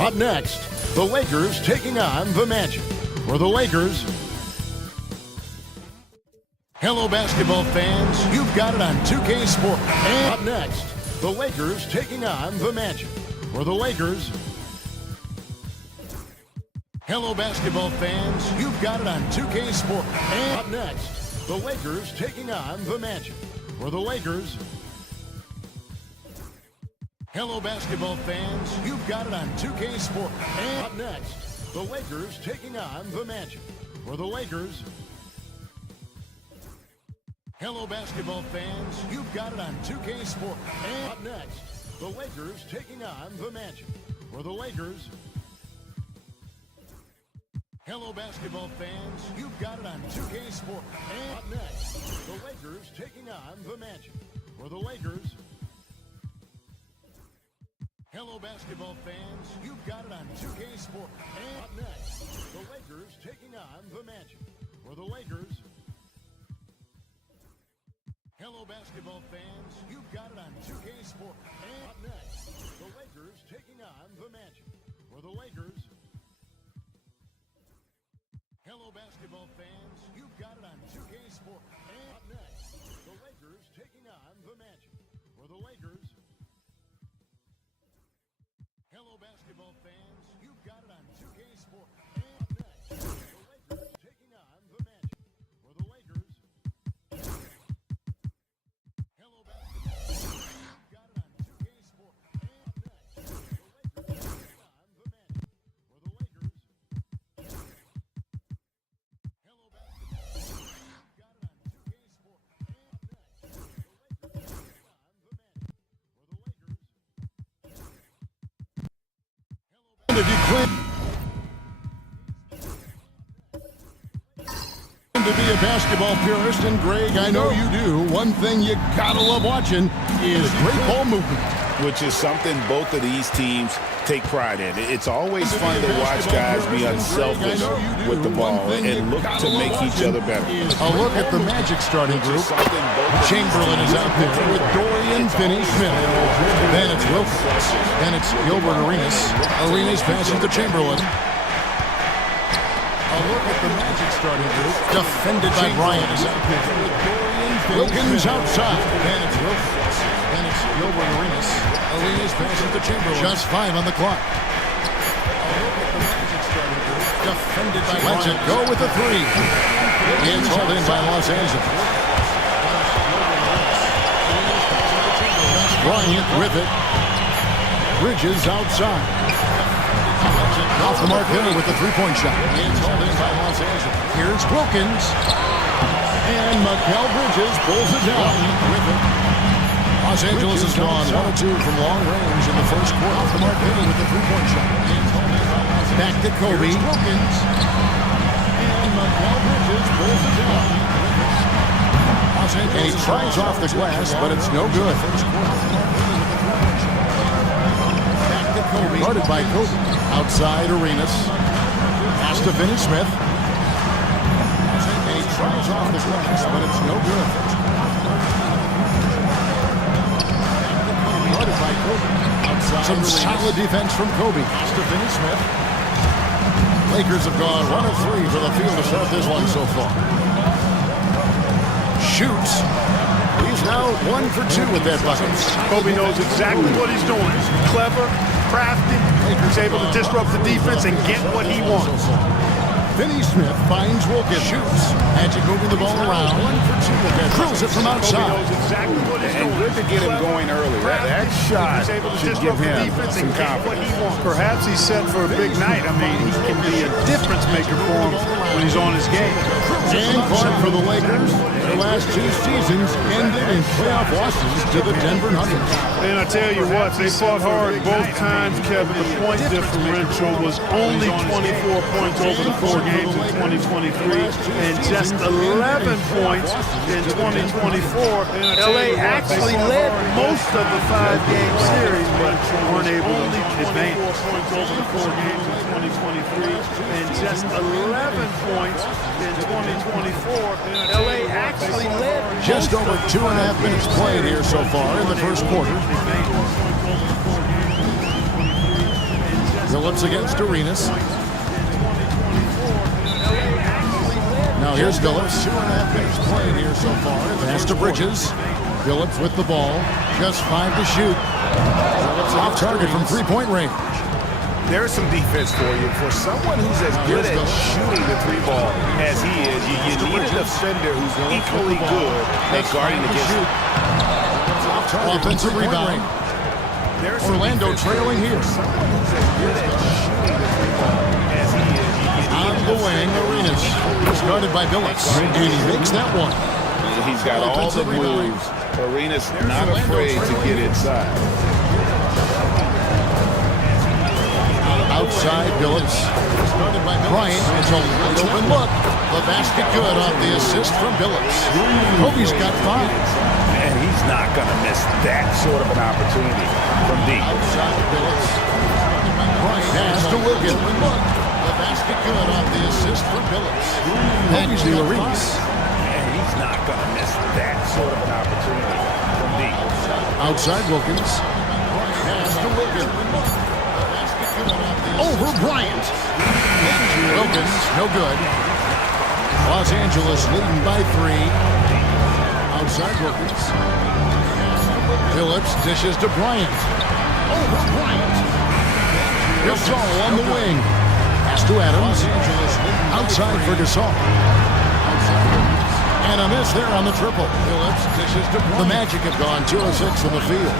Up next, the Lakers taking on the Magic. For the Lakers, hello basketball fans, you've got it on 2K Sports. And up next, the Lakers taking on the Magic. For the Lakers, hello basketball fans, you've got it on 2K Sports. And up next, the Lakers taking on the Magic. For the Lakers, hello basketball fans, you've got it on 2K Sports. And up next, the Lakers taking on the Magic. For the Lakers, hello basketball fans, you've got it on 2K Sports. And up next, the Lakers taking on the Magic. For the Lakers, hello basketball fans, you've got it on 2K Sports. And up next, the Lakers taking on the Magic. For the Lakers, hello basketball fans, you've got it on 2K Sports. And up next, the Lakers taking on the Magic. For the Lakers, hello basketball fans, you've got it on 2K Sports. And up next, the Lakers taking on the Magic. For the Lakers, hello basketball fans, you've got it on 2K Sports. And up next, the Lakers taking on the Magic. For the Lakers, hello basketball fans, you've got it on 2K Sports. And up next, the Lakers taking on the Magic. For the Lakers, hello basketball fans, you've got it on 2K Sports. And up next, the Lakers taking on the Magic. For the Lakers, hello basketball fans, you've got it on 2K Sports. And up next, the Lakers taking on the Magic. For the Lakers, to be a basketball purist, and Greg, I know you do, one thing you gotta love watching is great ball movement. Which is something both of these teams take pride in. It's always fun to watch guys be unselfish with the ball and look to make each other better. A look at the Magic starting group. Chamberlain is out there with Dorian Finney-Smith. Then it's Wilkins. Then it's Gilbert Arenas. Arenas passes to Chamberlain. A look at the Magic starting group. Defended by Bryant is out there with Dorian Wilkins outside. Then it's Wilkins. Then it's Gilbert Arenas. Arenas passes to Chamberlain. Just 5 on the clock. A look at the Magic starting group. Defended by Bryant. Lets it go with a 3. It's hauled in by Los Angeles. Bryant with it. Bridges outside. Off the mark hitter with the 3-point shot. It's hauled in by Los Angeles. Here's Wilkins. And Mikal Bridges pulls it down with it. Los Angeles has gone 1 of 2 from long range in the first quarter. Off the mark hitter with the 3-point shot. Back to Kobe. Wilkins. And Mikal Bridges pulls it down. And he tries off the glass, but it's no good. Back to Kobe. Guarded by Kobe. Outside Arenas. Pass to Finney-Smith. And he tries off the glass, but it's no good. Guarded by Kobe. Outside some Arenas. Solid defense from Kobe. Pass to Finney-Smith. Lakers have gone 1 of 3 for the field to start this one so far. Shoots. He's now 1 for 2 with that bucket. Kobe knows exactly what he's doing. He's clever, crafty. He's able to disrupt the defense and get what he wants. Finney Smith finds Wilkins. Shoots. Magic moving the ball around. 1 for 2. Drills it from outside. And good to get him going early. That shot should give him some confidence. Perhaps he's set for a big night. I mean, he can be a difference maker for him when he's on his game. And fun for the Lakers. Their last 2 seasons ended in playoff losses to the Denver Nuggets. And I tell you what, they fought hard both times, Kevin. The point differential was only 24 points over the 4 games in 2023 and just 11 points in 2024. LA actually led most of the 5-game series, but weren't able to advance. 4 points over the 4 games in 2023 and just 11 points in 2024. LA actually led just over 2.5 minutes played here so far in the first quarter. Phillips against Arenas. Now here's Phillips. 2.5 minutes played here so far. Pass to Bridges. Phillips with the ball. Just 5 to shoot. Phillips off target from 3-point range. There's some defense for you. For someone who's as good at shooting the 3-ball as he is, you need a defender who's equally good at guarding against him. Offensive rebound. Orlando trailing here. On the wing, Arenas. Started by Phillips. And he makes that one. He's got all the moves. Arenas not afraid to get inside. Outside Phillips. Bryant gets a wide open look. The basket good off the assist from Phillips. Kobe's got 5. And he's not going to miss that sort of an opportunity from deep. Outside Phillips. Bryant pass to Wilkins. The basket good off the assist from Phillips. Kobe's the Arenas. And he's not going to miss that sort of an opportunity from deep. Outside Wilkins. Pass to Wilkins. Over Bryant. Wilkins, no good. Los Angeles leading by 3. Outside Wilkins. Phillips dishes to Bryant. Over Bryant. Gasol on the wing. Pass to Adams. Outside for Gasol. And a miss there on the triple. Phillips dishes to Bryant. The Magic have gone 2 of 6 from the field.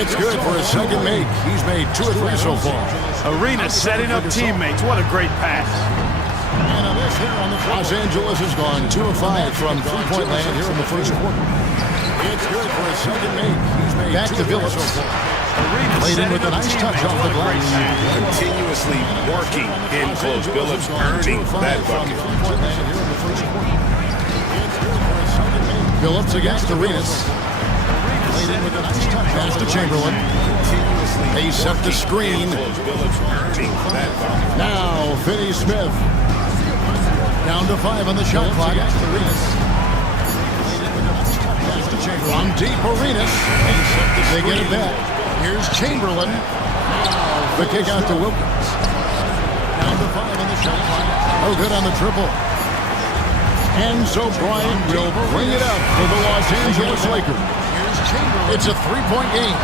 It's good for his second make. He's made 2 of 3 so far. Arenas setting up teammates. What a great pass. And a miss here on the Los Angeles has gone 2 of 5 from 3-point land here in the first quarter. It's good for his second make. He's made back to Phillips. Played in with a nice touch off the glass. Continuously working in close. Phillips earning that bucket. Phillips against Arenas. Played in with a nice touch. Pass to Chamberlain. They set the screen. Now Finney Smith. Down to 5 on the shot clock. From deep Arenas. They get it back. Here's Chamberlain. The kick out to Wilkins. Down to 5 on the shot clock. No good on the triple. And so Bryant will bring it up for the Los Angeles Lakers. It's a 3-point game.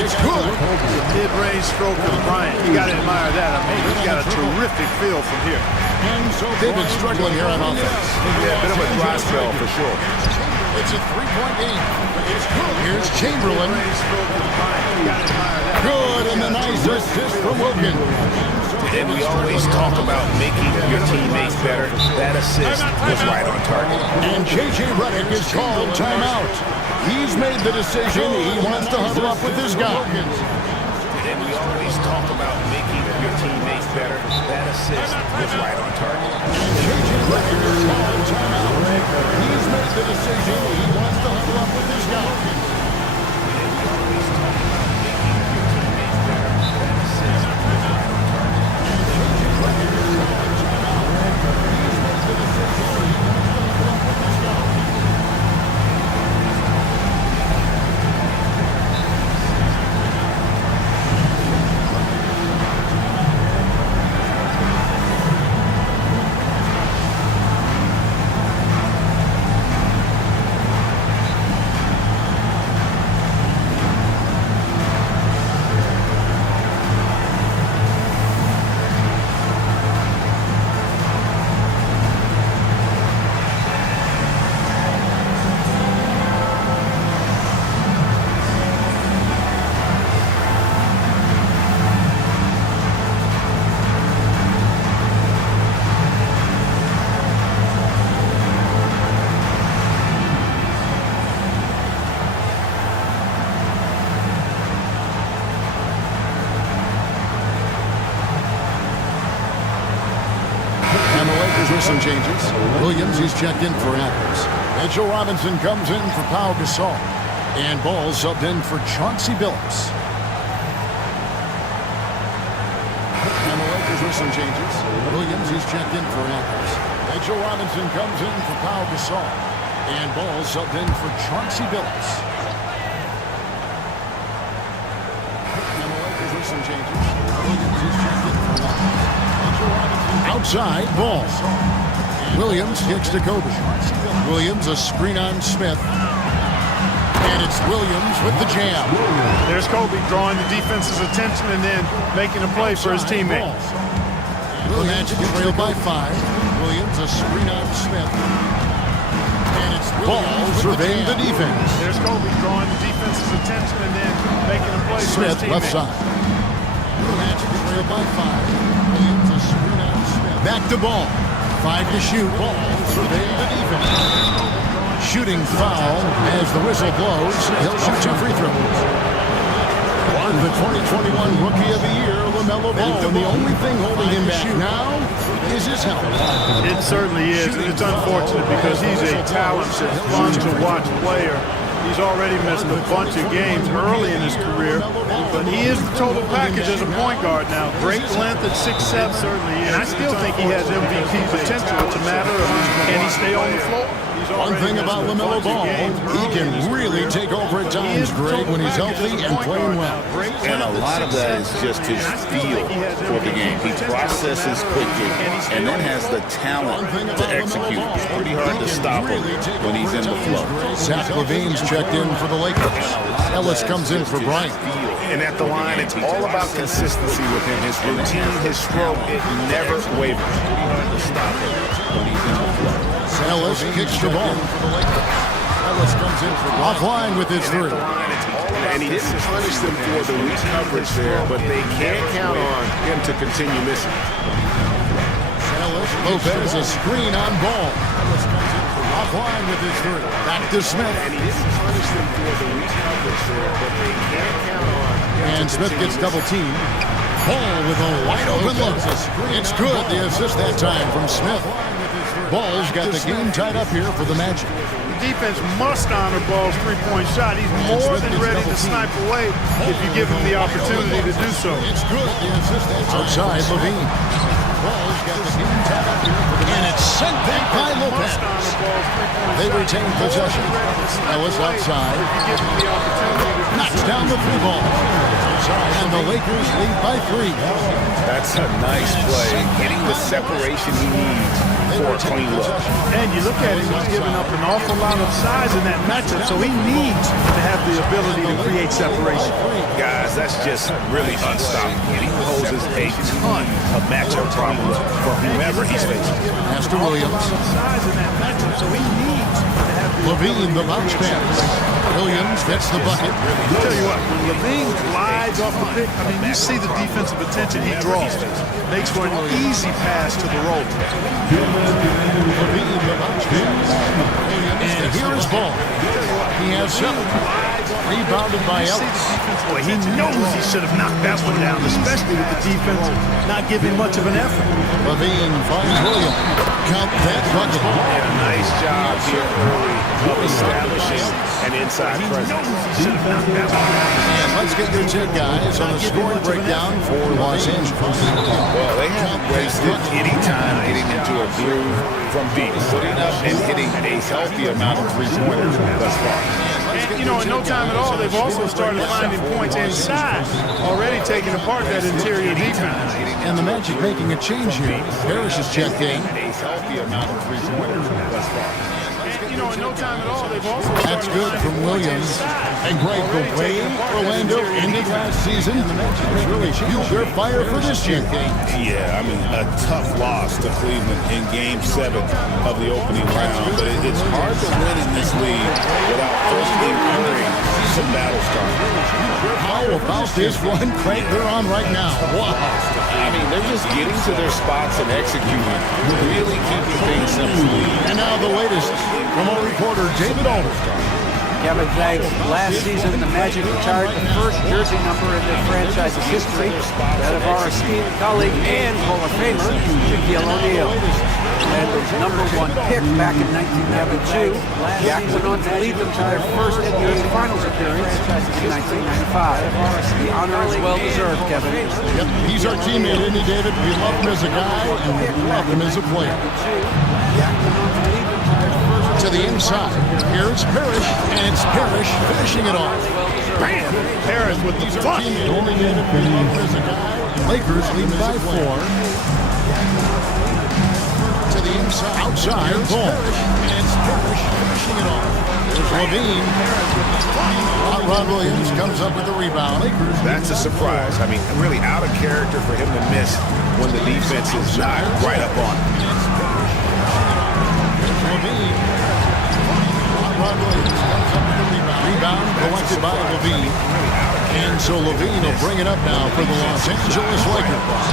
It's good. The mid-range stroke of Bryant. You got to admire that. I mean, he's got a terrific feel from here. And so they've been struggling here on offense. Yeah, a bit of a dry spell for sure. It's a 3-point game. It's good. Here's Chamberlain. Good, and the nice assist from Wilkins. And we always talk about making your teammates better. That assist was right on target. And J.J. Redick is called timeout. He's made the decision. He wants to huddle up with his guy. And we always talk about making your teammates better. That assist was right on target. And J.J. Redick is called timeout. He's made the decision. He wants to huddle up with his guy. Lakers with some changes. Williams, he's checked in for Adams. Mitchell Robinson comes in for Pau Gasol. And Ball subbed in for Chauncey Billups. And the Lakers with some changes. Williams, he's checked in for Adams. Mitchell Robinson comes in for Pau Gasol. And Ball subbed in for Chauncey Billups. And the Lakers with some changes. Williams, he's checked in for Adams. Mitchell Robinson outside, Ball. Williams kicks to Kobe. Williams, a screen on Smith. And it's Williams with the jam. There's Kobe drawing the defense's attention and then making a play for his teammate. The Magic trailed by 5. Williams, a screen on Smith. And it's Williams surveying the defense. There's Kobe drawing the defense's attention and then making a play for his Smith teammate. left side. The Magic trailed by 5. Williams, a screen on Smith. Back to Ball. 5 to shoot. Ball surveying the defense. Shooting foul as the whistle blows. He'll shoot 2 free throws. The 2021 Rookie of the Year, LaMelo Ball. And the only thing holding him back now is his health. It certainly is, and it's unfortunate because he's a talented, fun-to-watch player. He's already missed a bunch of games early in his career, but he is the total package as a point guard now. Great length at 6'7", and I still think he has MVP potential. It's a matter of can he stay on the floor? One thing about LaMelo Ball, he can really take over at times, Greg, when he's healthy and playing well. And a lot of that is just his feel for the game. He processes quickly and then has the talent to execute. It's pretty hard to stop him when he's in the flow. Zach LaVine's checked in for the Lakers. Ellis comes in for Bryant. And at the line, it's all about consistency with him. His routine, his stroke, it never wavers. It's pretty hard to stop him when he's in the flow. Ellis kicks the ball for the Lakers. Ellis comes in for offline with his 3. And he didn't punish them for the weak coverage there, but they can't count on him to continue missing. Lopez, a screen on Ball. Ellis comes in for offline with his 3. Back to Smith. And he didn't punish them for the weak coverage there, but they can't count on him. And Smith gets double teamed. Ball with a wide open look. It's good. The assist that time from Smith. Ball's got the game tied up here for the Magic. The defense must honor Ball's three-point shot. He's more than ready to snipe away if you give him the opportunity to do so. It's good. The assist outside LaVine. Ball's got the game tied up here for the Magic. And it's sent back by Lopez. They retain possession. Ellis outside. Knocks down the 3 ball. And the Lakers lead by 3. That's a nice play. Getting the separation he needs for a clean look. And you look at him, he's giving up an awful lot of size in that matchup, so he needs to have the ability to create separation. Guys, that's just really unstoppable. And he poses a ton of matchup problems for whoever he's facing. Pass to Williams. LaVine, the bounce pass. Williams gets the bucket. I'll tell you what, when LaVine glides off the pick, I mean, you see the defensive attention he draws. Makes for an easy pass to the rope. LaVine, the bounce pass. And here is Ball. He has 7. Rebounded by Ellis. Boy, he knows he should have knocked that one down, especially with the defense not giving much of an effort. LaVine finds Williams. Count that bucket. And a nice job here early of establishing an inside presence. And let's get your 10 guys on the scoring breakdown for Los Angeles. Well, they haven't wasted any time getting into a groove from deep, putting up and hitting a healthy amount of three-pointers thus far. And, you know, in no time at all, they've also started finding points inside, already taking apart that interior defense. And the Magic making a change here. Parrish is checked in. A healthy amount of three-pointers thus far. And, you know, in no time at all, they've also That's good from Williams. And Greg, the way Orlando ended last season, the Magic really fueled their fire for this year. Yeah, I mean, a tough loss to Cleveland in Game 7 of the opening round. But it's hard to win in this league without first incurring some battle scars. How about this one crank they're on right now? Wow. I mean, they're just getting to their spots and executing, really keeping things simple. And now the latest from our reporter, David Alder. Kevin, thanks. Last season, the Magic retired the first jersey number in their franchise's history, that of our esteemed colleague and Hall of Famer, Shaquille O'Neal. and the #1 pick back in 1992. Last season on to lead them to their first NBA Finals appearance in 1995. The honor is well deserved, Kevin. Yep, he's our teammate, isn't he, David? We love him as a guy, and we love him as a player. To the inside. Here's Parrish, and it's Parrish finishing it off. Bam! Parrish with the flush. Lakers lead by 4. To the inside. Outside. Ball. And it's Parrish finishing it off. There's Levine. Ron Williams comes up with the rebound. Lakers. That's a surprise. I mean, really out of character for him to miss when the defense is not right up on him. Levine. Ron Williams comes up with the rebound. Rebound collected by Levine. And so Levine will bring it up now for the Los Angeles Lakers.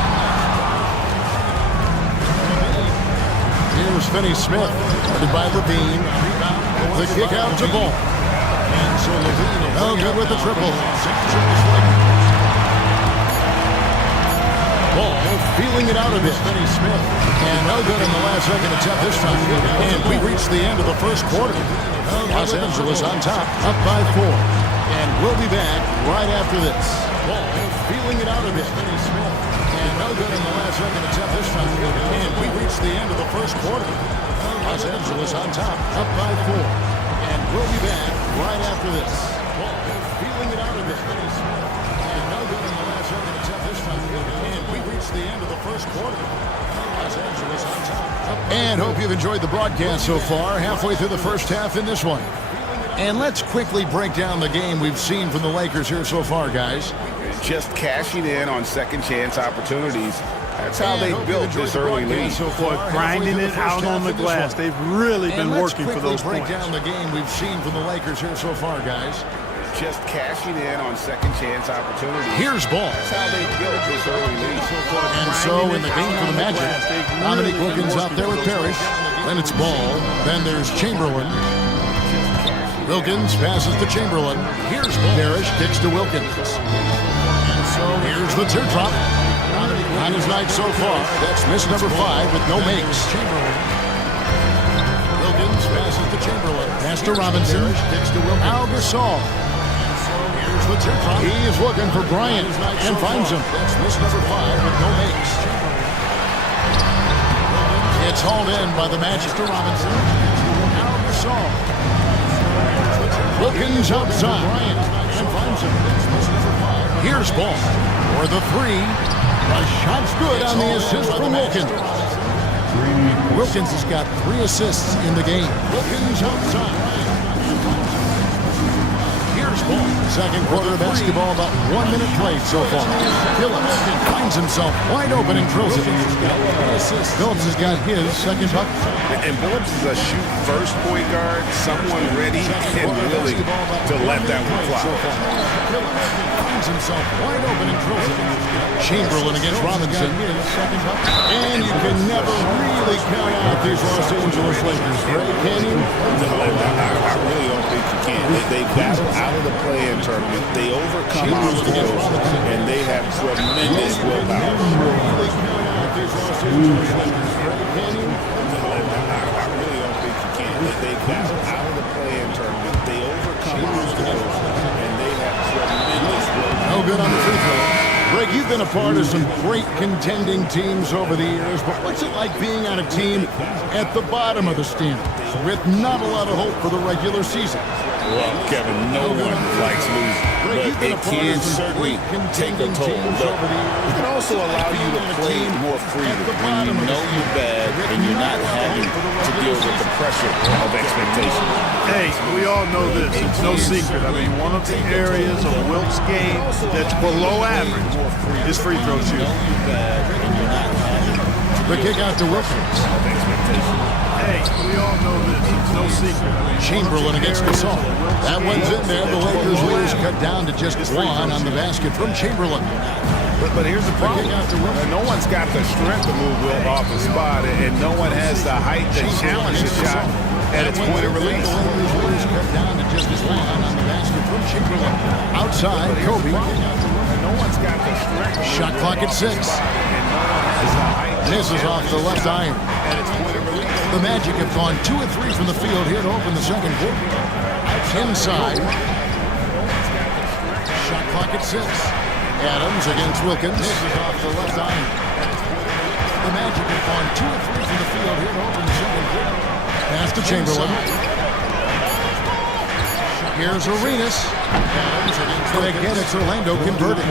Here's Finney-Smith, guarded by Levine. The kick out to Ball. And so Levine will good with the triple. Ball feeling it out a bit. Finney-Smith. And no good in the last second attempt this time. And we reached the end of the first quarter. Los Angeles on top, up by 4. And we'll be back right after this. Ball feeling it out a bit. Finney-Smith. And no good in the last second attempt this time. And we reached the end of the first quarter. Los Angeles on top, up by 4. And we'll be back right after this. Ball feeling it out a bit. Finney-Smith. And no good in the last second attempt this time. And we reached the end of the first quarter. Los Angeles on top. And hope you've enjoyed the broadcast so far. Halfway through the first half in this one. And let's quickly break down the game we've seen from the Lakers here so far, guys. Just cashing in on second chance opportunities. That's how they built this early lead. So far, grinding it out on the glass. They've really been working for those break points. down the game we've seen from the Lakers here so far, guys. Just cashing in on second chance opportunities. Here's Ball. That's how they built this early lead. And so in the game for the Magic, Dominique Wilkins out there with Parrish. Then it's Ball. Then there's Chamberlain. Wilkins passes to Chamberlain. Here's Ball. Parrish kicks to Wilkins. And so here's the teardrop. On his night so far, that's miss number 5 with no makes. Chamberlain. Wilkins passes to Chamberlain. Pass to Robinson. Parrish kicks to Wilkins. Al Gasol. Here's the teardrop. He is looking for Bryant and finds him. That's miss number 5 with no makes. It's hauled in by the Magic to Robinson. Al Gasol. Wilkins outside. Bryant and finds him. Here's Ball for the 3. The shot's good on the assist from Wilkins. Wilkins has got 3 assists in the game. Wilkins outside. Here's Ball. Second quarter of basketball, about 1 minute played so far. Phillips finds himself wide open and drills it. Phillips has got his second bucket. And Phillips is a shoot-first point guard, someone ready and willing to let that one fly. Finds himself wide open and drills it. Chamberlain against Robinson. And you can never really count out these Los Angeles Lakers, right? Can you? No, I really don't think you can. They battle out of the play-in tournament. They overcome obstacles, and they have tremendous willpower. I really don't think you can. They battle out of the play-in tournament. They overcome obstacles, and they have tremendous willpower. No good on the free throw. Greg, you've been a part of some great contending teams over the years, but what's it like being on a team at the bottom of the standings with not a lot of hope for the regular season? Well, Kevin, no one likes losing, but it can certainly take a toll. Look, it can also allow you to play more freely when you know you're bad and you're not having to deal with the pressure of expectation. Hey, we all know this. It's no secret. I mean, one of the areas of Wilt's game that's below average is free throw shooting. The kick out to Wilkins. Hey, we all know this. It's no secret. Chamberlain against Gasol. That one's in there. The Lakers leaders cut down to just 1 on the basket from Chamberlain. But here's the problem. No one's got the strength to move Wilt off the spot, and no one has the height to challenge the shot at its point of release. The Lakers leaders cut down to just 1 on the basket from Chamberlain. Outside. outside. Kobe. No one's got the strength. Shot clock at 6. Misses off the left iron. The Magic have gone 2 of 3 from the field here to open the second quarter. Inside. Shot clock at 6. Adams against Wilkins. Misses off the left iron. The Magic have gone 2 of 3 from the field here to open the second quarter. Pass to Chamberlain. Here's Arenas. And again, it's Orlando converting.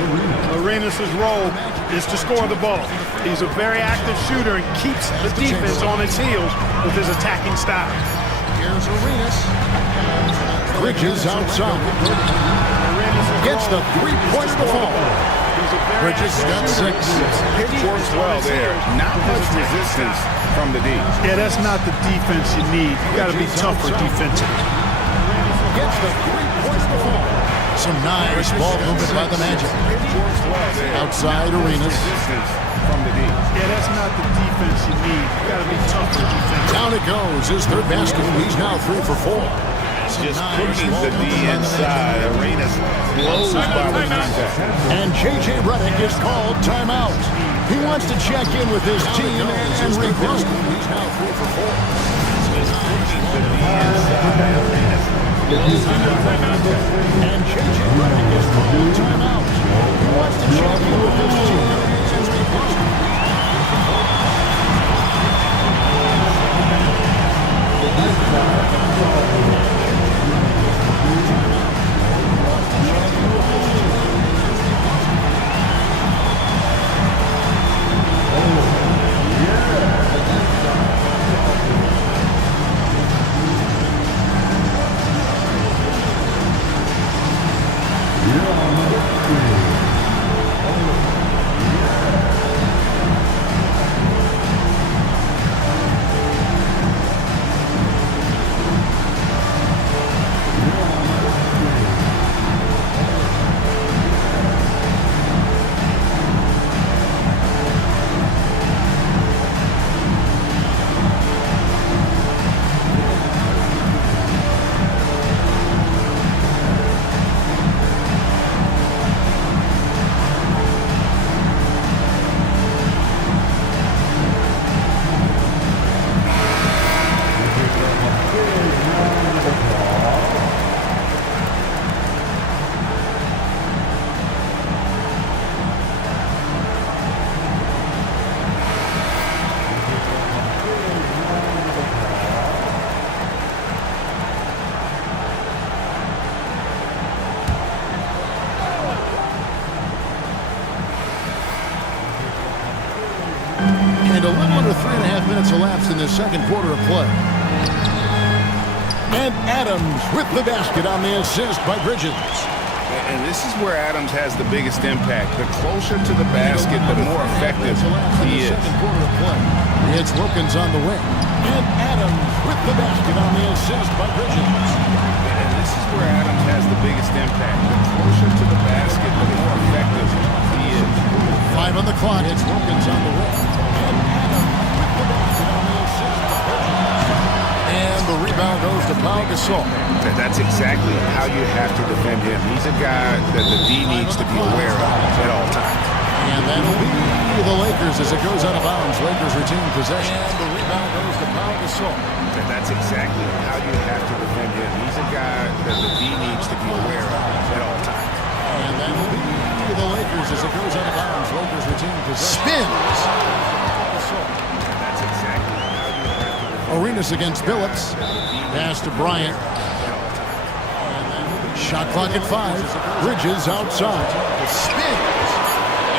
Arenas' role is to score the ball. He's a very active shooter and keeps the defense on its heels with his attacking style. Here's Arenas. Bridges outside. Gets the three-pointer to fall. Bridges got 6. Works well there. Not much resistance from the D. Yeah, that's not the defense you need. You got to be tougher defensively. Gets the three-pointer to fall. Some nice ball movement by the Magic. Outside Arenas. From the D. Yeah, that's not the defense you need. You got to be tougher defensively. Down it goes. His third basket. He's now 3 for 4. Just pushing the D inside. Arenas blows by the contact. And J.J. Redick is called timeout. He wants to check in with his team and regroup. He's now 3 for 4. Just pushing the D inside. Arenas blows by the contact. And J.J. Redick is called timeout. He wants to check in with his team and regroup. And a little under 3.5 minutes elapsed in the second quarter of play. And Adams with the basket on the assist by Bridges. And this is where Adams has the biggest impact. The closer to the basket, the more effective he is. It's Wilkins on the wing. And Adams with the basket on the assist by Bridges. And this is where Adams has the biggest impact. The closer to the basket, the more effective he is. 5 on the clock. It's Wilkins on the wing. And Adams with the basket on the assist by Bridges. And the rebound goes to Pau Gasol. That's exactly how you have to defend him. He's a guy that the D needs to be aware of at all times. And that'll be the Lakers as it goes out of bounds. Lakers retain possession. And the rebound goes to Pau Gasol. That's exactly how you have to defend him. He's a guy that the D needs to be aware of at all times. And that'll be the Lakers as it goes out of bounds. Lakers retain possession. Spins. That's exactly how you have to defend. Arenas against Phillips. Pass to Bryant. Shot clock at 5. Bridges outside. Spins.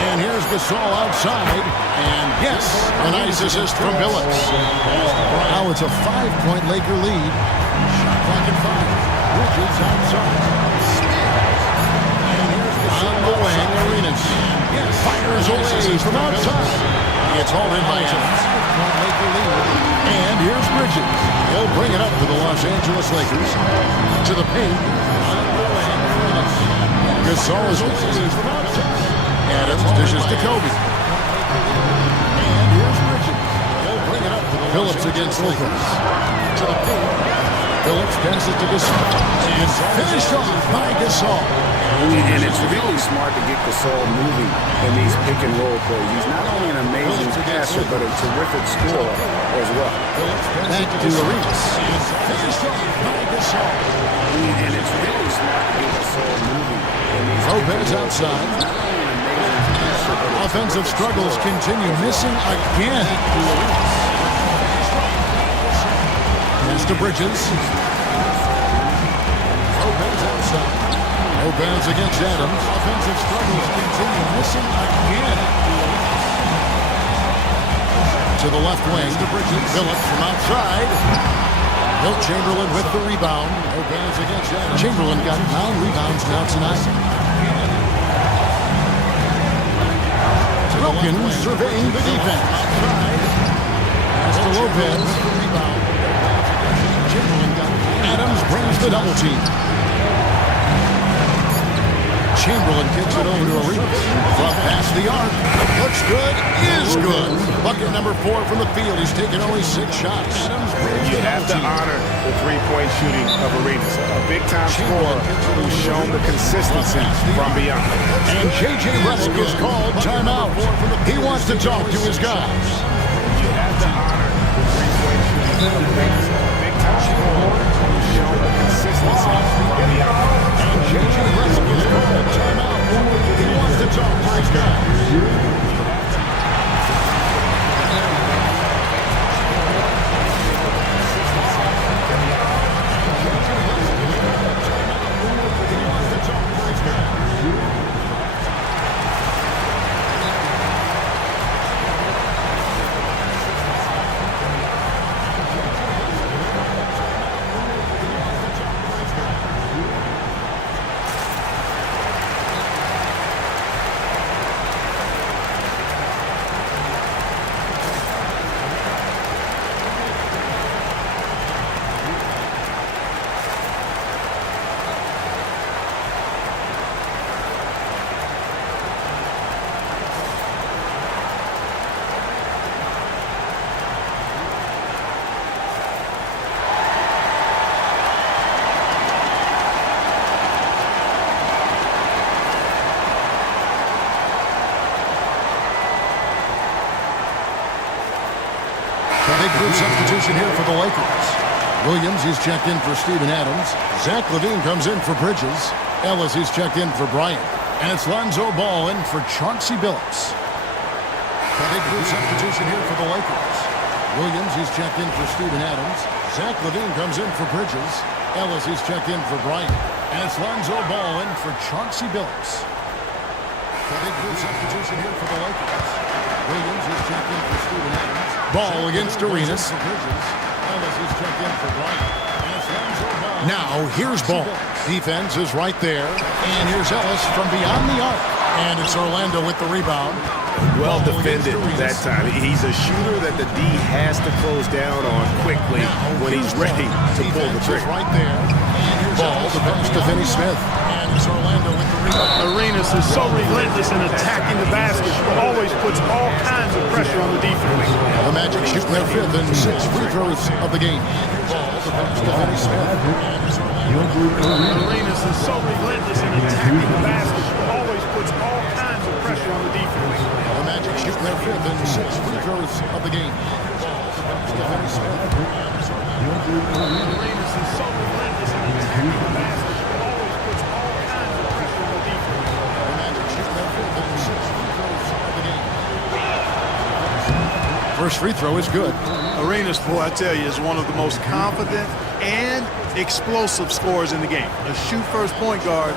And here's Gasol outside. And yes, a nice assist from Phillips. Now it's a 5-point Laker lead. Shot clock at 5. Bridges outside. Spins. And here's Gasol on the wing. Arenas. Fires away from outside. It's all in by Adams. 5-point Laker lead. And here's Bridges. He'll bring it up to the Los Angeles Lakers. To the paint. Gasol is from outside. Adams dishes to Kobe. And here's Bridges. He'll bring it up to the Phillips against Wilkins. To the paint. Phillips passes to Gasol. And finished off by Gasol. And it's really smart to get Gasol moving in these pick and roll plays. He's not only an amazing passer, but a terrific scorer as well. Back to Arenas. And it's really smart to get Gasol moving in these Lopez outside. Offensive struggles continue, missing again. Pass to Bridges. Lopez outside. Lopez against Adams. Offensive struggles continue, missing again. To the left wing. To Bridges. Phillips from outside. Wilt Chamberlain with the rebound. Lopez against Adams. Chamberlain got 9 rebounds now tonight. Wilkins surveying the defense. Pass to Lopez. Rebound. Chamberlain got it. Adams brings the double team. Chamberlain kicks it over to Arenas. From past the arc. Looks good. Is good. Bucket number 4 from the field. He's taken only 6 shots. Adams brings You the have to double team. honor the three-point shooting of Arenas. A big-time scorer who's shown the consistency from beyond. And J.J. Redick is called timeout. He wants to talk to his guys. You have to honor the three-point shooting of Arenas. A big-time scorer who's shown the consistency from beyond. And J.J. Redick is called timeout. He wants to talk to his guys. Big group substitution here for the Lakers. Williams, he's checked in for Steven Adams. Zach LaVine comes in for Bridges. Ellis, he's checked in for Bryant. And it's Lonzo Ball in for Chauncey Billups. Big group substitution here for the Lakers. Williams, he's checked in for Steven Adams. Zach LaVine comes in for Bridges. Ellis, he's checked in for Bryant. And it's Lonzo Ball in for Chauncey Billups. Big group substitution here for the Lakers. Williams, he's checked in for Steven Adams. Ball against Arenas. Now, here's Ball. Defense is right there. And here's Ellis from beyond the arc. And it's Orlando with the rebound. Well defended that time. He's a shooter that the D has to close down on quickly when he's ready to pull the trigger. Right there. Ball, the pass to Finney Smith. And it's Orlando with the rebound. Arenas is so relentless in attacking the basket. Always puts all kinds of pressure on the defense. The Magic shoot their 5th and 6th free throws of the game. Ball, the pass to Finney Smith. Arenas is so relentless in attacking the basket. Always puts all kinds of pressure on the defense. The Magic shoot their 5th and 6th free throws of the game. Ball, the pass to Finney Smith. Arenas is so relentless in attacking the basket. Always puts all kinds of pressure on the defense. The Magic shoot their 5th and 6th free throws of the game. First free throw is good. Arenas, boy, I tell you, is one of the most confident and explosive scorers in the game. A shoot-first point guard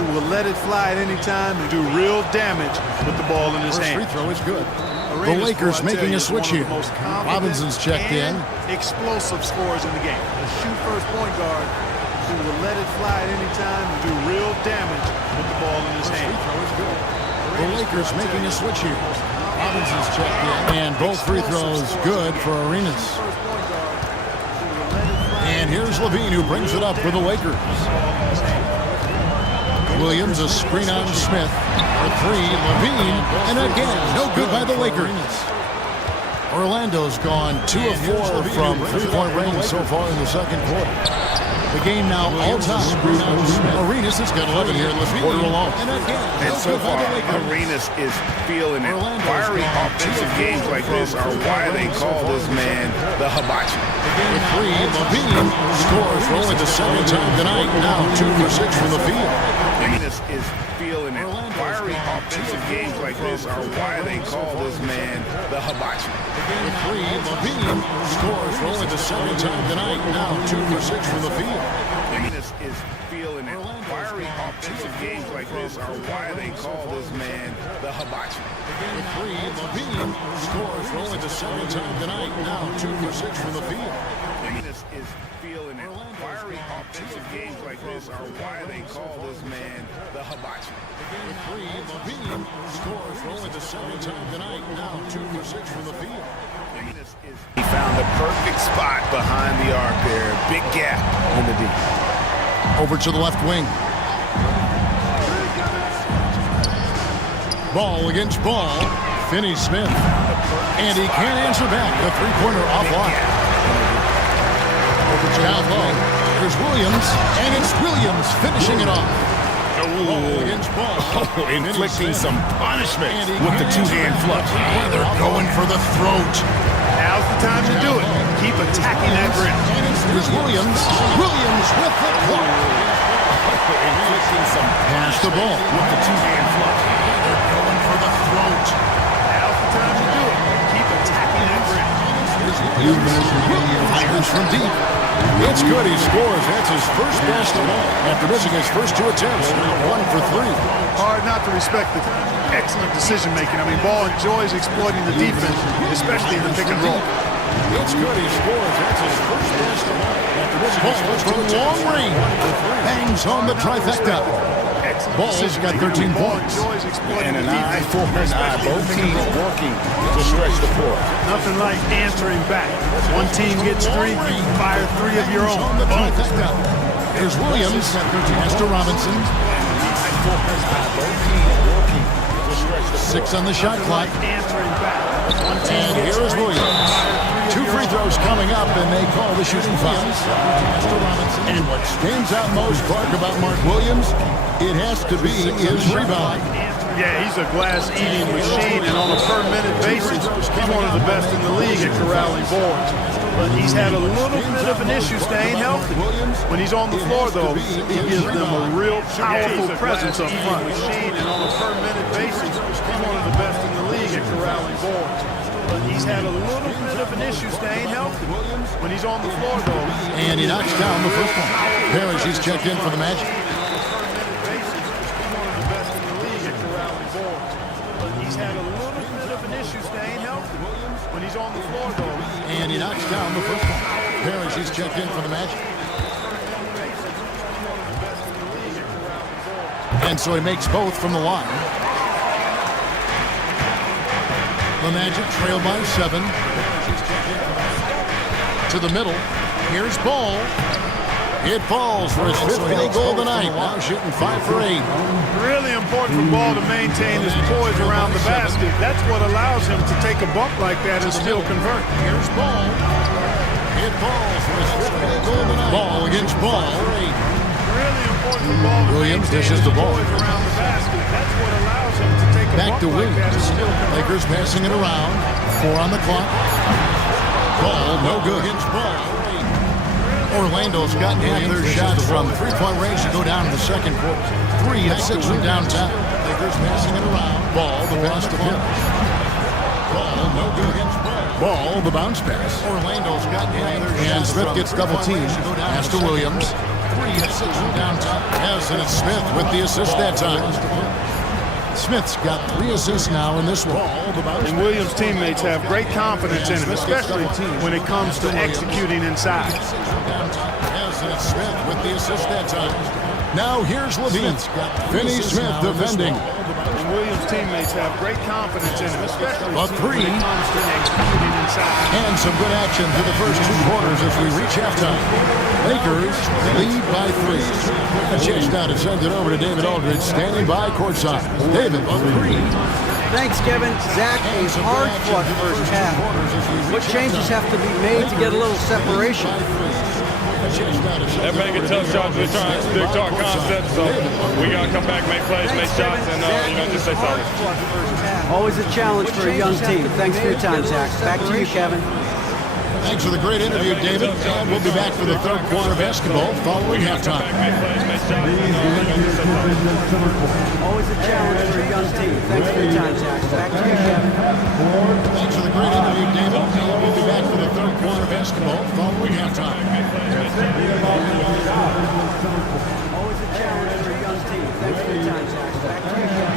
who will let it fly at any time and do real damage with the ball in his First hand. free throw is good. Arenas, The Lakers boy, I tell making you, a is switch one of here. the most confident Robinson's checked in. and explosive scorers in the game. A shoot-first point guard who will let it fly at any time and do real damage with the ball in his First hand. free throw is good. The Lakers making a switch here. Robinson's checked in. And both free throws good for Arenas. And here's LaVine who brings it up for the Lakers. Williams, a screen on Smith. For 3, LaVine. And again, no good by the Lakers. Orlando's gone 2 of 4 from 3-point range so far in the second quarter. The game now all-time. Arenas has got 11 here in this quarter alone. And so far, Arenas is feeling it. Fiery offensive games like this are why they call this man the hibachi. The three, Levine scores for only the second time tonight. Now 2 for 6 from the field. Arenas is feeling it. Fiery offensive games like this are why they call this man the hibachi. The three, Levine scores for only the second time tonight. Now 2 for 6 from the field. Arenas is feeling it. Fiery offensive games like this are why they call this man the hibachi. The three, Levine scores for only the second time tonight. Now 2 for 6 from the field. Arenas is feeling it. Fiery offensive games like this are why they call this man the hibachi. The three, Levine scores for only the second time tonight. Now 2 for 6 from the field. He found the perfect spot behind the arc there. Big gap in the deep. Over to the left wing. Ball against ball. Finney-Smith. And he can't answer back. The three-pointer offline. Over to down low. There's Williams. And it's Williams finishing it off. Ball against ball. Inflicting some punishment with the two-hand flush. They're going for the throat. Now's the time to do it. Keep attacking that rim. Here's Williams. Williams with the block. Inflicting some Pass the ball. with the two-hand flush. They're going for the throat. Now's the time to do it. Keep attacking that rim. Fires from deep. It's good. He scores. That's his first basket after missing his first 2 attempts. 1 for 3. Hard not to respect the excellent decision making. I mean, Ball enjoys exploiting the defense, especially in the pick and roll. It's good. He scores. That's his first basket after missing his first 2 attempts. Long range. Bangs home the trifecta. Ball's got 13 points. And an eye for an eye. Both teams working to stretch the floor. Nothing like answering back. One team gets 3, you fire 3 of your own. On the trifecta. There's Williams. Pass to Robinson. 6 on the shot clock. Answering back. One team And gets here is 3, Williams. fire 3 2 of your free own. throws coming up, and they call the shooting fouls. And what stands out most, Clark, about Mark Williams, it has to be his rebound. Yeah, he's a glass-eating machine, and on a per-minute basis, he's one of the best in the league at corralling boards. But he's had a little bit of an issue staying healthy. When he's on the floor, though, he gives them a real powerful presence up front. Machine, and on a per-minute basis, he's one of the best in the league at corralling boards. But he's had a little bit of an issue staying healthy. When he's on the floor, though, And he knocks down the first one. Parrish, he's checked in for the Magic. when he's on the floor, though. And he knocks down the first one. Parrish, he's checked in for the Magic. And so he makes both from the line. The Magic trail by 7. To the middle. Here's Ball. It falls for his 5th field goal of the night. Now shooting 5 for 8. Really important for Ball to maintain his poise around the basket. That's what allows him to take a bump like that and still convert. Here's Ball. It falls for his 5th field goal of the night. Ball against Ball. Really important for Ball to Williams maintain dishes his the ball. poise around the basket. That's what allows him to take a Back bump to like that and Williams. still convert. Lakers passing it around. 4 on the clock. Ball, no good. Against Ball. Orlando's gotten half their shots from three-point range to go down in the second quarter. 3 of 6 from downtown. Lakers passing it around. Ball, the pass to Parrish. Ball, no good against Ball. Ball, the bounce pass. Orlando's gotten half their shots. And Smith gets double teamed. Pass to Williams. 3 of 6 from downtown. Yes, and it's Smith with the assist that time. Smith's got 3 assists now in this one. And Williams' teammates have great confidence in him, especially when it comes to executing inside. Smith with the assist that time. Now here's Levine. Finney-Smith defending. And Williams' teammates have great confidence in him, especially A 3. when it comes to executing inside. And some good action through the first 2 quarters as we reach halftime. Lakers lead by 3. A chance now to send it over to David Aldridge, standing by courtside. David, a 3. Thanks, Kevin. Zach, a hard-fought first half. What changes have to be made to get a little separation? They're making tough shots. They're trying to stick to our concept, so we got to come back, make plays, make shots, and just stay solid. Always a challenge for a young team. Thanks for your time, Zach. Back to you, Kevin. Thanks for the great interview, David. And we'll be back for the third quarter of basketball following halftime. Always a challenge for a young team. Thanks for your time, Zach. Back to you, Kevin. Thanks for the great interview, David. And we'll be back for the third quarter of basketball following halftime. Always a challenge for a young team. Thanks for your time, Zach. Back to you, Kevin.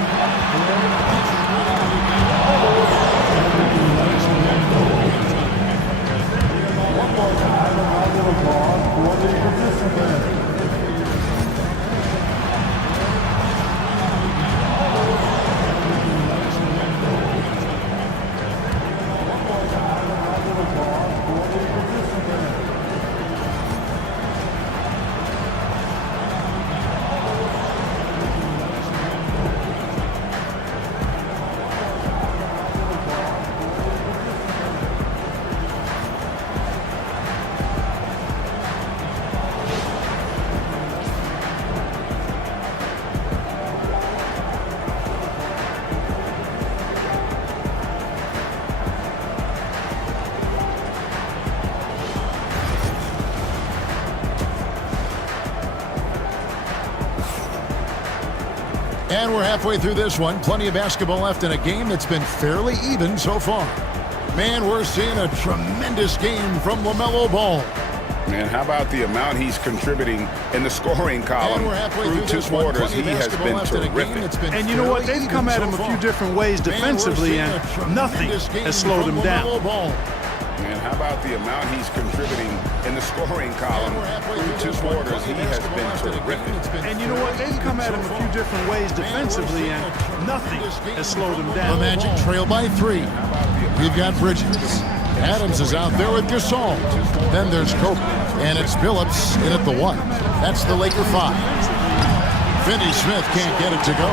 And we're halfway through this one. Plenty of basketball left in a game that's been fairly even so far. Man, we're seeing a tremendous game from LaMelo Ball. Man, how about the amount he's contributing in the scoring column through two quarters? He has been terrific. And you know what? They've come at him a few different ways defensively, and nothing has slowed him down. Man, how about the amount he's contributing in the scoring column through two quarters? He has been terrific. And you know what? They've come at him a few different ways defensively, and nothing has slowed him down. The Magic trail by 3. We've got Bridges. Adams is out there with Gasol. Then there's Kobe. And it's Billups in at the 1. That's the Laker 5. Finney Smith can't get it to go.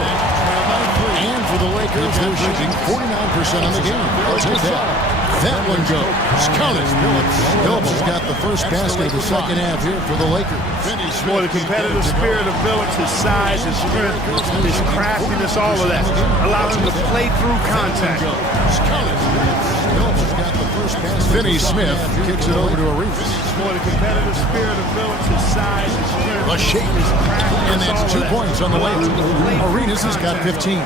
And for the Lakers, they're shooting 49% on the game. I'll take that. That one goes. Count it. Billups has got the first basket of the second half here for the Lakers. Boy, the competitive spirit of Billups, his size, his strength, his craftiness, all of that allows him to play through contact. Finney Smith kicks it over to Arenas. Boy, the competitive spirit of Billups, his size, his strength, A shake. And that's 2 points on the way. Arenas has got 15.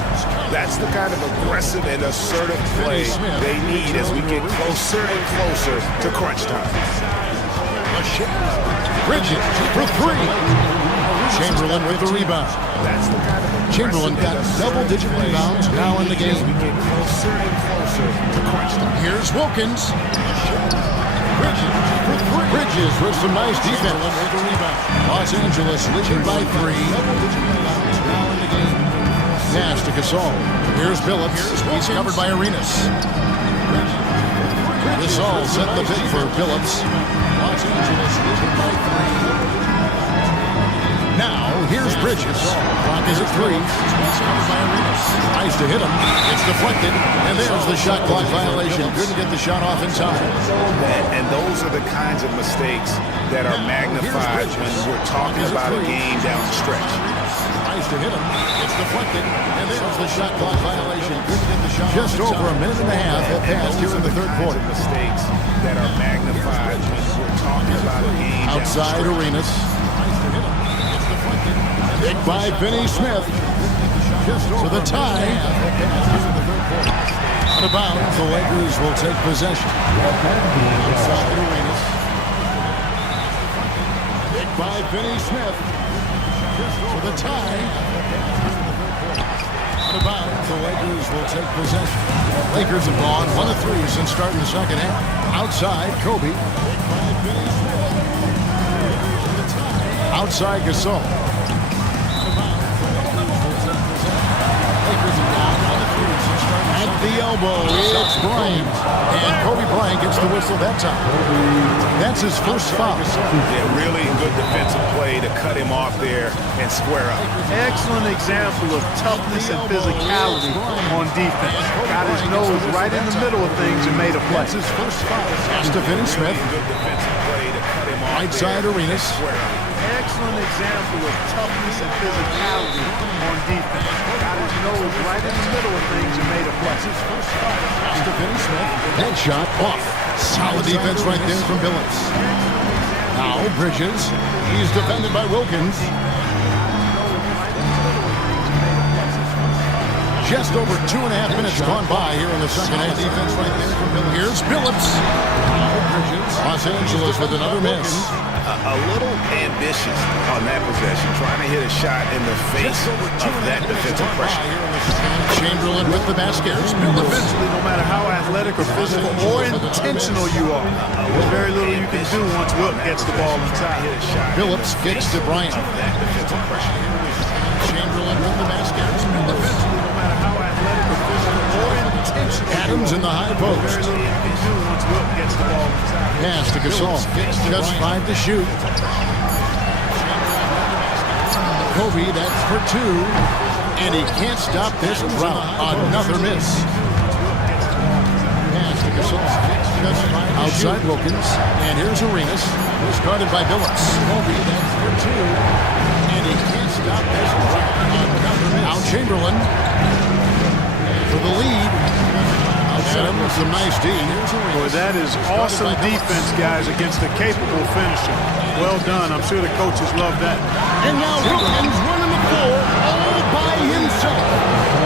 That's the kind of aggressive and assertive play they need as we get closer and closer to crunch time. A shake. Bridges for 3. Chamberlain with the rebound. That's the kind of Chamberlain got double-digit rebounds now in the game. we get closer and closer to crunch time. Here's Wilkins. Bridges for 3. Bridges with some nice defense. Los Angeles leading by 3. Now in the game. Nash to Gasol. Here's Billups. He's covered by Arenas. Gasol set the pick for Billups. Los Angeles leading by 3. Now, here's Bridges. Clock is at 3. He's covered by Arenas. Tries to hit him. It's deflected. And there's the shot clock violation. Couldn't get the shot off in time. And those are the kinds of mistakes that are magnified when we're talking about a game down the stretch. Tries to hit him. It's deflected. And there's the shot clock violation. Couldn't get the shot just over a minute and a half have passed here in the third quarter. Mistakes that are magnified when we're talking about a game outside Arenas. Pick by Finney Smith. So the tie. Out of bounds, the Lakers will take possession. Outside Arenas. Pick by Finney Smith. So the tie. Out of bounds, the Lakers will take possession. Lakers have gone 1 of 3 since starting the second half. Outside Kobe. Outside Gasol. At the elbow, it's Bryant. And Kobe Bryant gets the whistle that time. That's his first foul. Yeah, really good defensive play to cut him off there and square up. Excellent example of toughness and physicality on defense. Got his nose right in the middle of things and made a play. That's his first foul. Pass to Finney Smith. Good defensive play to cut him off right side arenas. Excellent example of toughness and physicality on defense. Got his nose right in the middle of things and made a play. Headshot off. Solid defense right there from Billups. Now Bridges. He's defended by Wilkins. Just over 2.5 minutes gone by here in the second half. Defense right there from Billups. Here's Billups. Los Angeles with another miss. A little ambitious on that possession, trying to hit a shot in the face of that defensive pressure. Chamberlain with the basket. Defensively, no matter how athletic or physical or intentional you are, there's very little you can do once Wilt gets the ball inside. Billups gets to Bryant. Chamberlain with the basket. Defensively, no matter how athletic or physical or intentional, Adams in the high post. very little you can do once Wilt gets the ball inside. Pass to Gasol. Just 5 to shoot. Kobe, that's for 2. And he can't stop this drought. Another miss. Pass to Gasol. Just 5 outside Wilkins. And here's Arenas. Discarded by Billups. Kobe, that's for 2. And he can't stop this drought. Another miss. Now Chamberlain for the lead. Adam with some nice D. Boy, that is awesome defense, guys, against a capable finisher. Well done. I'm sure the coaches love that. And now Wilkins running the floor all by himself.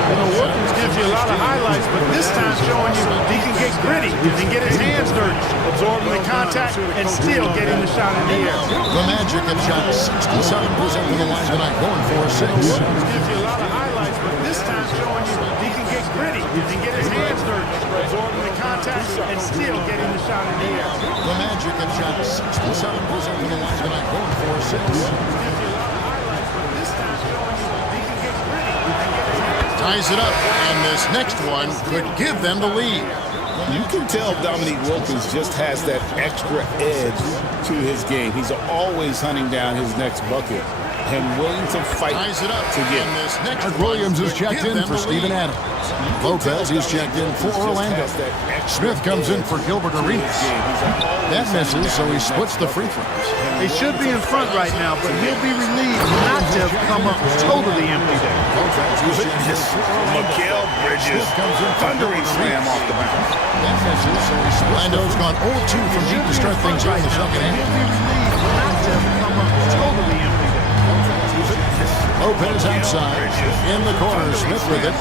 You know, Wilkins gives you a lot of highlights, but this time showing you he can get gritty. He can get his hands dirty, absorbing the contact, and still getting the shot in the air. The Magic have shot 67% from the line tonight, going for 6. Wilkins gives you a lot of highlights, but this time showing you he can get gritty. He can get his hands dirty, absorbing the contact, and still getting the shot in the air. The Magic have shot 67% from the line tonight, going for 6. Ties it up, and this next one could give them the lead. You can tell Dominique Wilkins just has that extra edge to his game. He's always hunting down his next bucket and willing to fight Ties it up, to get and this next Mark Williams is checked in for Steven Adams. Lopez is checked in for Orlando. Smith comes in for Gilbert Arenas. That misses, so he splits the free throws. They should be in front right now, but he'll be relieved not to have come up totally empty there. Mikal Bridges, thundering slam off the bounce. That misses, so Orlando's gone 0-2 from deep to start things out in the second half. He'll be relieved not to have come up totally empty there. Lopez outside. In the corner, Smith with it.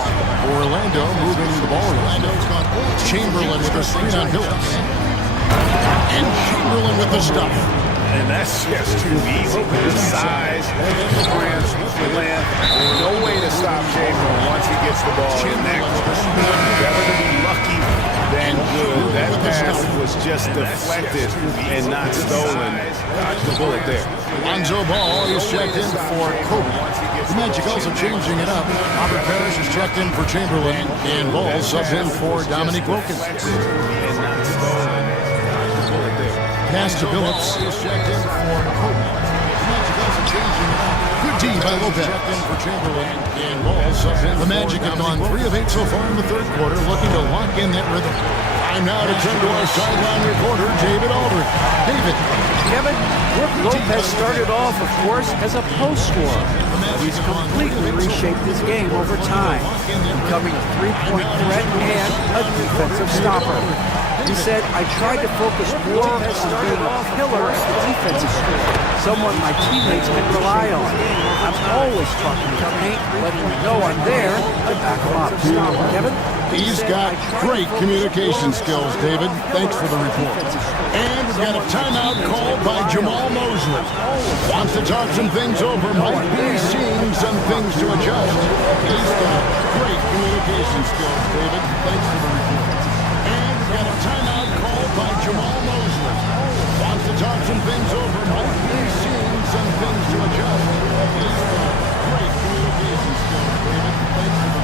Orlando moving the ball. Orlando's gone 0-2. Chamberlain with a screen on Billups. And Chamberlain with the stuff. And that's just too easy. The size, strength, length. No way to stop Chamberlain once he gets the ball in that corner. Better to be lucky than good. That pass was just deflected and not stolen. Dodged the bullet there. Lonzo Ball is checked in for Kobe. The Magic also changing it up. Robert Parrish is checked in for Chamberlain. And Ball subbed in for Dominique Wilkins. Pass to Billups is checked in for Kobe. The Magic also changing it up. Good D by Lopez. Checked in for Chamberlain. And Ball subbed in. The Magic have gone 3 of 8 so far in the third quarter, looking to lock in that rhythm. Time now to turn to our sideline reporter, David Aldridge. David. Kevin, Brook Lopez started off, of course, as a post scorer. He's completely reshaped his game over time, becoming a three-point threat and a defensive stopper. He said, I tried to focus more on being a pillar at the defensive score, someone my teammates can rely on. I'm always talking to the paint, letting them know I'm there to back them up. Kevin? He's got great communication skills, David. Thanks for the report. And we've got a timeout called by Jamal Mosley. Wants to talk some things over, might be seeing some things to adjust. He's got great communication skills, David. Thanks for the report. And we've got a timeout called by Jamal Mosley. Wants to talk some things over, might be seeing some things to adjust. He's got great communication skills, David. Thanks for the report.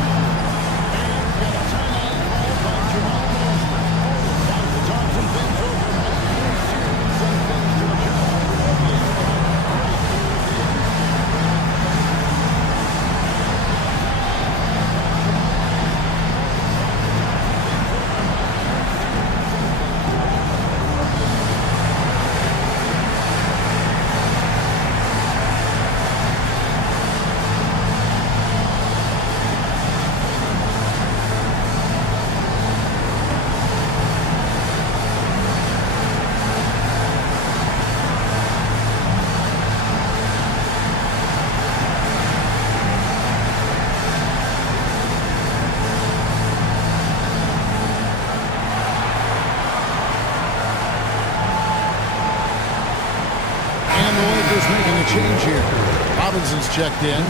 a change here. Robinson's checked in. And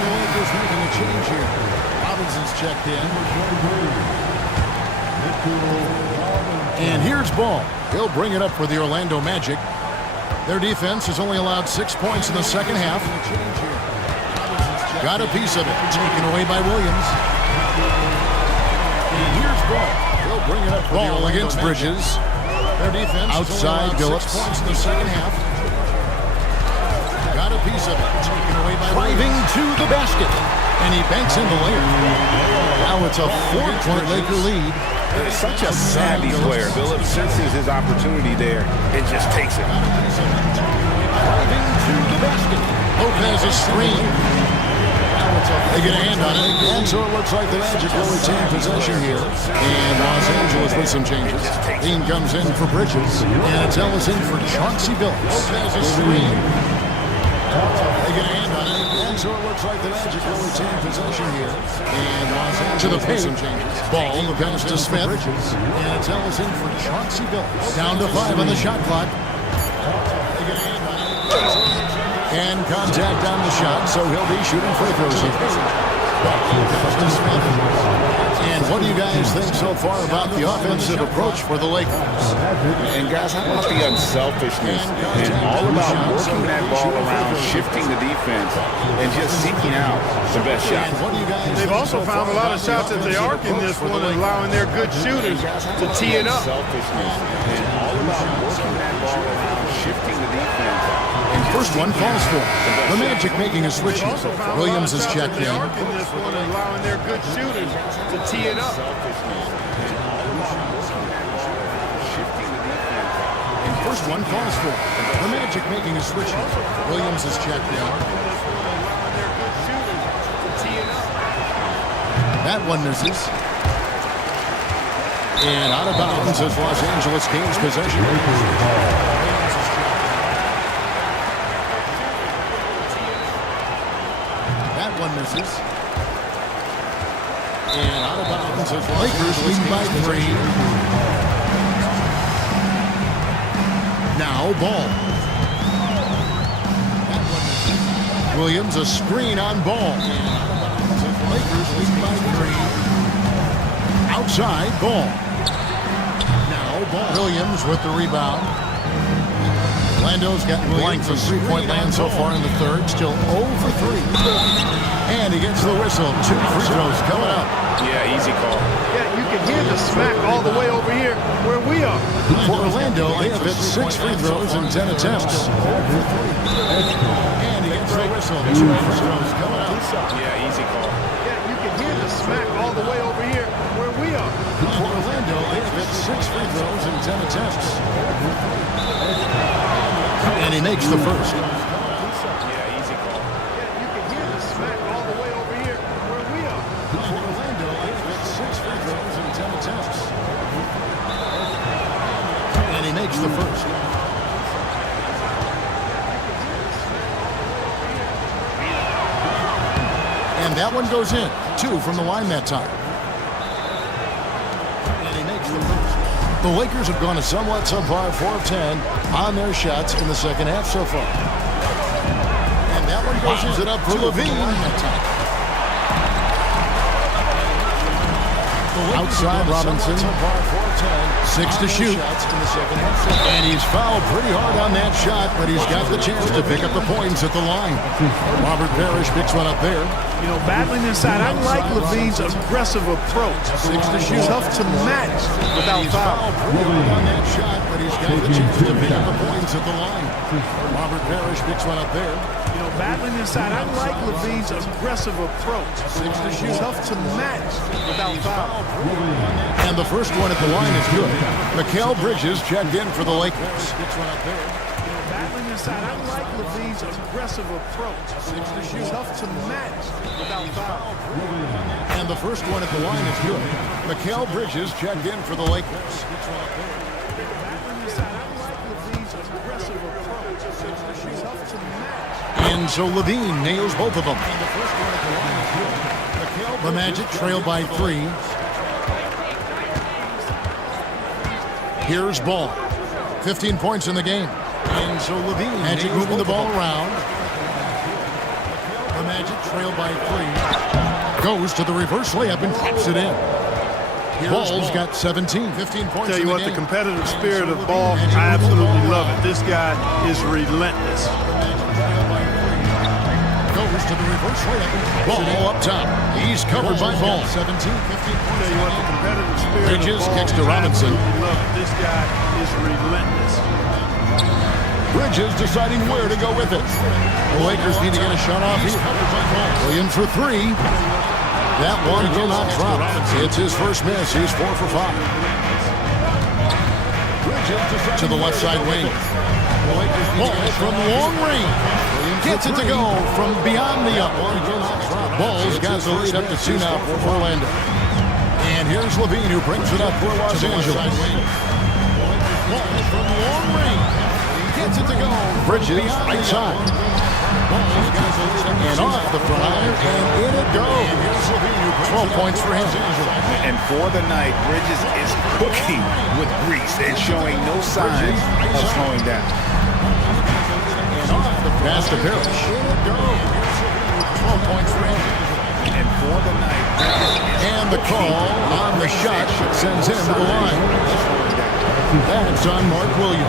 the Lakers making a change here. Robinson's checked in. And here's Ball. He'll bring it up for the Orlando Magic. Their defense has only allowed 6 points in the second half. Got a piece of it. Taken away by Williams. And here's Ball. He'll bring it up for Ball against Bridges. Their defense outside Billups. 6 points in the second half. Got a piece of it. Taken away by driving to the basket. And he banks in the layup. Now it's a 4-point Laker lead. Such a savvy player. Billups senses his opportunity there and just takes it. Driving to the basket. Lopez a screen. They get a hand on it. And so it looks like the Magic will retain possession here. And Los Angeles with some changes. Dean comes in for Bridges. And Attell is in for Chauncey Billups. Lopez a screen. They get a hand on it. And so it looks like the Magic will retain possession here. And Los Angeles to the paint. Some changes. Ball comes to Smith. And Attell is in for Chauncey Billups. Down to 5 on the shot clock. They get a hand on it. And contact on the shot, so he'll be shooting free throws here. And what do you guys think so far about the offensive approach for the Lakers? And guys, how about the unselfishness and all about working that ball around, shifting the defense, and just seeking out the best shot. They've also found a lot of shots at the arc in this one, allowing their good shooters to tee it up. Unselfishness and all about working that ball around, shifting the defense. First one falls for the Magic making a switch. Williams is checked in. Allowing their good shooters to tee it up. First one falls for the Magic making a switch. Williams is checked in. That one misses. And out of bounds as Los Angeles gains possession. One misses. And out of bounds as Lakers lead by 3. Now Ball. That one misses. Williams a screen on Ball. And out of bounds as Lakers lead by 3. Outside Ball. Now Ball. Williams with the rebound. Orlando's gotten blank from three-point land so far in the third. Still 0 for 3. And he gets the whistle. 2 free throws coming up. Yeah, easy call. Yeah, you can hear the smack all the way over here where we are. For Orlando, they have hit 6 free throws in 10 attempts. And he gets the whistle. 2 free throws coming up. Yeah, easy call. Yeah, you can hear the smack all the way over here where we are. For Orlando, they have hit 6 free throws in 10 attempts. And he makes the first. Yeah, easy call. Yeah, you can hear the smack all the way over here where we are. For Orlando, they have hit 6 free throws in 10 attempts. And he makes the first. And that one goes in. 2 from the line that time. And he makes the first. The Lakers have gone a somewhat subpar 4 of 10 on their shots in the second half so far. And that one goes it up for Levine. Outside Robinson. 6 to shoot. And he's fouled pretty hard on that shot, but he's got the chance to pick up the points at the line. Robert Parrish picks one up there. You know, battling inside, I like Levine's aggressive approach. 6 to shoot. Tough to match without foul. On that shot, but he's got the chance to pick up the points at the line. Robert Parrish picks one up there. You know, battling inside, I like Levine's aggressive approach. 6 to shoot. Tough to match without foul. And the first one at the line is good. Mikal Bridges checked in for the Lakers. Battling inside, I like Levine's aggressive approach. 6 to shoot. Tough to match without foul. And the first one at the line is good. Mikal Bridges checked in for the Lakers. Battling inside, I like Levine's aggressive approach. 6 to shoot. Tough to match. And so Levine nails both of them. The Magic trail by 3. Here's Ball. 15 points in the game. And so Levine. Magic moving the ball around. The Magic trail by 3. Goes to the reverse layup and claps it in. Ball's got 17. 15 points Tell you in the what, game. the competitive spirit of Ball, I absolutely love it. This guy is relentless. Goes to the reverse layup. Ball up top. He's covered by Ball. 17, 15 points. Tell you what, the competitive spirit Bridges of Ball, kicks to Robinson. I absolutely love it. This guy is relentless. Bridges deciding where to go with it. The Lakers need to get a shot off here. Williams for 3. That one will not drop. It's his first miss. He's 4 for 5. To the left side wing. Ball from long range. Gets it to go from beyond the up. Ball's got the lead up to 2 now for Orlando. And here's Levine who brings it up for Los Angeles. Ball from long range. Gets it to go. Bridges right side. And off the front line, and in it goes. 12 points for him. And for the night, Bridges is cooking with grease and showing no signs of slowing down. Pass to Parrish. 12 points for him. And for the night, And the call on the shot sends him to the line. That's on Mark Williams.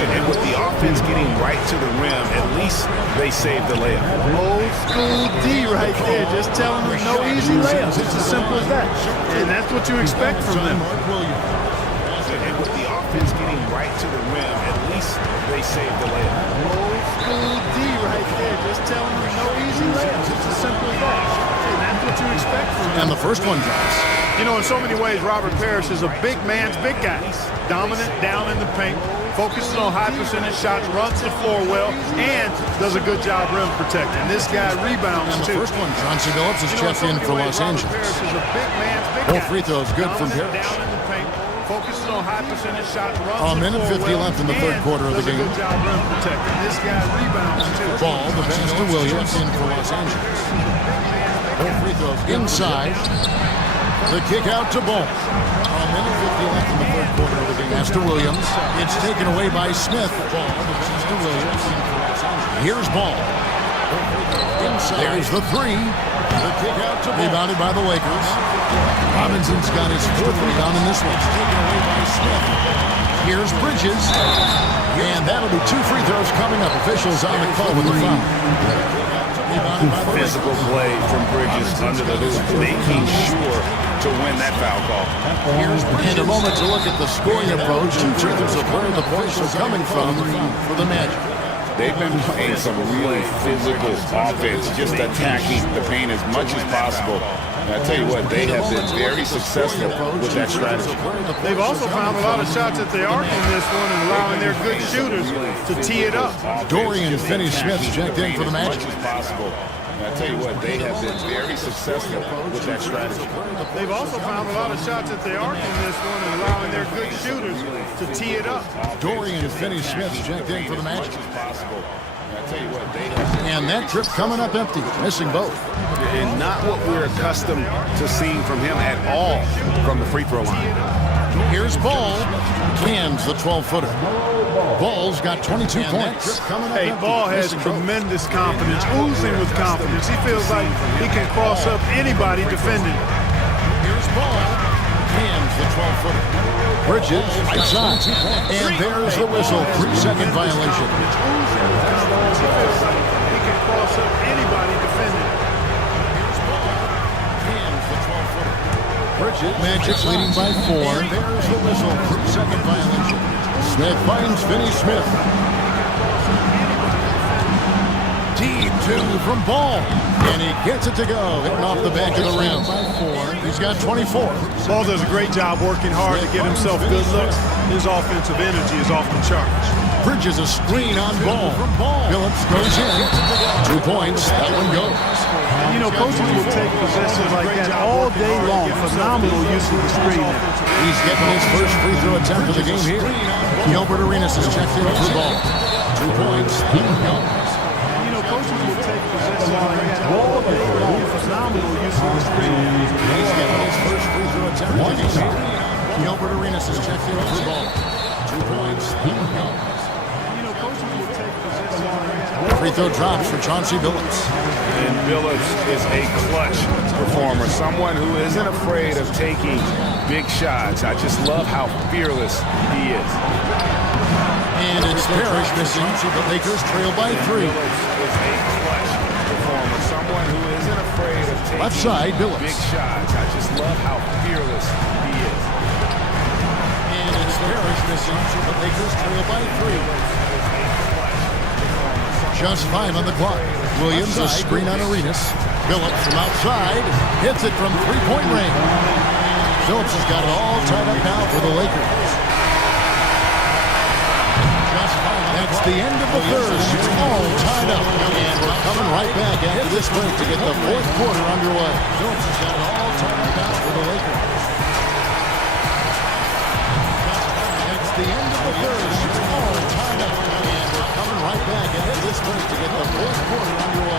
and with the offense getting right to the rim, at least they saved the layup. Old school D right there, just telling them no easy layups. It's as simple as that. And that's what you expect from them. And with the offense getting right to the rim, at least they saved the layup. Old school D right there, just telling them no easy layups. It's as simple as that. And that's what you expect from them. And the first one drops. You know, in so many ways, Robert Parrish is a big man's big guy. Dominant down in the paint, focuses on high percentage shots, runs the floor well, and does a good job rim protecting. This guy rebounds, And the too. first one, Johnson Phillips is checked in for Los Angeles. Parrish is a big man's big Both guy. free throws good from Dominant Parrish. down in the paint, focuses on high percentage shots, runs A the minute floor 50 well, left in the third and quarter of the does a game. good job rim protecting. This guy rebounds, too. Ball, the pass to Williams in for Los Angeles. Both free throws inside. The kick out to Ball. A minute 50 left in the third quarter of the game. Pass to Williams. It's taken away by Smith. Ball, the pass to Williams in for Los Angeles. Here's Ball. There's the three. The kick out to Ball. Rebounded by the Lakers. Robinson's got his fourth rebound in this one. It's taken away by Smith. Here's Bridges. And that'll be 2 free throws coming up. Officials on the call with the foul. Rebounded by the Physical Lakers. play from Bridges under the hoop, making sure to win that foul call. Here's Bridges. And a moment to look at the scoring approach in terms of where the points are coming from for the Magic. They've been playing some really physical offense, just attacking the paint as much as possible. And I tell you what, they have been very successful with that strategy. They've also found a lot of shots at the arc in this one and allowing their good shooters to tee it up. Dorian Finney-Smith checked in for the As Magic. much as possible. And I tell you what, they have been very successful with that strategy. They've also found a lot of shots at the arc in this one and allowing their good shooters to tee it up. Dorian Finney-Smith checked in for the Magic. As much as possible. And I tell you what, they have been And that trip coming up empty, missing both. and not what we're accustomed to seeing from him at all from the free throw line. Here's Ball. Cans the 12-footer. Ball's got 22 points. Hey, Ball has tremendous confidence, oozing with confidence. He feels like he can cross up anybody defending. Here's Ball. Cans the 12-footer. Bridges, right side. And there's the whistle. 3-second violation. He feels like he can cross up anybody defending. Bridges. Magic leading by 4. There's the whistle. 3-second violation. Smith finds Finney-Smith. Deep 2 from Ball. And he gets it to go. Hitting off the back of the rim. He's got 24. Ball does a great job working hard to get himself good looks. His offensive energy is off the charts. Bridges a screen on Ball. Phillips goes in. 2 points. That one goes. You know, coaches will take possessions like that all day long. Phenomenal use of the screen there. He's getting his first free throw attempt of the game here. Gilbert Arenas is checked in for Ball. 2 points. That one goes. You know, coaches will take possessions like that all day long. Phenomenal use of the screen there. He's getting his first free throw attempt of the game here. Gilbert Arenas is checked in for ball. 2 points. Free throw drops for Chauncey Billups. And Billups is a clutch performer, someone who isn't afraid of taking big shots. I just love how fearless he is. And it's Parrish missing. The Lakers trail by 3. Billups is a clutch performer, someone who isn't afraid of taking Left side, Billups. big shots. I just love how fearless he is. And it's Parrish missing. The Lakers trail by 3. Just 5 on the clock. Williams, a screen on Arenas. Billups from outside. Hits it from 3-point range. Billups has got it all tied up now for the Lakers. Just 5. That's the end of the third. It's all tied up. And we're coming right back after this break to get the fourth quarter underway. Billups has got it all tied up now for the Lakers. That's the end of the third. It's all tied up. And we're coming right back after this break to get the fourth quarter underway.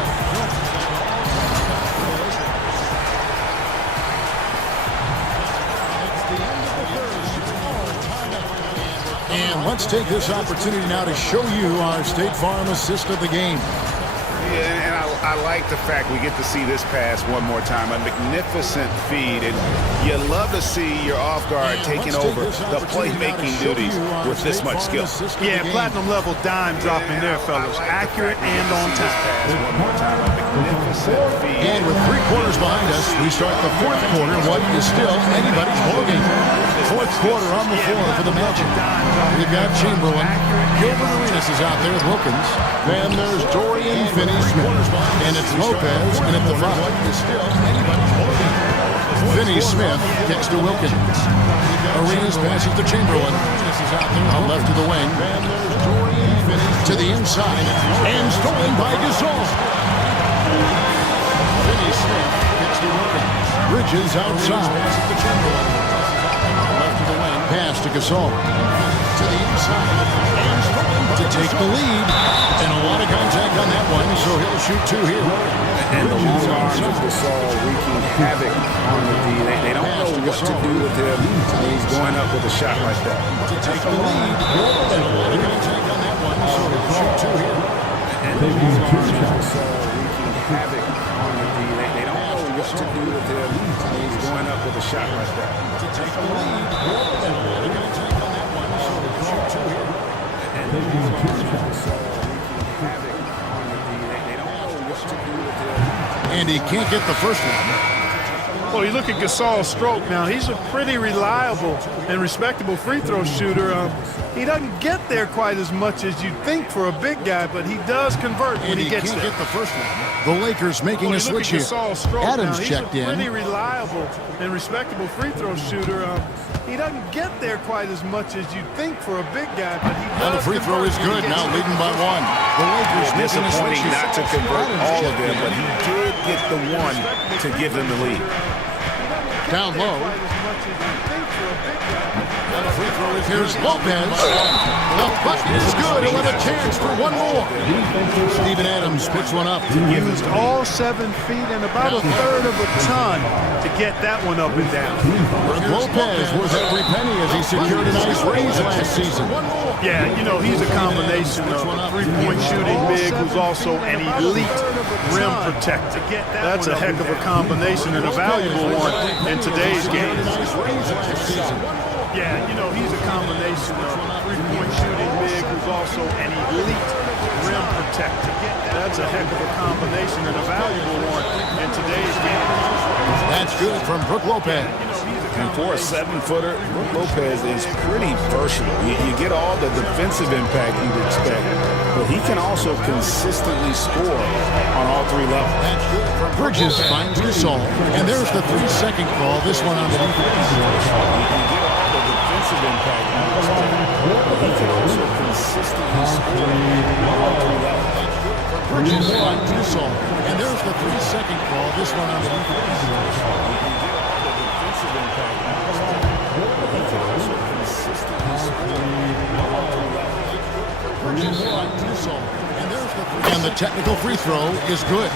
And let's take this opportunity now to show you our State Farm assist of the game. Yeah, and I like the fact we get to see this pass one more time. A magnificent feed, and you love to see your off guard taking over the playmaking duties with this much skill. Yeah, platinum level dime dropping there, fellas. Accurate and on time. One more time, a magnificent feed. And with 3 quarters behind us, we start the fourth quarter, what is still anybody's ballgame. Fourth quarter on the floor for the Magic. We've got Chamberlain. Gilbert Arenas is out there with Wilkins. Then there's Dorian Finney-Smith. And it's Lopez, and at the front is still anybody's ballgame. Finney-Smith kicks to Wilkins. Arenas passes to Chamberlain. This is out there on left of the wing. Then there's Dorian Finney to the inside. And stolen by Gasol. Finney-Smith kicks to Wilkins. Bridges outside. To Chamberlain. Left of the wing. Pass to Gasol. To the inside. And stolen to take the lead. And a lot of contact on that one, so he'll shoot 2 here. And the long arms of Gasol wreaking havoc on the D. They don't know what to do with him when he's going up with a shot like that. To take the lead. And a lot of contact on that one, so he'll shoot 2 here. And the long arms of Gasol wreaking havoc on the D. They don't know what to do with him when he's going up with a shot like that. To take the lead. And a lot of contact on that one, so he'll shoot 2 here. And the long arms of Gasol wreaking havoc on the D. They don't know what to do with him. And he can't get the first one. Well, you look at Gasol's stroke now. He's a pretty reliable and respectable free throw shooter. He doesn't get there quite as much as you'd think for a big guy, but he does convert when he gets there. And he can't get the first one. The Lakers making a switch here. Adams checked in. He's a pretty reliable and respectable free throw shooter. He doesn't get there quite as much as you'd think for a big guy, but he does. Now the free throw is good. Now leading by 1. The Lakers making a switch disappointing here. not to convert all of them, but he did get the one to give them the lead. Down low. And the free throw is here's Lopez. The bucket is good. He'll have a chance for one more. Steven Adams picks one up. Used all 7 feet and about a third of a ton to get that one up and down. Lopez worth every penny as he secured a nice raise last season. Yeah, you know, he's a combination of a three-point shooting big who's also an elite rim protector. That's a heck of a combination and a valuable one in today's game. Yeah, you know, he's a combination of a three-point shooting big who's also an elite rim protector. That's a heck of a combination and a valuable one in today's game. That's good from Brook Lopez. And for a 7-footer, Brook Lopez is pretty versatile. You get all the defensive impact you'd expect, but he can also consistently score on all 3 levels. Bridges finds Gasol, and there's the 3-second call. This one on the defense. You get all the defensive impact you'd expect, but he can also consistently score on all 3 levels. Bridges finds Gasol, and there's the 3-second call. This one on the defense. And the technical free throw is good.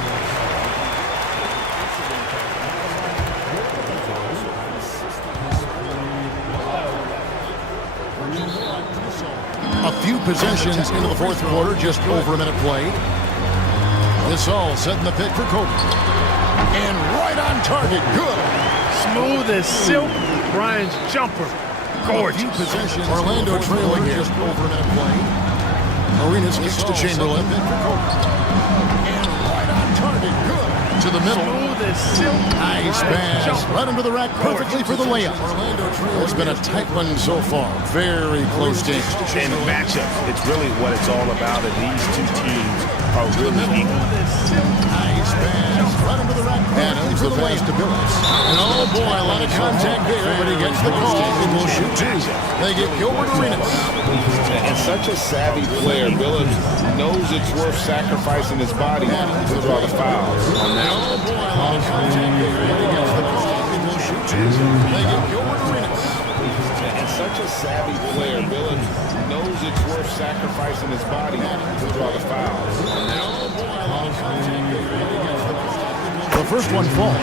few possessions into the fourth quarter, just over a minute played. This all setting the pick for Kobe. And right on target, good. Smooth as silk. Bryant's jumper, gorgeous. A few possessions. Orlando trailing here. Just over a minute played. Arenas kicks to Chamberlain. And right on target, good. To the middle. Smooth as silk. Nice pass. Right under the rack, perfectly for the layup. It's been a tight one so far. Very close game. And the matchup, it's really what it's all about, and these two teams are really equal. Nice pass. Right under the rack. And for the last to Billups. And oh boy, a lot of contact there, but he gets the call and will shoot two. They get Gilbert Arenas. And such a savvy player, Billups knows it's worth sacrificing his body to draw the foul on that. Oh boy, a lot of contact there, but he gets the call and will shoot two. They get Gilbert Arenas. And such a savvy player, Billups knows it's worth sacrificing his body to draw the foul on that. Oh boy, a lot of contact there, but he gets the call. The first one falls.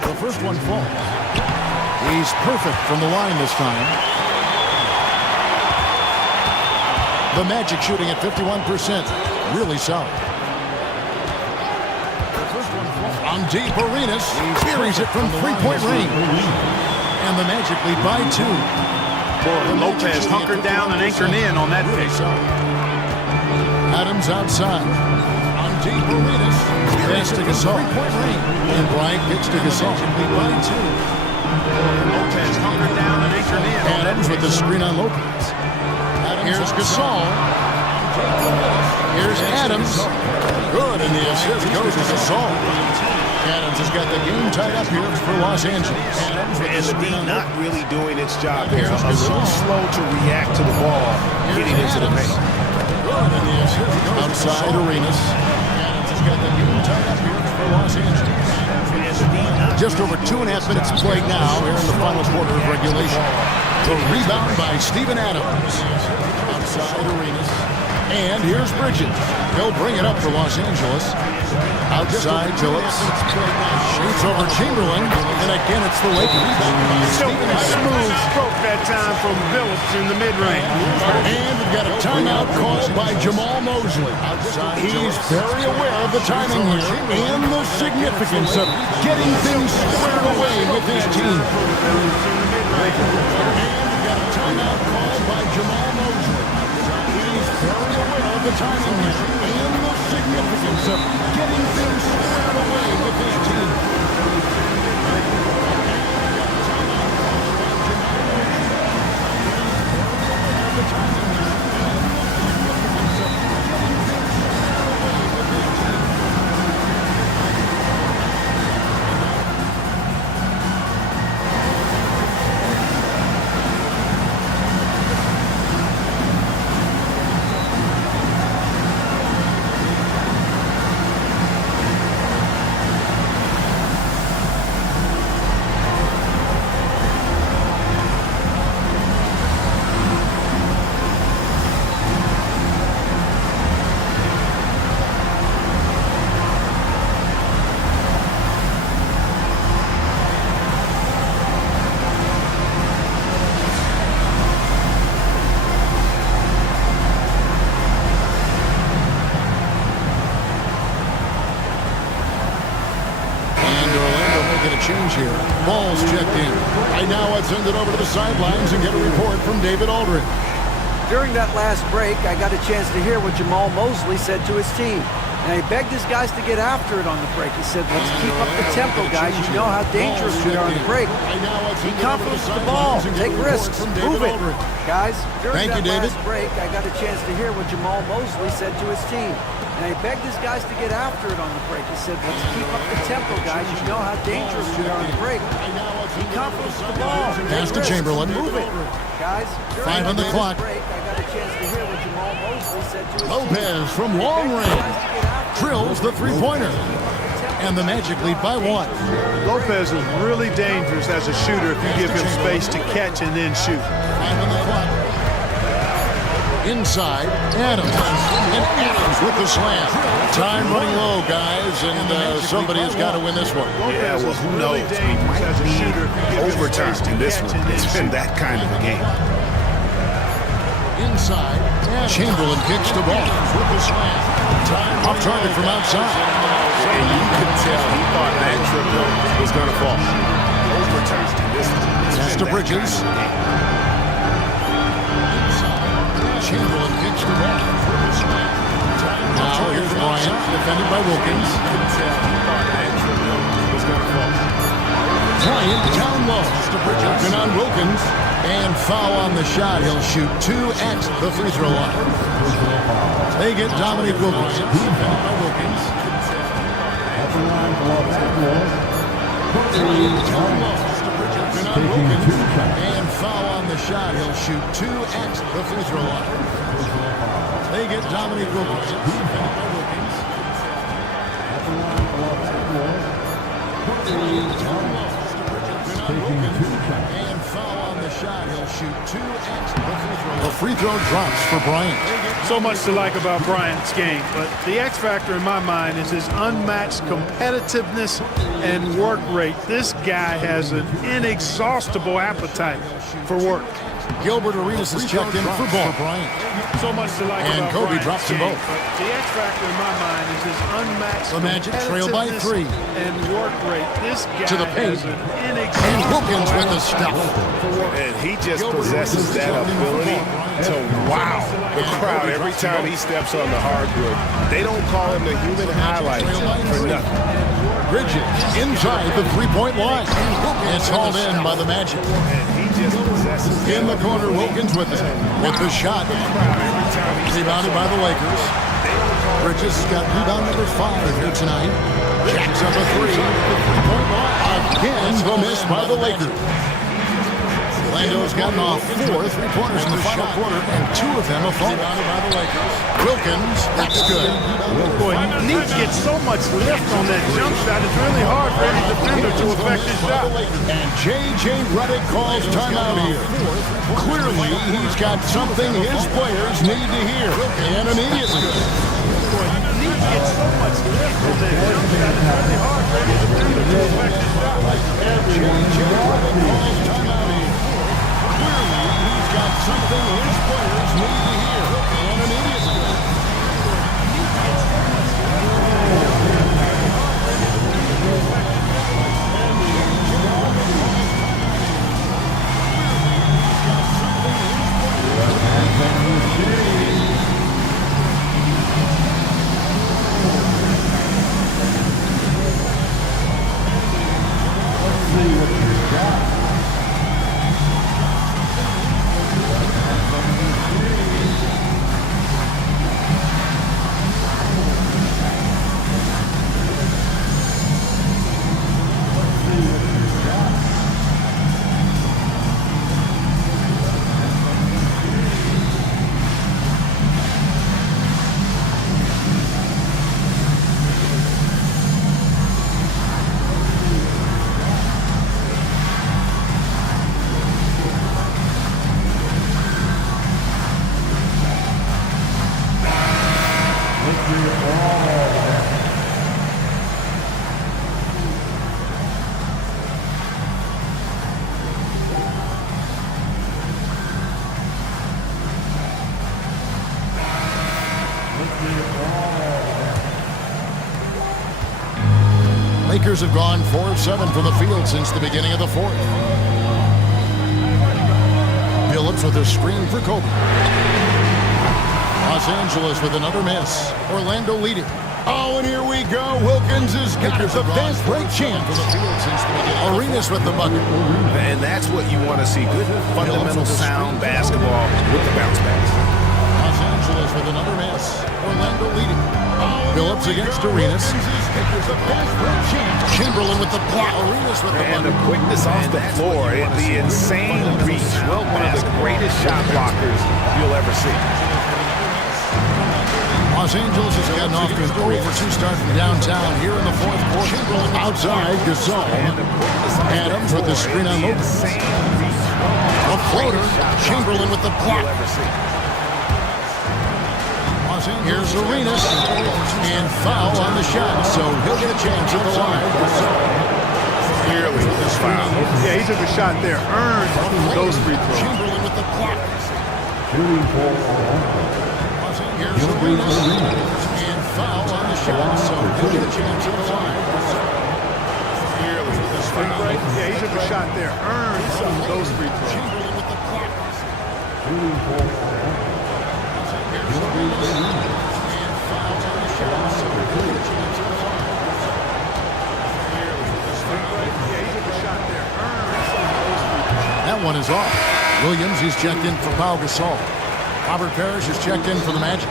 The first one falls. He's perfect from the line this time. The Magic shooting at 51%. Really solid. The first one falls. On deep, Arenas buries it from three-point range. And the Magic lead by 2. Boy, Lopez hunkered down and anchored in on that pick. Adams outside. On deep, Arenas. Pass to Gasol. And Bryant gets to Gasol. Lead by 2. Lopez hunkered down and anchored in. Adams with the screen on Lopez. Here's Gasol. Here's Adams. Good, and the assist goes to Gasol. Adams has got the game tied up here for Los Angeles. And the D not really doing its job here. A little slow to react to the ball getting into the paint. Good, and the assist goes outside Arenas. Adams has got the game tied up here for Los Angeles. Just over 2.5 minutes played now here in the final quarter of regulation. The rebound by Steven Adams. Outside Arenas. And here's Bridges. He'll bring it up for Los Angeles. Outside Billups. Shoots over Chamberlain. And again, it's the Lakers. Smooth stroke that time from Billups in the mid-range. And we've got a timeout called by Jamal Mosley. He's very aware of the timing here and the significance of getting things squared away with his team. And we've got a timeout called by Jamal Mosley. He's very aware of the timing here and the significance of getting things squared away with his team. Change here. Ball's checked in. Right now, let's send it over to the sidelines and get a report from David Aldridge. During that last break, I got a chance to hear what Jamal Mosley said to his team. And he begged his guys to get after it on the break. He said, let's keep up the tempo, guys. You know how dangerous we are on the break. Be confident with the ball. Take risks. Move it. Guys, during that last break, I got a chance to hear what Jamal Mosley said to his team. And he begged his guys to get after it on the break. He said, let's keep up the tempo, guys. You know how dangerous we are on the break. Be confident with the ball. Pass to Chamberlain. Move it. Guys, 5 on the clock. Break, I got a chance to hear what Jamal Mosley said to his Lopez from long range drills the three-pointer. And the Magic lead by 1. Lopez is really dangerous as a shooter if you give him space to catch and then shoot. 5 on the clock. Inside, Adams. And Adams with the slam. Time running low, guys, and somebody has got to win this one. Yeah, well, who knows? We might need overtime in this one. It's been that kind of a game. Inside, Chamberlain kicks the ball with the slam. Time off target from outside. And you could tell he thought that triple was going to fall. Overtime in this one. Pass to Bridges. Chamberlain kicks the ball with the slam. Now here's Bryant, defended by Wilkins. You could tell he thought that triple was going to fall. Bryant down low. Working on Wilkins. And foul on the shot. He'll shoot 2 at the free throw line. They get Dominique Wilkins. Defended by Wilkins. Working on Wilkins. And foul on the shot. He'll shoot 2 at the free throw line. They get Dominique Wilkins. Defended by Wilkins. And foul on the shot. He'll shoot 2 at the free throw. The free throw drops for Bryant. So much to like about Bryant's game, but the X factor in my mind is his unmatched competitiveness and work rate. This guy has an inexhaustible appetite for work. Gilbert Arenas has checked in for Bryant. So much to like And about Kobe Bryant's drops them game, both. but the X factor in my mind is his unmatched The Magic trail by 3. and work rate. This guy To the paint. has an And inexhaustible Wilkins with the stuff. And he just possesses that ability to wow the crowd every time he steps on the hardwood. They don't call him the human highlight for nothing. Bridges inside the three-point line. It's hauled in by the Magic. And he just possesses In the corner, Wilkins with it. With the shot. Rebounded by the Lakers. Bridges has got rebound number 5 here tonight. Jacks up a 3. The three-point line. Again, the miss by the Lakers. Orlando's gotten off 4 3-pointers in the final quarter, and 2 of them have fallen. Rebounded by the Lakers. Wilkins, that's good. Boy, he needs to get so much lift on that jump shot. It's really hard for any defender to affect his shot. And J.J. Redick calls timeout here. Clearly, he's got something his players need to hear, and immediately. Boy, he needs to get so much lift on that jump shot. It's really hard for any defender to affect his shot. J.J. Redick calls timeout here. Clearly, he's got something his players need to hear, and immediately. Lakers have gone 4 of 7 from the field since the beginning of the fourth. Billups with a screen for Kobe. Los Angeles with another miss. Orlando leading. Oh, and here we go. Wilkins has got the fast break chance. Arenas with the bucket. And that's what you want to see. Good fundamental sound basketball with the bounce pass. Los Angeles with another miss. Orlando leading. Billups against Arenas. Chamberlain with the block. Arenas with the And the quickness off the floor. And the insane reach. Well, one of the greatest shot blockers you'll ever see. Los Angeles has gotten off to an 0-for-2 start from downtown here in the fourth quarter. Outside, Gasol. Adams with the screen on Mobley. A floater. Chamberlain with the block. Here's Arenas, and foul on the shot, so he'll get a chance at the line. Clearly, foul. Yeah, he took a shot there. Earned those free throws. Chamberlain with the clock. Here's Arenas, and foul on the shot, so he'll get a chance at the line. Clearly, foul. Yeah, he took a shot there. Earned those free throws. Chamberlain with the clock. That one is off. Williams, he's checked in for Pau Gasol. Robert Parrish is checked in for the Magic.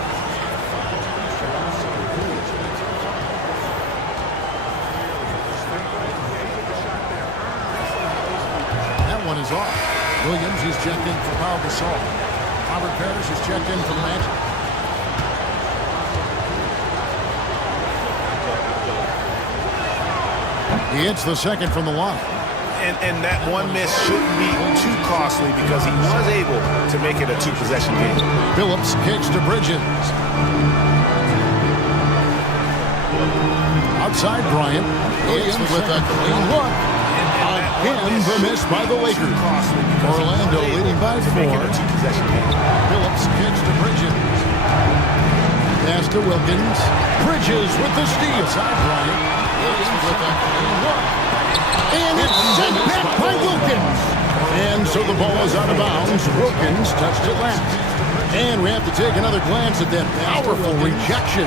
That one is off. Williams, he's checked in for Pau Gasol. Robert Parrish is checked in for the Magic. He hits the second from the line. And that one miss shouldn't be too costly because he was able to make it a two-possession game. Phillips kicks to Bridges. Outside Bryant. Williams with a clean look. Again, the miss by the Lakers. Orlando leading by 4. Phillips kicks to Bridges. Pass to Wilkins. Bridges with the steal. Outside Bryant. Williams with a clean look. And it's sent back by Wilkins. And so the ball is out of bounds. Wilkins touched it last. And we have to take another glance at that powerful rejection.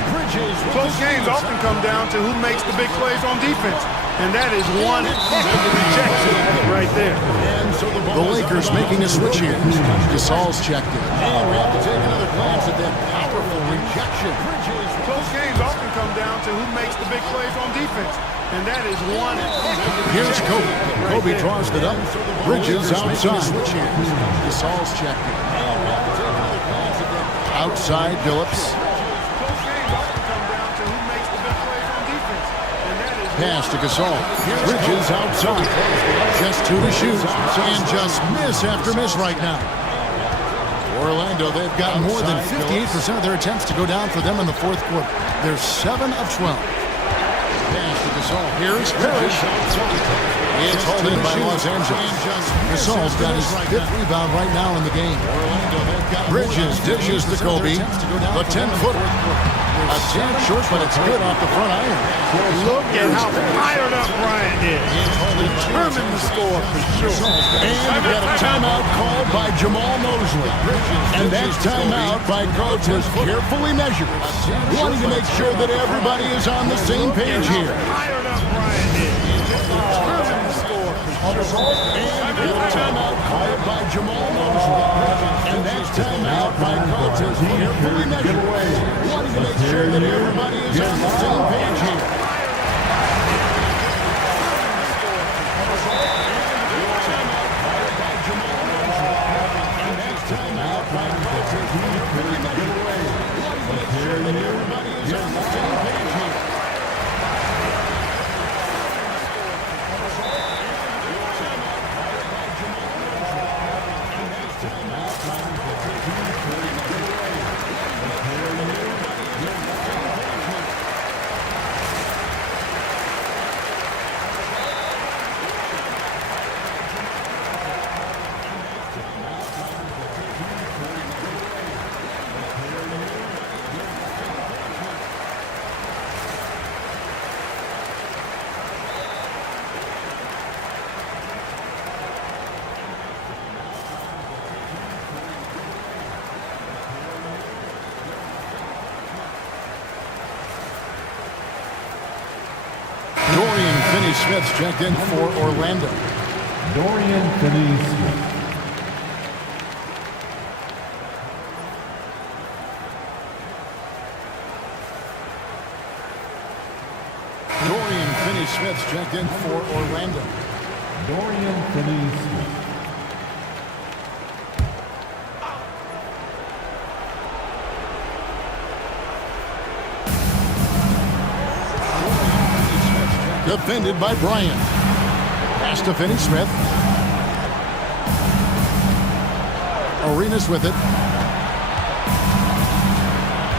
Close games often come down to who makes the big plays on defense. And that is one heck of a rejection right there. And so the Lakers making a switch here. Gasol's checked in. And we have to take another glance at that powerful rejection. Close games often come down to who makes the big plays on defense. And that is one heck of a Here's rejection. Kobe. Kobe draws it up. Bridges outside. Gasol's checked in. Outside Phillips. Pass to Gasol. Bridges outside. Just 2 to shoot. And just miss after miss right now. Orlando, they've got more than 58% of their attempts to go down for them in the fourth quarter. They're 7 of 12. Pass to Gasol. Here's Parrish. It's hauled in by Los Angeles. Gasol's got his 5th rebound right now in the game. Bridges dishes to Kobe. The 10-footer. A tad short, but it's good off the front iron. Look at how fired up Bryant is. Determined to score for sure. And we got a timeout called by Jamal Mosley. And that timeout by coach was carefully measured, wanting to make sure that everybody is on the same page here. Fired up Bryant is. Determined to score for sure. And we got a timeout called by Jamal Mosley. And that timeout by coach was carefully measured, wanting to make sure that everybody is on the same page here. Dorian Finney-Smith's checked in for Orlando. Dorian Finney-Smith. Dorian Finney-Smith's checked in for Orlando. Dorian Finney-Smith. Defended by Bryant. Pass to Finney-Smith. Arenas with it.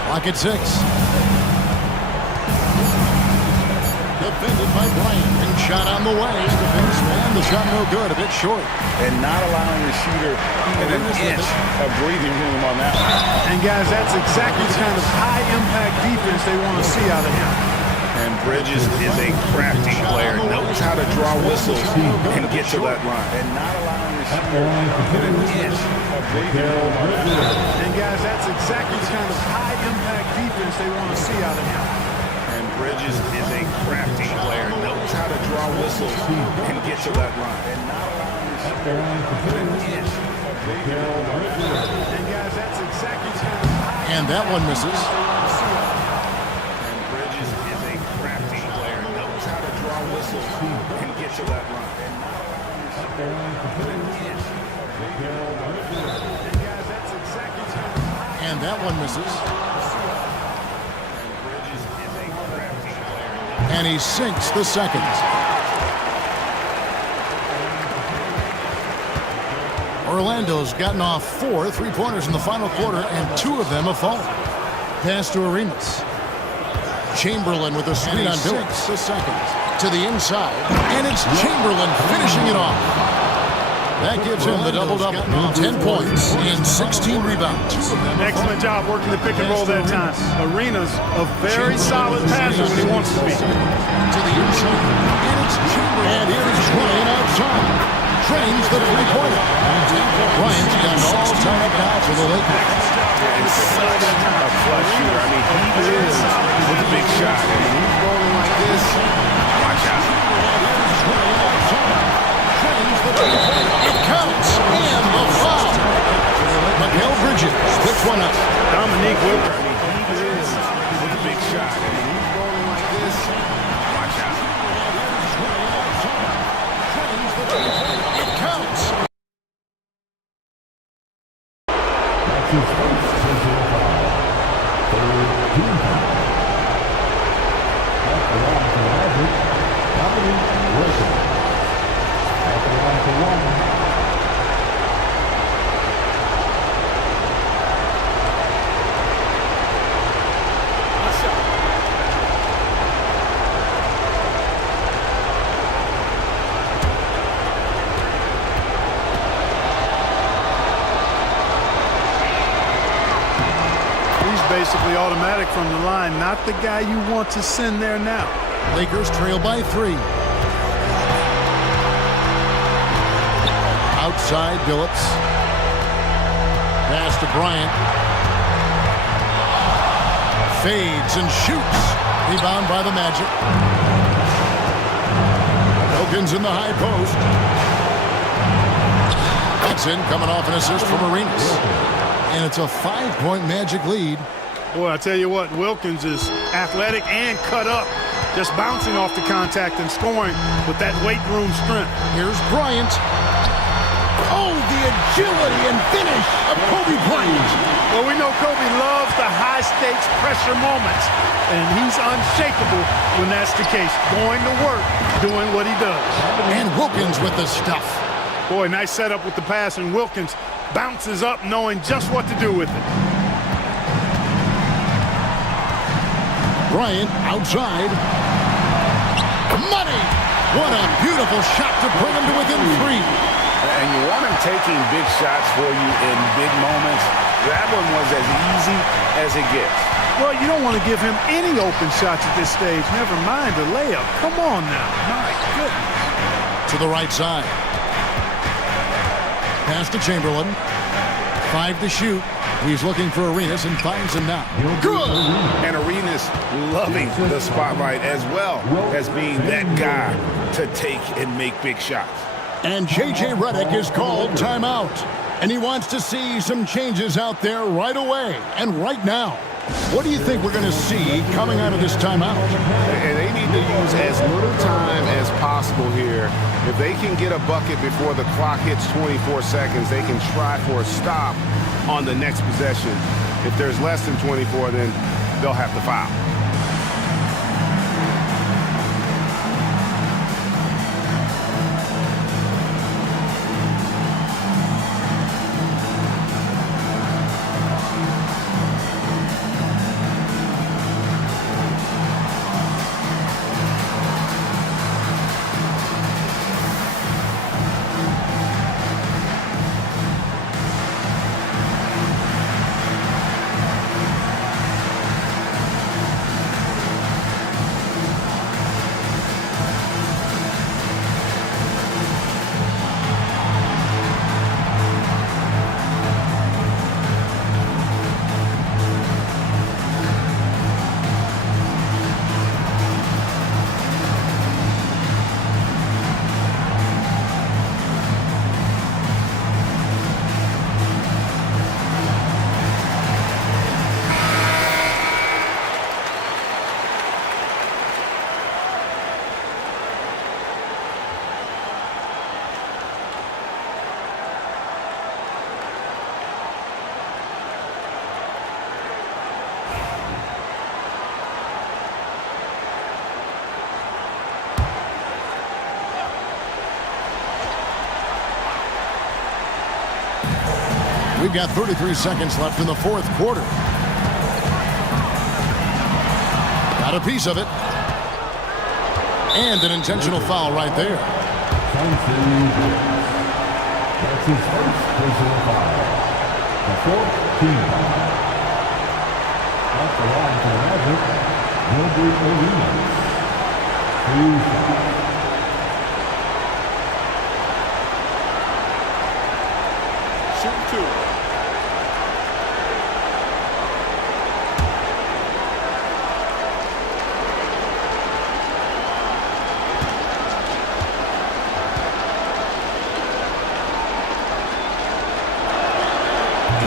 Clock at 6. Defended by Bryant, and shot on the way. And the shot no good, a bit short. And not allowing the shooter an inch of breathing room on that one. And guys, that's exactly the kind of high-impact defense they want to see out of him. And Bridges is a crafty player, knows how to draw whistles and get to that line. And not allowing the shooter an inch of breathing room on that one. And guys, that's exactly the kind of high-impact defense they want to see out of him. And Bridges is a crafty player, knows how to draw whistles and get to that line. And not allowing the shooter an inch of breathing room on that one. And guys, that's exactly the kind of high-impact And that one misses. And Bridges is a crafty player, knows how to draw whistles and get to that line. And not allowing the shooter an inch of breathing room on that one. And guys, that's exactly the kind of high-impact And that one misses. And Bridges is a crafty player. And he sinks the second. Orlando's gotten off 4 3-pointers in the final quarter, and 2 of them have fallen. Pass to Arenas. Chamberlain with a screen on Billups. The second to the inside, and it's Chamberlain finishing it off. That gives him the double-double. 10 points and 16 rebounds. Excellent job working the pick and roll that time. Arenas a very solid passer when he wants to be. To the inside, and it's Chamberlain. And here's Bryant outside. Trains the three-pointer. Bryant's got it all tied up now for the Lakers. And such a clutch shooter. I mean, he is with a big shot. And when he's rolling like this, watch out. It counts, and the foul. Miguel Bridges picks one up. Dominique Wilkins. I mean, he is with a big shot. And when he's rolling like this, watch out. It counts. That's his first personal foul. Third team foul. At the line for Magic, Dominique Wilkins. At the line for one. Basically automatic from the line, not the guy you want to send there now. Lakers trail by 3. Outside Billups. Pass to Bryant. Fades and shoots. Rebound by the Magic. Wilkins in the high post. That's in, coming off an assist from Arenas. And it's a 5-point Magic lead. Boy, I tell you what, Wilkins is athletic and cut up. Just bouncing off the contact and scoring with that weight room strength. Here's Bryant. Oh, the agility and finish of Kobe Bryant. Well, we know Kobe loves the high-stakes pressure moments, and he's unshakable when that's the case. Going to work, doing what he does. And Wilkins with the stuff. Boy, nice setup with the pass, and Wilkins bounces up knowing just what to do with it. Bryant outside. Money! What a beautiful shot to bring him to within 3. And you want him taking big shots for you in big moments. That one was as easy as it gets. Well, you don't want to give him any open shots at this stage. Never mind a layup. Come on now. My goodness. To the right side. Pass to Chamberlain. 5 to shoot. He's looking for Arenas and finds him now. Good! And Arenas loving the spotlight as well as being that guy to take and make big shots. And J.J. Redick is called timeout. And he wants to see some changes out there right away and right now. What do you think we're going to see coming out of this timeout? And they need to use as little time as possible here. If they can get a bucket before the clock hits 24 seconds, they can try for a stop on the next possession. If there's less than 24, then they'll have to foul. We've got 33 seconds left in the fourth quarter. Got a piece of it. And an intentional foul right there. That's his first personal foul. The fourth team foul. Off the line for the Magic, Wilbur Arenas. 2 shots. Shoot 2.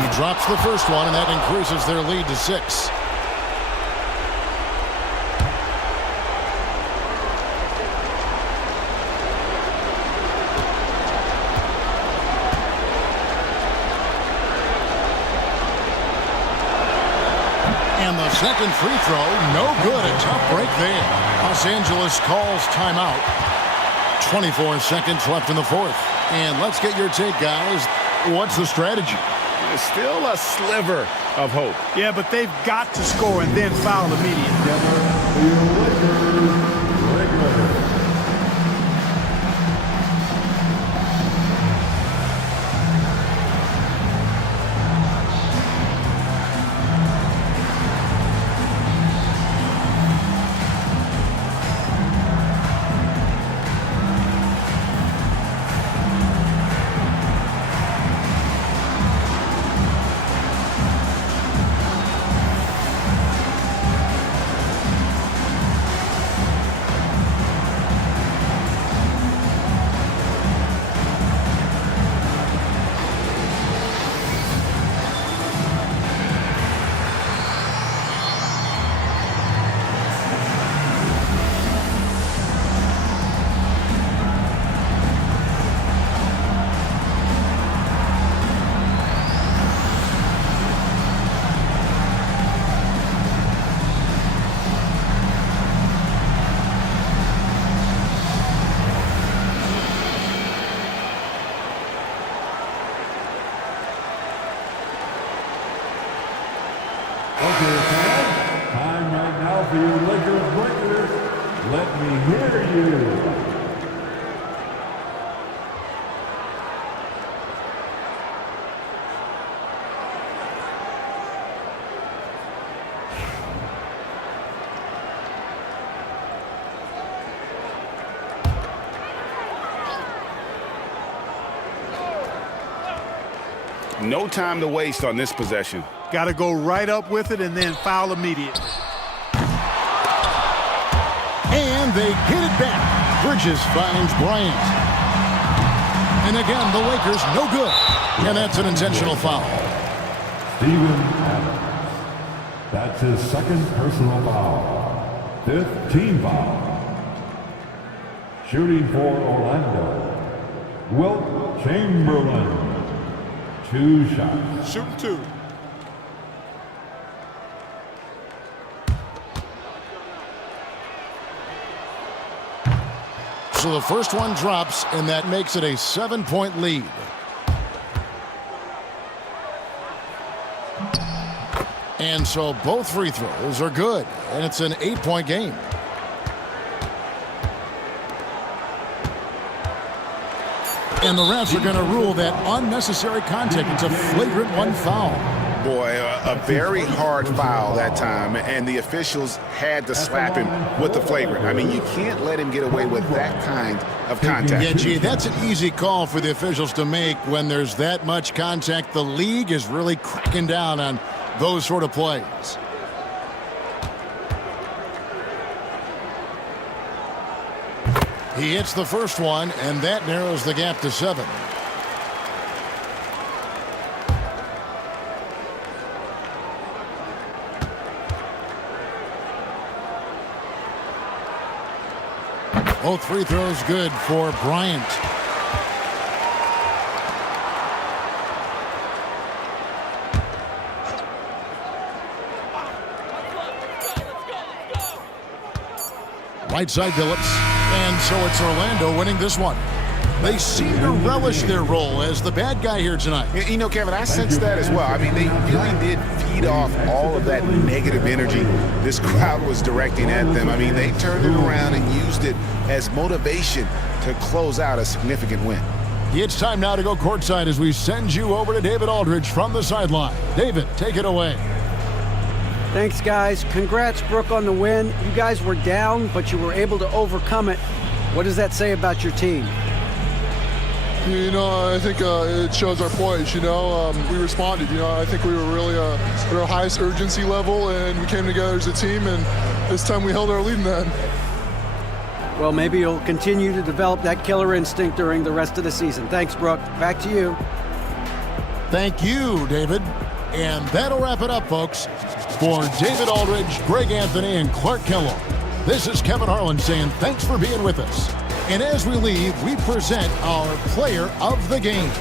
He drops the first one, and that increases their lead to 6. And the second free throw, no good. A tough break there. Los Angeles calls timeout. 24 seconds left in the fourth. And let's get your take, guys. What's the strategy? There's still a sliver of hope. Yeah, but they've got to score and then foul immediately. Okay, time right now for you Lakers breakers. Let me hear you. No time to waste on this possession. Got to go right up with it and then foul immediately. And they get it back. Bridges finds Bryant. And again, the Lakers no good. And that's an intentional foul. Steven Adams. That's his second personal foul. 5th team foul. Shooting for Orlando, Wilt Chamberlain. 2 shots. Shoot 2. So the first one drops, and that makes it a 7-point lead. And so both free throws are good, and it's an 8-point game. And the refs are going to rule that unnecessary contact. It's a flagrant 1 foul. Boy, a very hard foul that time, and the officials had to slap him with the flagrant. I mean, you can't let him get away with that kind of contact. Yeah, gee, that's an easy call for the officials to make when there's that much contact. The league is really cracking down on those sort of plays. He hits the first one, and that narrows the gap to 7. Both free throws good for Bryant. Right side Phillips. And so it's Orlando winning this one. They seem to relish their role as the bad guy here tonight. You know, Kevin, I sense that as well. I mean, they really did feed off all of that negative energy this crowd was directing at them. I mean, they turned it around and used it as motivation to close out a significant win. It's time now to go courtside as we send you over to David Aldridge from the sideline. David, take it away. Thanks, guys. Congrats, Brooke, on the win. You guys were down, but you were able to overcome it. What does that say about your team? You know, I think it shows our poise, you know. We responded, you know. I think we were really at our highest urgency level, and we came together as a team, and this time we held our lead in that. Well, maybe you'll continue to develop that killer instinct during the rest of the season. Thanks, Brooke. Back to you. Thank you, David. And that'll wrap it up, folks. For David Aldridge, Greg Anthony, and Clark Kellogg, this is Kevin Harlan saying thanks for being with us. And as we leave, we present our player of the game.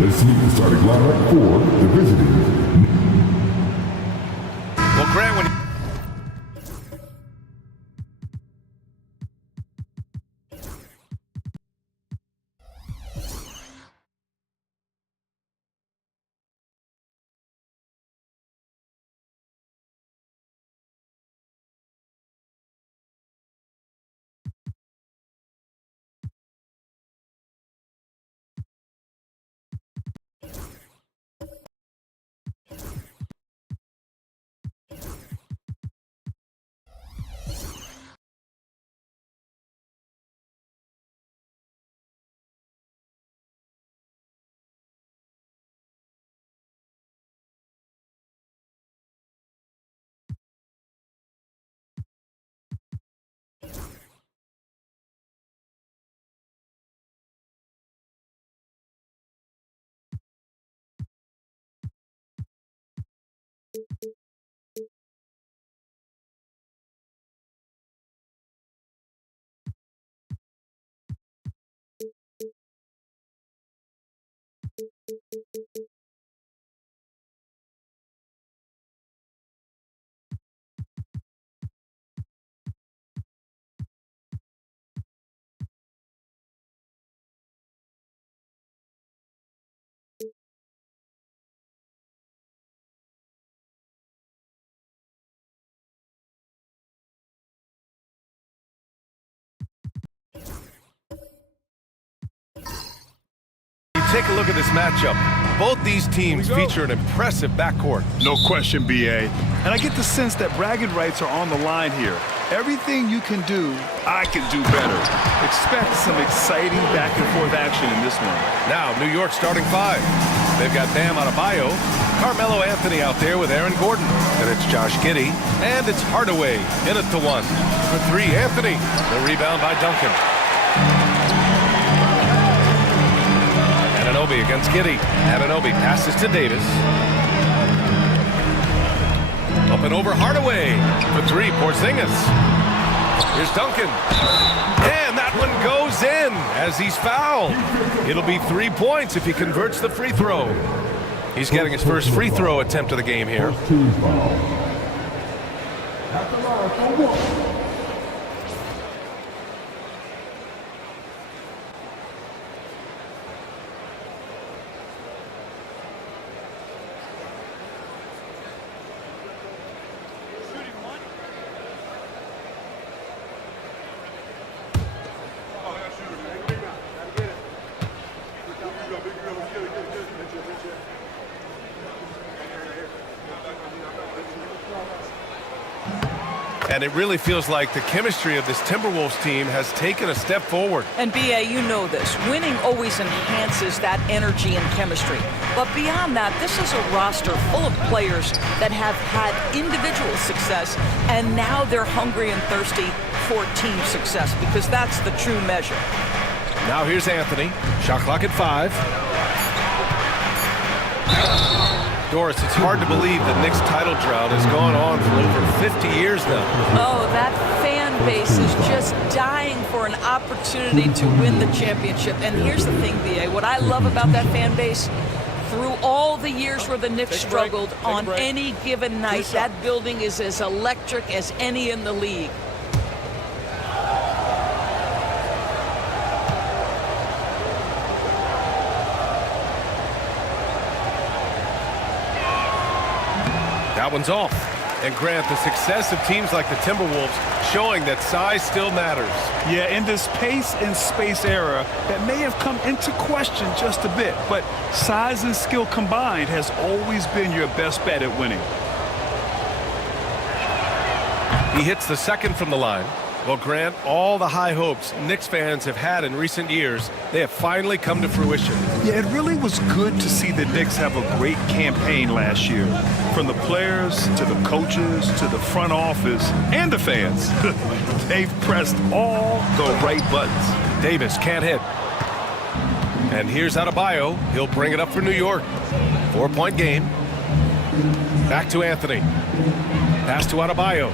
Let's see the starting lineup for the visitors. Well, Grant, when take a look at this matchup, both these teams feature an impressive backcourt. No question, BA. And I get the sense that bragging rights are on the line here. Everything you can do, I can do better. Expect some exciting back-and-forth action in this one. Now, New York starting five. They've got Bam Adebayo, Carmelo Anthony out there with Aaron Gordon. And it's Josh Giddey, and it's Hardaway in it to one. For three, Anthony. The rebound by Duncan. Anunoby against Giddey. Anunoby passes to Davis. Up and over Hardaway. For three, Porzingis. Here's Duncan. And that one goes in as he's fouled. It'll be 3 points if he converts the free throw. He's getting his first free throw attempt of the game here. First team foul. At the line for one. And it really feels like the chemistry of this Timberwolves team has taken a step forward. And BA, you know this. Winning always enhances that energy and chemistry. But beyond that, this is a roster full of players that have had individual success, and now they're hungry and thirsty for team success, because that's the true measure. Now here's Anthony. Shot clock at 5. Doris, it's hard to believe the Knicks title drought has gone on for over 50 years now. Oh, that fan base is just dying for an opportunity to win the championship. And here's the thing, BA, what I love about that fan base, through all the years where the Knicks struggled, on any given night, that building is as electric as any in the league. That one's off. And Grant, the success of teams like the Timberwolves showing that size still matters. Yeah, in this pace and space era, that may have come into question just a bit, but size and skill combined has always been your best bet at winning. He hits the second from the line. Well, Grant, all the high hopes Knicks fans have had in recent years, they have finally come to fruition. Yeah, it really was good to see the Knicks have a great campaign last year. From the players to the coaches to the front office and the fans. They've pressed all the right buttons. Davis can't hit. And here's Adebayo. He'll bring it up for New York. 4-point game. Back to Anthony. Pass to Adebayo.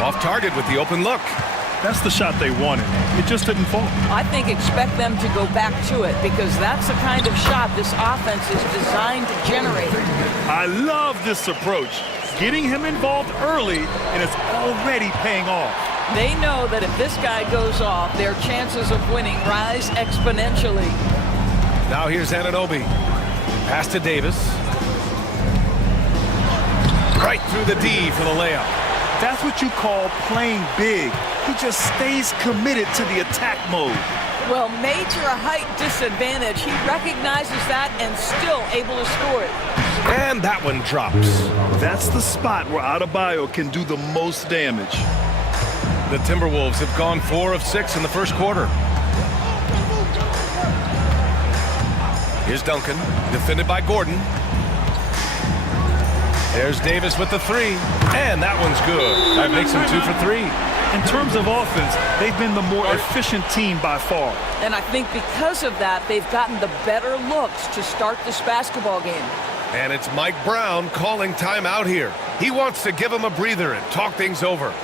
Off target with the open look. That's the shot they wanted. It just didn't fall. I think expect them to go back to it because that's the kind of shot this offense is designed to generate. I love this approach. Getting him involved early, and it's already paying off. They know that if this guy goes off, their chances of winning rise exponentially. Now here's Anunoby. Pass to Davis. Right through the D for the layup. That's what you call playing big. He just stays committed to the attack mode. Well, major height disadvantage. He recognizes that and still able to score it. And that one drops. That's the spot where Adebayo can do the most damage. The Timberwolves have gone 4 of 6 in the first quarter. Here's Duncan, defended by Gordon. There's Davis with the 3, and that one's good. That makes him 2 for 3. In terms of offense, they've been the more efficient team by far. And I think because of that, they've gotten the better looks to start this basketball game. And it's Mike Brown calling timeout here. He wants to give him a breather and talk things over.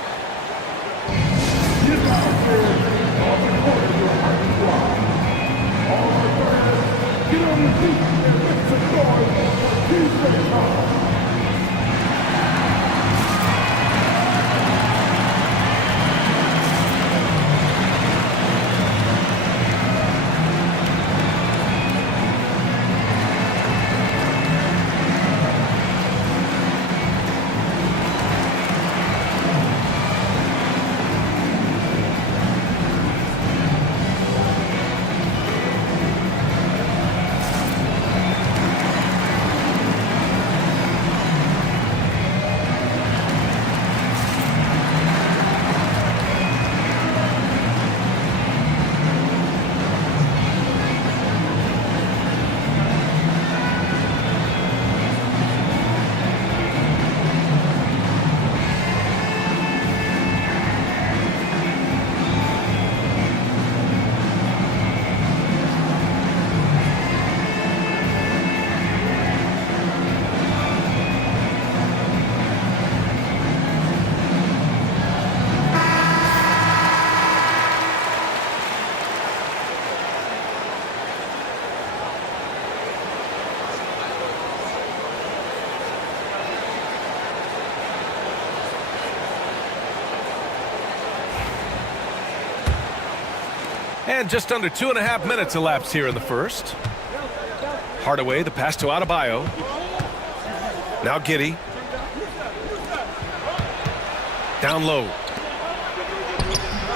And just under 2.5 minutes elapsed here in the first. Hardaway, the pass to Adebayo. Now Giddey. Down low.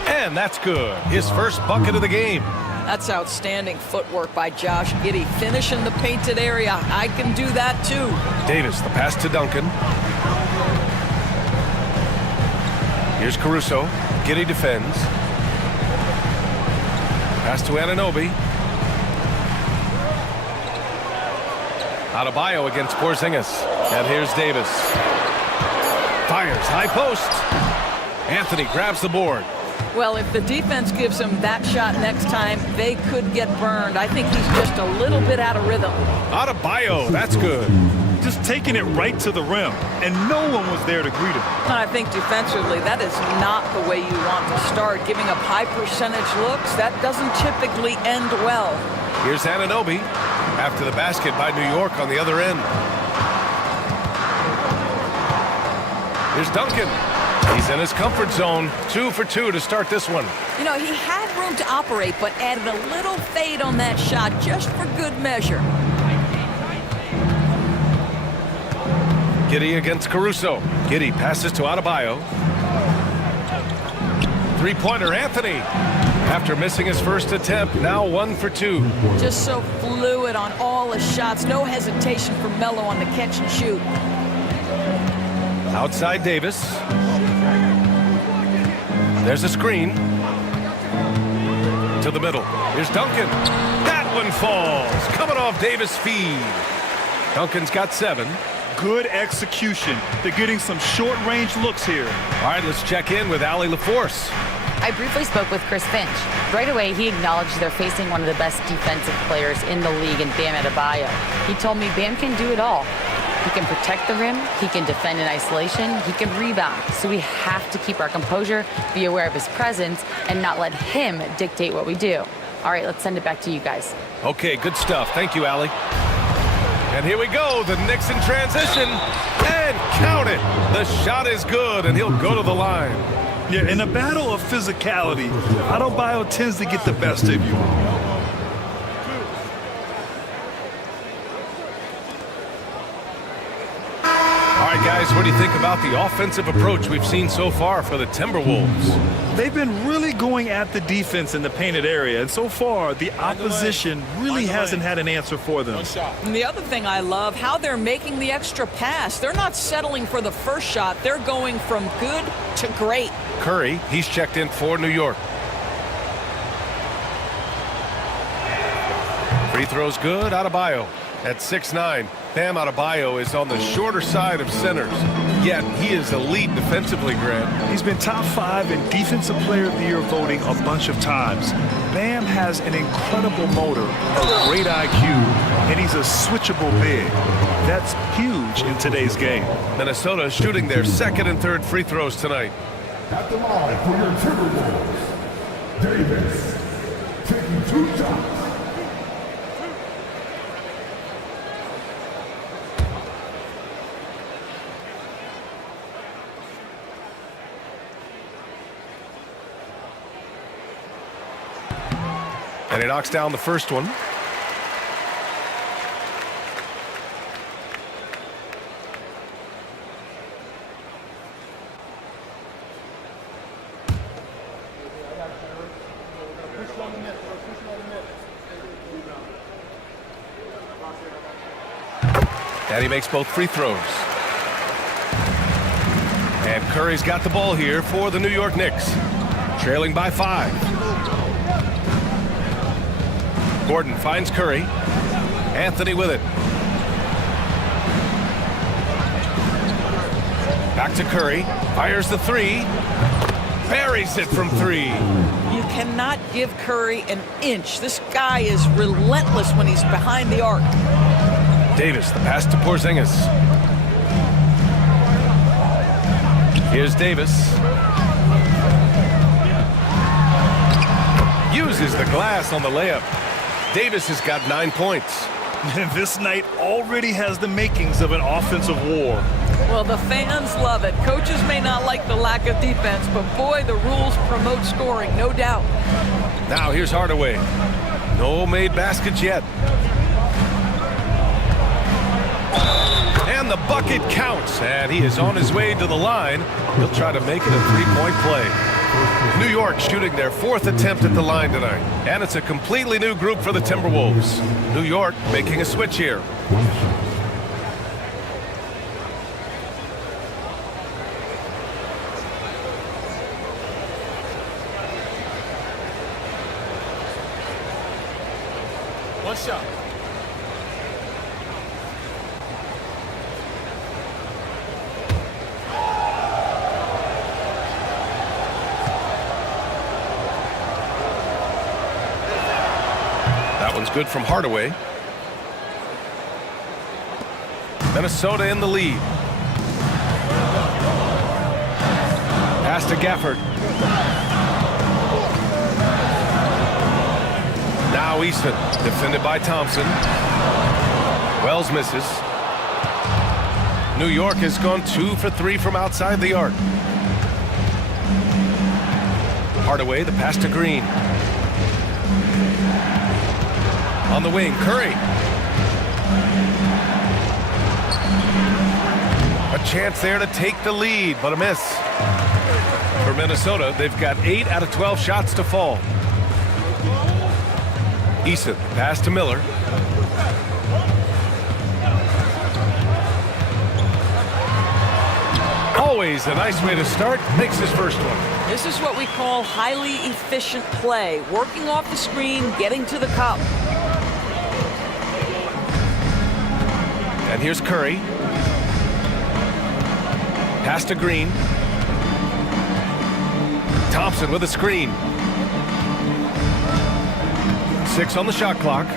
And that's good. His first bucket of the game. That's outstanding footwork by Josh Giddey. Finish in the painted area. I can do that too. Davis, the pass to Duncan. Here's Caruso. Giddey defends. Pass to Anunoby. Adebayo against Porzingis. And here's Davis. Fires, high post. Anthony grabs the board. Well, if the defense gives him that shot next time, they could get burned. I think he's just a little bit out of rhythm. Adebayo, that's good. Just taking it right to the rim, and no one was there to greet him. I think defensively, that is not the way you want to start. Giving up high percentage looks, that doesn't typically end well. Here's Anunoby after the basket by New York on the other end. Here's Duncan. He's in his comfort zone. 2 for 2 to start this one. You know, he had room to operate, but added a little fade on that shot just for good measure. Giddey against Caruso. Giddey passes to Adebayo. Three-pointer, Anthony. After missing his first attempt, now 1 for 2. Just so fluid on all his shots. No hesitation for Melo on the catch and shoot. Outside Davis. There's a screen. To the middle. Here's Duncan. That one falls. Coming off Davis' feed. Duncan's got 7. Good execution. They're getting some short-range looks here. All right, let's check in with Allie LaForce. I briefly spoke with Chris Finch. Right away, he acknowledged they're facing one of the best defensive players in the league in Bam Adebayo. He told me Bam can do it all. He can protect the rim, he can defend in isolation, he can rebound. So we have to keep our composure, be aware of his presence, and not let him dictate what we do. All right, let's send it back to you guys. Okay, good stuff. Thank you, Allie. And here we go, the Knicks in transition, and count it. The shot is good, and he'll go to the line. Yeah, in a battle of physicality, Adebayo tends to get the best of you. All right, guys, what do you think about the offensive approach we've seen so far for the Timberwolves? They've been really going at the defense in the painted area, and so far, the opposition really hasn't had an answer for them. And the other thing I love, how they're making the extra pass. They're not settling for the first shot. They're going from good to great. Curry, he's checked in for New York. Free throw's good, Adebayo. At 6'9", Bam Adebayo is on the shorter side of centers, yet he is elite defensively, Grant. He's been top 5 in Defensive Player of the Year voting a bunch of times. Bam has an incredible motor, a great IQ, and he's a switchable big. That's huge in today's game. Minnesota shooting their second and third free throws tonight. At the line for your Timberwolves, Davis taking 2 shots. And he knocks down the first one. And he makes both free throws. And Curry's got the ball here for the New York Knicks, trailing by 5. Gordon finds Curry. Anthony with it. Back to Curry. Fires the 3. Buries it from 3. You cannot give Curry an inch. This guy is relentless when he's behind the arc. Davis, the pass to Porzingis. Here's Davis. Uses the glass on the layup. Davis has got 9 points. This night already has the makings of an offensive war. Well, the fans love it. Coaches may not like the lack of defense, but boy, the rules promote scoring, no doubt. Now here's Hardaway. No made baskets yet. And the bucket counts, and he is on his way to the line. He'll try to make it a 3-point play. New York shooting their 4th attempt at the line tonight. And it's a completely new group for the Timberwolves. New York making a switch here. One shot. That one's good from Hardaway. Minnesota in the lead. Pass to Gafford. Now Easton, defended by Thompson. Wells misses. New York has gone 2 for 3 from outside the arc. Hardaway, the pass to Green. On the wing, Curry. A chance there to take the lead, but a miss. For Minnesota, they've got 8 out of 12 shots to fall. Eason, pass to Miller. Always a nice way to start. Makes his first one. This is what we call highly efficient play. Working off the screen, getting to the cup. And here's Curry. Pass to Green. Thompson with a screen. 6 on the shot clock.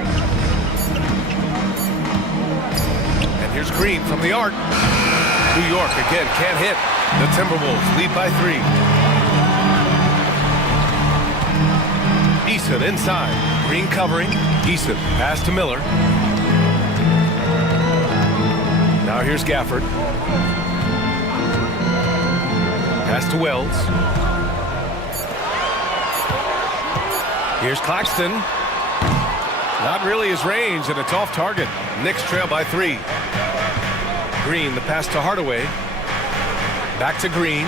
And here's Here's Green from the arc. New York again can't hit. The Timberwolves lead by 3. Eason inside. Green covering. Eason pass to Miller. Now here's Gafford. Pass to Wells. Here's Claxton. Not really his range, and it's off target. Knicks trail by 3. Green, the pass to Hardaway. Back to Green.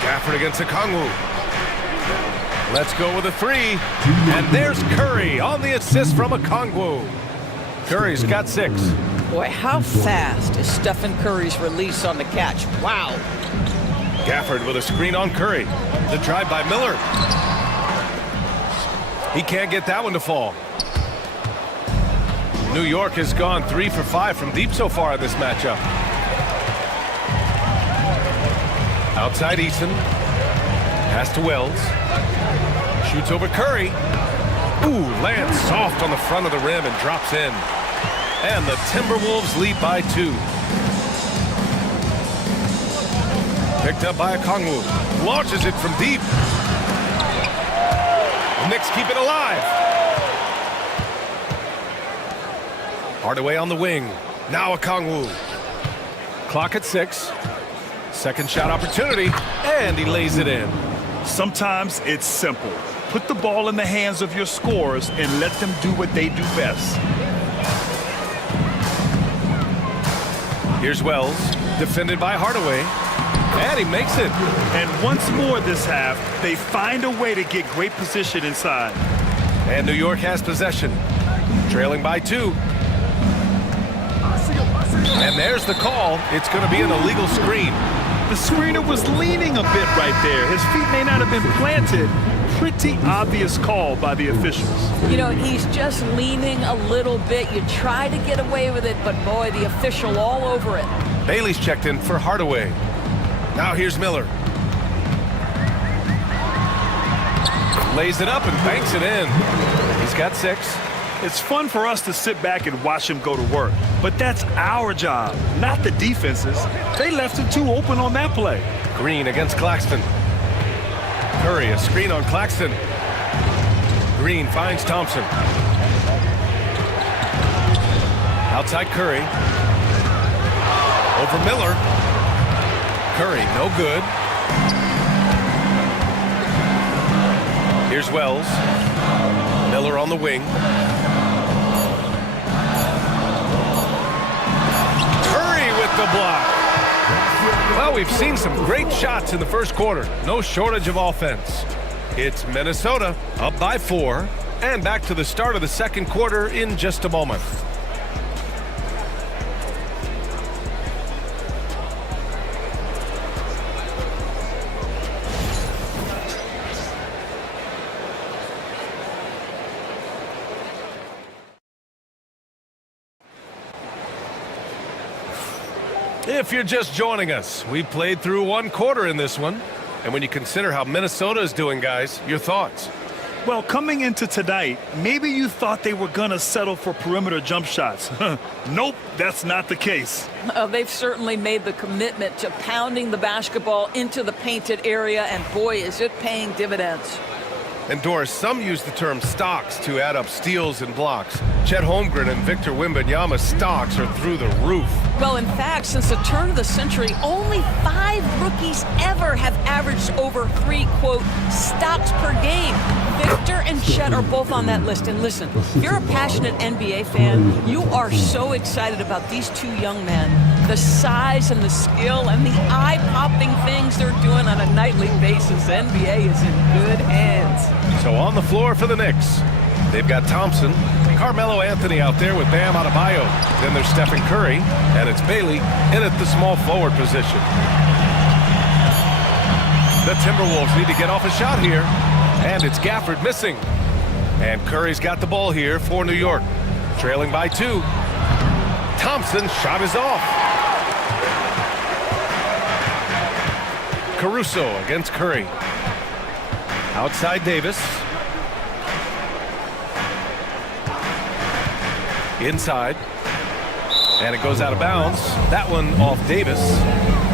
Gafford against Okongwu. Let's go with a 3. And there's Curry on the assist from Okongwu. Curry's got 6. Boy, how fast is Stephen Curry's release on the catch? Wow. Gafford with a screen on Curry. The drive by Miller. He can't get that one to fall. New York has gone 3 for 5 from deep so far in this matchup. Outside Eason. Pass to Wells. Shoots over Curry. Ooh, lands soft on the front of the rim and drops in. And the Timberwolves lead by 2. Picked up by Okongwu. Launches it from deep. The Knicks keep it alive. Hardaway on the wing. Now Okongwu. Clock at 6. Second shot opportunity. And he lays it in. Sometimes it's simple. Put the ball in the hands of your scorers and let them do what they do best. Here's Wells. Defended by Hardaway. And he makes it. And once more this half, they find a way to get great position inside. And New York has possession. Trailing by 2. And there's the call. It's going to be an illegal screen. The screener was leaning a bit right there. His feet may not have been planted. Pretty obvious call by the officials. You know, he's just leaning a little bit. You try to get away with it, but boy, the official all over it. Bailey's checked in for Hardaway. Now here's Miller. Lays it up and banks it in. He's got 6. It's fun for us to sit back and watch him go to work, but that's our job, not the defense's. They left him too open on that play. Green against Claxton. Curry, a screen on Claxton. Green finds Thompson. Outside Curry. Over Miller. Curry, no good. Here's Wells. Miller on the wing. Curry with the block. Well, we've seen some great shots in the first quarter. No shortage of offense. It's Minnesota up by 4. And back to the start of the second quarter in just a moment. If you're just joining us, we played through 1 quarter in this one. And when you consider how Minnesota is doing, guys, your thoughts? Well, coming into tonight, maybe you thought they were going to settle for perimeter jump shots. Nope, that's not the case. They've certainly made the commitment to pounding the basketball into the painted area, and boy, is it paying dividends. And Doris, some use the term stocks to add up steals and blocks. Chet Holmgren and Victor Wembanyama's stocks are through the roof. Well, in fact, since the turn of the century, only 5 rookies ever have averaged over 3, quote, stocks per game. Victor and Chet are both on that list. And listen, if you're a passionate NBA fan, you are so excited about these 2 young men. The size and the skill and the eye-popping things they're doing on a nightly basis. NBA is in good hands. So on the floor for the Knicks, they've got Thompson, Carmelo Anthony out there with Bam Adebayo. Then there's Stephen Curry, and it's Bailey in at the small forward position. The Timberwolves need to get off a shot here, and it's Gafford missing. And Curry's got the ball here for New York, trailing by 2. Thompson's shot is off. Caruso against Curry. Outside Davis. Inside. And it goes out of bounds. That one off Davis.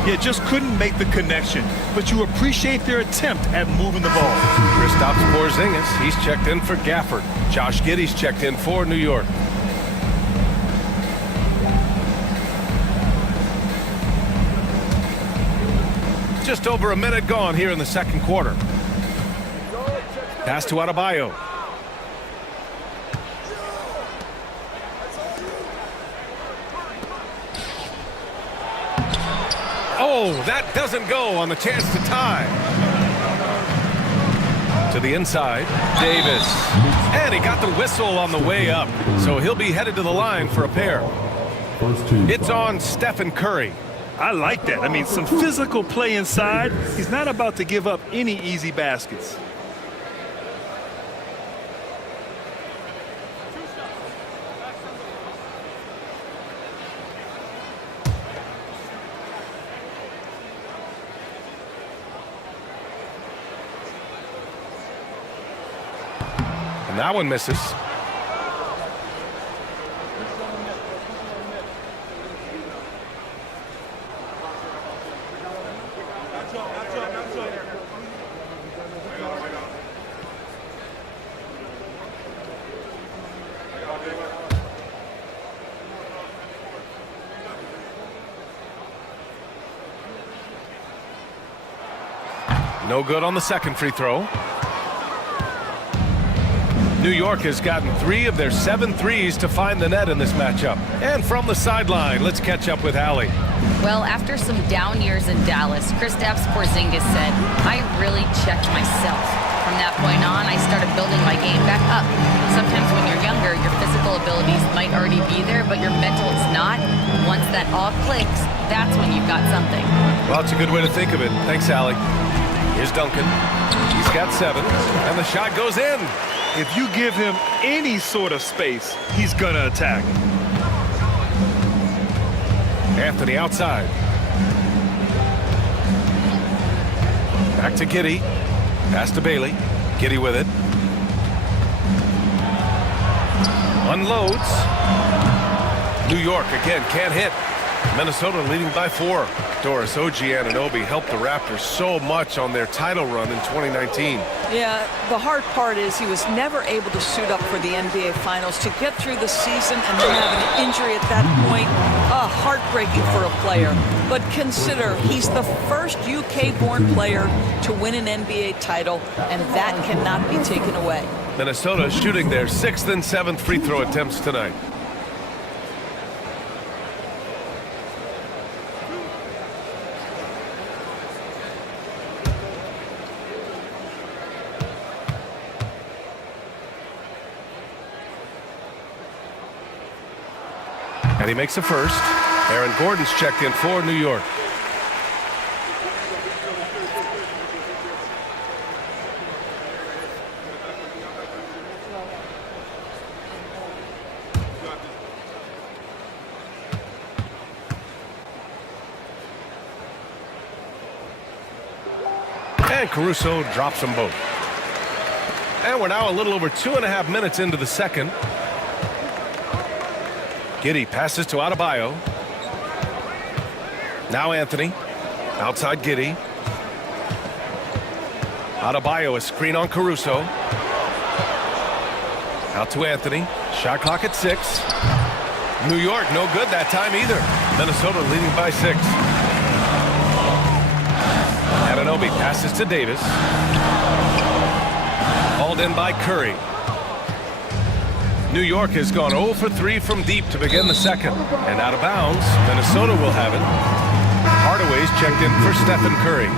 Yeah, just couldn't make the connection, but you appreciate their attempt at moving the ball. Kristaps Porzingis, he's checked in for Gafford. Josh Giddey's checked in for New York. Just over a minute gone here in the second quarter. Pass to Adebayo. Oh, that doesn't go on the chance to tie. To the inside, Davis. And he got the whistle on the way up, so he'll be headed to the line for a pair. It's on Stephen Curry. I like that. I mean, some physical play inside. He's not about to give up any easy baskets. And that one misses. No good on the second free throw. New York has gotten 3 of their 7 threes to find the net in this matchup. And from the sideline, let's catch up with Allie. Well, after some down years in Dallas, Kristaps Porzingis said, I really checked myself. From that point on, I started building my game back up. Sometimes when you're younger, your physical abilities might already be there, but your mental is not. Once that all clicks, that's when you've got something. Well, it's a good way to think of it. Thanks, Allie. Here's Duncan. He's got 7, and the shot goes in. If you give him any sort of space, he's gonna attack. Anthony outside. Back to Giddey. Pass to Bailey. Giddey with it. Unloads. New York again can't hit. Minnesota leading by 4. Doris Anunoby helped the Raptors so much on their title run in 2019. Yeah, the hard part is he was never able to suit up for the NBA Finals. To get through the season and then have an injury at that point, heartbreaking for a player. But consider, he's the first UK-born player to win an NBA title, and that cannot be taken away. Minnesota shooting their 6th and 7th free throw attempts tonight. And he makes a first. Aaron Gordon's checked in for New York. And Caruso drops them both. And we're now a little over 2.5 minutes into the second. Giddey passes to Adebayo. Now Anthony. Outside Giddey. Adebayo, a screen on Caruso. Out to Anthony. Shot clock at 6. New York, no good that time either. Minnesota leading by 6. Anunoby passes to Davis. Hauled in by Curry. New York has gone 0 for 3 from deep to begin the second. And out of bounds, Minnesota will have it. Hardaway's checked in for Stephen Curry.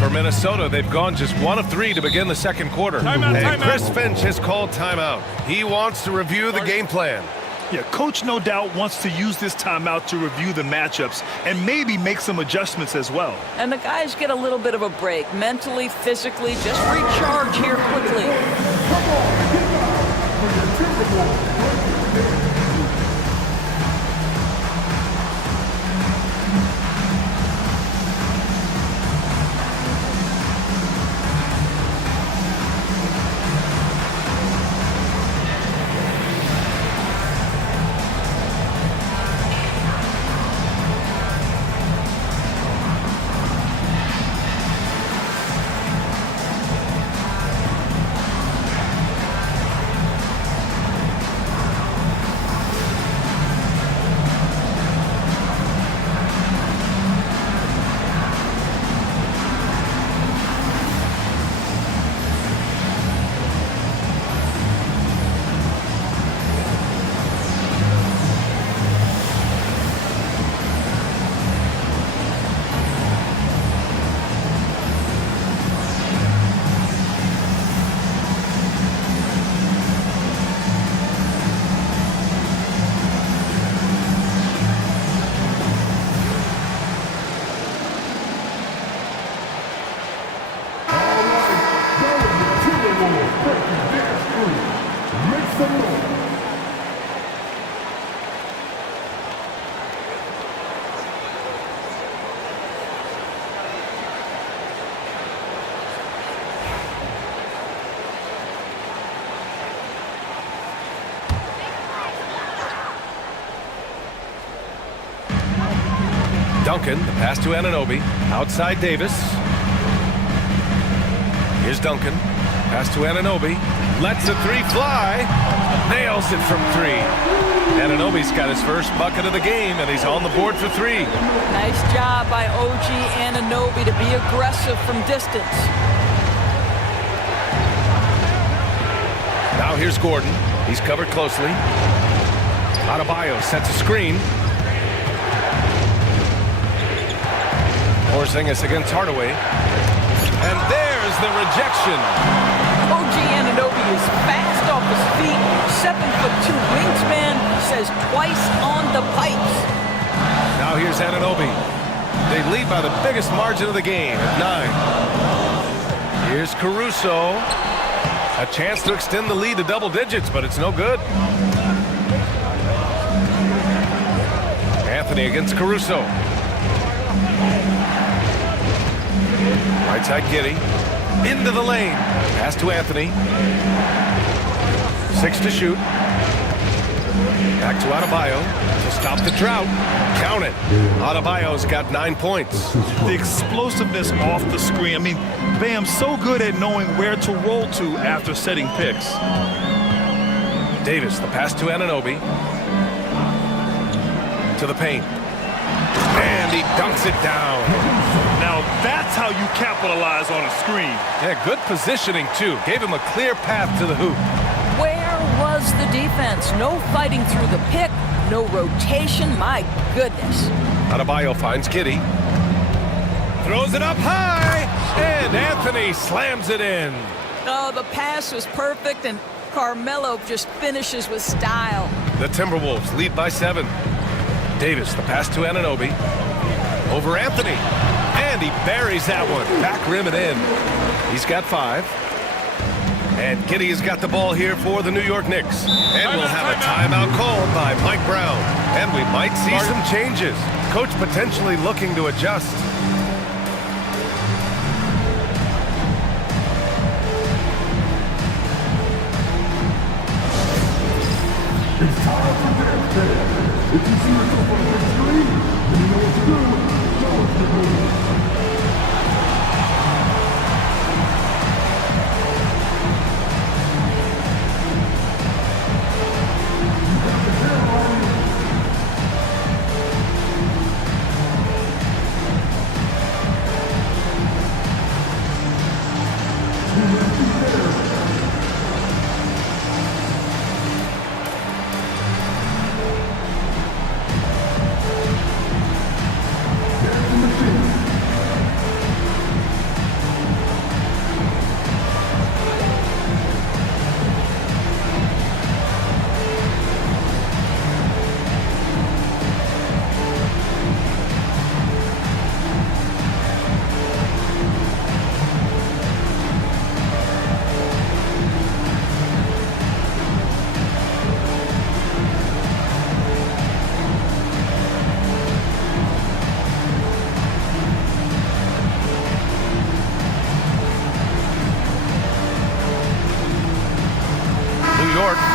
For Minnesota, they've gone just 1 of 3 to begin the second quarter. And Chris Finch has called timeout. He wants to review the game plan. Yeah, coach no doubt wants to use this timeout to review the matchups and maybe make some adjustments as well. And the guys get a little bit of a break, mentally, physically, just recharge here quickly. Makes the move. Duncan, the pass to Anunoby. Outside Davis. Here's Duncan. Pass to Anunoby. Lets the three fly. Nails it from three. Anunoby's got his first bucket of the game, and he's on the board for three. Nice job by OG Anunoby to be aggressive from distance. Now here's Gordon. He's covered closely. Adebayo sets a screen. Porzingis against Hardaway. And there's the rejection. OG Anunoby is fast off his feet. 7'2" wingspan, says twice on the pipes. Now here's Anunoby. They lead by the biggest margin of the game at 9. Here's Caruso. A chance to extend the lead to double digits, but it's no good. Anthony against Caruso. Right side Giddey. Into the lane. Pass to Anthony. 6 to shoot. Back to Adebayo to stop the drought. Count it. Adebayo's got 9 points. The explosiveness off the screen. I mean, Bam's so good at knowing where to roll to after setting picks. Davis, the pass to Anunoby. To the paint. And he dunks it down. Now that's how you capitalize on a screen. Yeah, good positioning too. Gave him a clear path to the hoop. Where was the defense? No fighting through the pick, no rotation. My goodness. Adebayo finds Giddey. Throws it up high, and Anthony slams it in. Oh, the pass was perfect, and Carmelo just finishes with style. The Timberwolves lead by 7. Davis, the pass to Anunoby. Over Anthony. And he buries that one. Back rim and in. He's got 5. And Giddey has got the ball here for the New York Knicks. And we'll have a timeout called by Mike Brown. And we might see some changes. Coach potentially looking to adjust. It's time for dance. If you see yourself on the big screen, then you know what to do. Show us the move.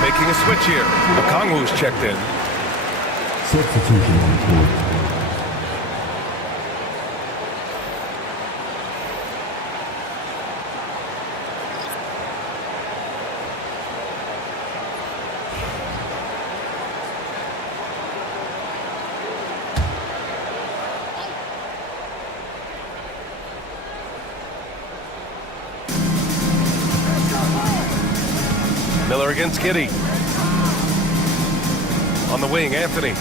Making a switch here. Okongwu's checked in. Substitution on the court. Miller against Giddey. On the wing, Anthony.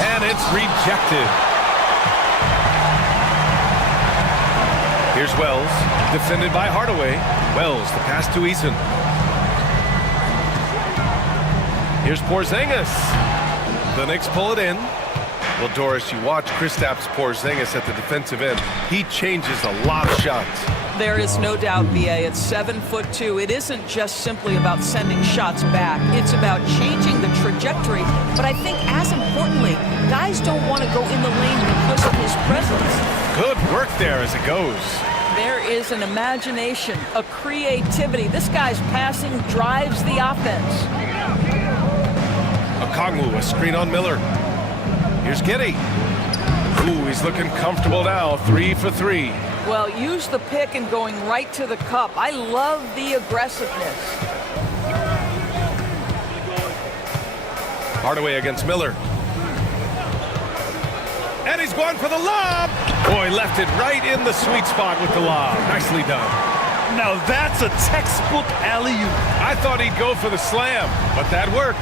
And it's rejected. Here's Wells, defended by Hardaway. Wells, the pass to Eason. Here's Porzingis. The Knicks pull it in. Well, Doris, you watch Kristaps Porzingis at the defensive end. He changes a lot of shots. There is no doubt, B.A. At 7'2", it isn't just simply about sending shots back. It's about changing the trajectory. But I think as importantly, guys don't want to go in the lane because of his presence. Good work there as it goes. There is an imagination, a creativity. This guy's passing drives the offense. Okongwu, a screen on Miller. Here's Giddey. Ooh, he's looking comfortable now. 3 for 3. Well, use the pick and going right to the cup. I love the aggressiveness. Hardaway against Miller. And he's going for the lob. Boy, left it right in the sweet spot with the lob. Nicely done. Now that's a textbook alley-oop. I thought he'd go for the slam, but that worked.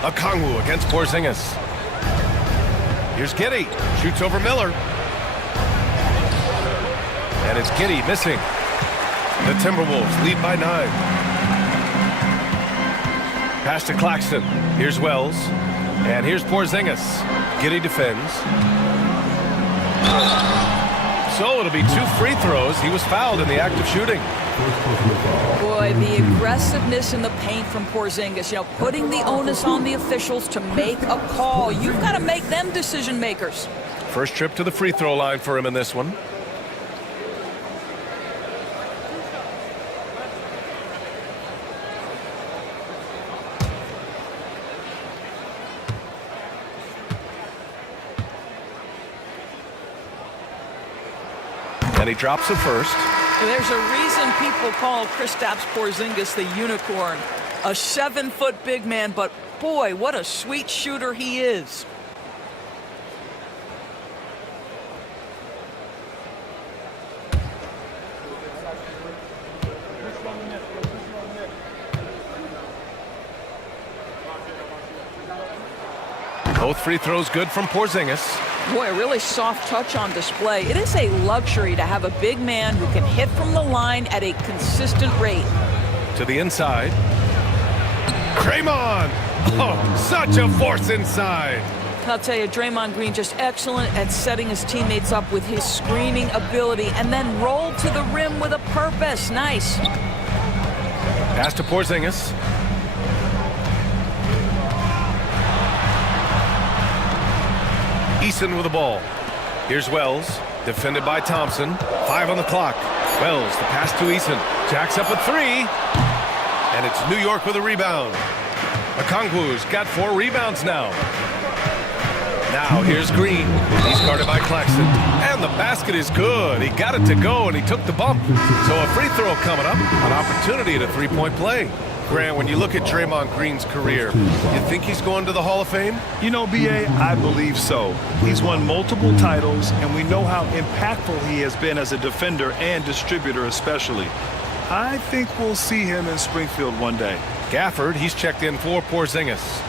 Okongwu against Porzingis. Here's Giddey. Shoots over Miller. And it's Giddey missing. The Timberwolves lead by 9. Pass to Claxton. Here's Wells. And here's Porzingis. Giddey defends. So it'll be 2 free throws. He was fouled in the act of shooting. Boy, the aggressiveness in the paint from Porzingis, putting the onus on the officials to make a call. You've got to make them decision makers. First trip to the free throw line for him in this one. And he drops the first. There's a reason people call Kristaps Porzingis the unicorn. A 7-foot big man, but boy, what a sweet shooter he is. Both free throws good from Porzingis. Boy, a really soft touch on display. It is a luxury to have a big man who can hit from the line at a consistent rate. To the inside. Draymond! Oh, such a force inside. I'll tell you, Draymond Green just excellent at setting his teammates up with his screening ability and then roll to the rim with a purpose. Nice. Pass to Porzingis. Eason with the ball. Here's Wells, defended by Thompson. 5 on the clock. Wells, the pass to Eason. Jacks up a 3. And it's New York with a rebound. Okongwu's got 4 rebounds now. Now here's Green. He's guarded by Claxton. And the basket is good. He got it to go, and he took the bump. So a free throw coming up. An opportunity at a 3-point play. Grant, when you look at Draymond Green's career, you think he's going to the Hall of Fame? You know, B.A., I believe so. He's won multiple titles, and we know how impactful he has been as a defender and distributor especially. I think we'll see him in Springfield one day. Gafford, he's checked in for Porzingis.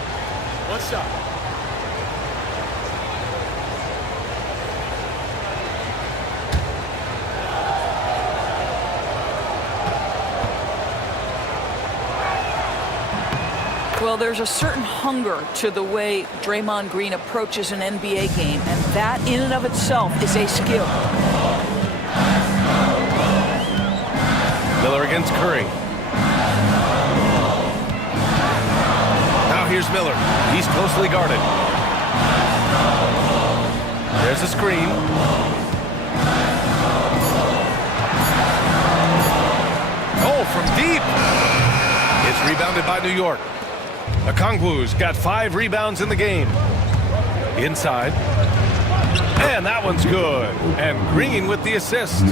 What's up? Well, there's a certain hunger to the way Draymond Green approaches an NBA game, and that in and of itself is a skill. Miller against Curry. Now here's Miller. He's closely guarded. There's a screen. Oh, from deep. It's rebounded by New York. Okongwu's got 5 rebounds in the game. Inside. And that one's good. And Green with the assist.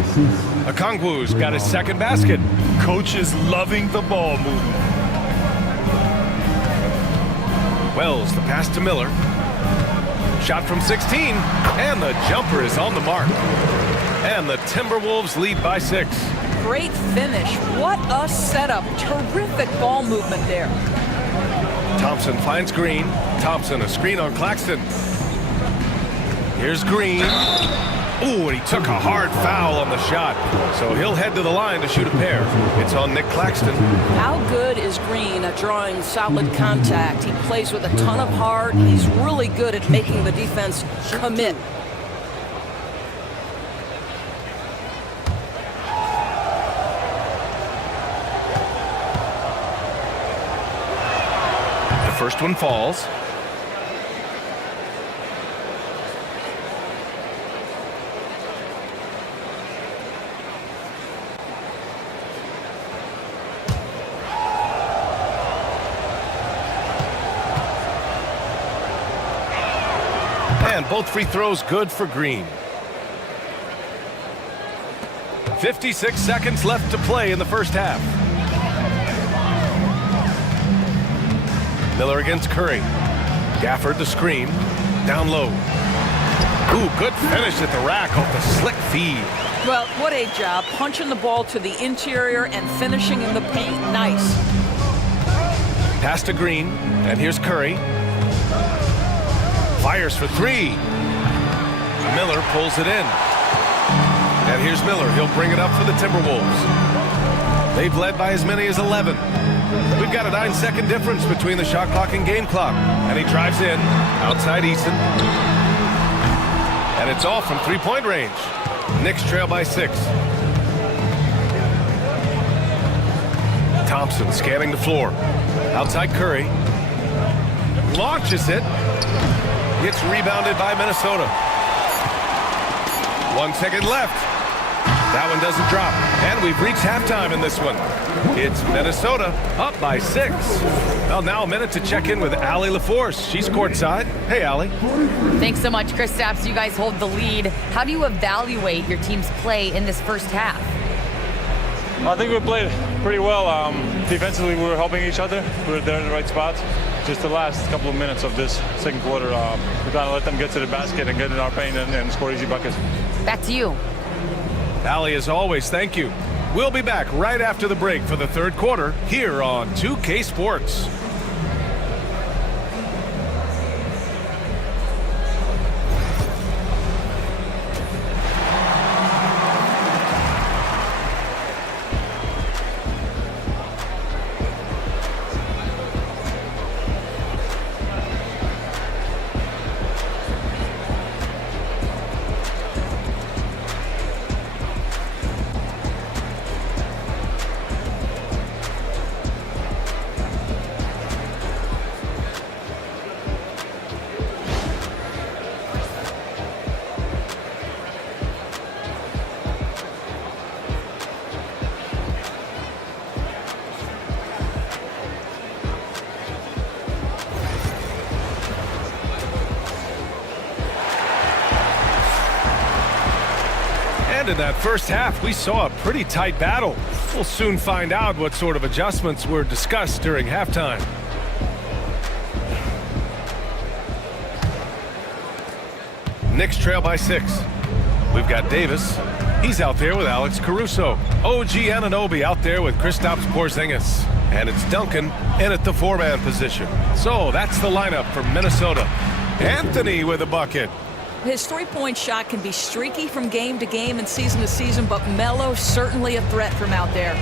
Okongwu's got his second basket. Coach is loving the ball movement. Wells, the pass to Miller. Shot from 16. And the jumper is on the mark. And the Timberwolves lead by 6. Great finish. What a setup. Terrific ball movement there. Thompson finds Green. Thompson, a screen on Claxton. Here's Green. Ooh, and he took a hard foul on the shot. So he'll head to the line to shoot a pair. It's on Nick Claxton. How good is Green at drawing solid contact? He plays with a ton of heart, and he's really good at making the defense commit. The first one falls. And both free throws good for Green. 56 seconds left to play in the first half. Miller against Curry. Gafford the screen. Down low. Ooh, good finish at the rack off the slick feed. Well, what a job. Punching the ball to the interior and finishing in the paint. Nice. Pass to Green. And here's Curry. Fires for three. Miller pulls it in. And here's Miller. He'll bring it up for the Timberwolves. They've led by as many as 11. We've got a 9-second difference between the shot clock and game clock. And he drives in outside Eason. And it's off from three-point range. Knicks trail by 6. Thompson scanning the floor. Outside Curry. Launches it. Gets rebounded by Minnesota. 1 second left. That one doesn't drop. And we've reached halftime in this one. It's Minnesota up by 6. Well, now a minute to check in with Allie LaForce. She's courtside. Hey, Allie. Thanks so much, Kristaps. You guys hold the lead. How do you evaluate your team's play in this first half? I think we played pretty well. Defensively, we were helping each other. We were there in the right spots. Just the last couple of minutes of this second quarter, we're trying to let them get to the basket and get in our paint and score easy buckets. Back to you. Allie, as always, thank you. We'll be back right after the break for the third quarter here on 2K Sports. In that first half, we saw a pretty tight battle. We'll soon find out what sort of adjustments were discussed during halftime. Knicks trail by 6. We've got Davis. He's out there with Alex Caruso. OG Anunoby out there with Kristaps Porzingis. And it's Duncan in at the 4-man position. So that's the lineup for Minnesota. Anthony with a bucket. His three-point shot can be streaky from game to game and season to season, but Melo certainly a threat from out there.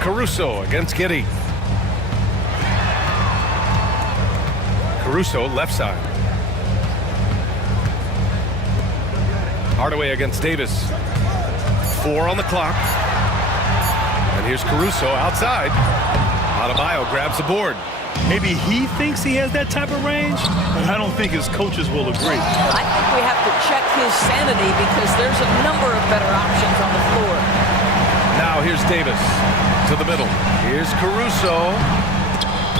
Caruso against Giddey. Caruso left side. Hardaway against Davis. 4 on the clock. And here's Caruso outside. Adebayo grabs the board. Maybe he thinks he has that type of range, but I don't think his coaches will agree. I think we have to check his sanity because there's a number of better options on the floor. Now here's Davis to the middle. Here's Caruso.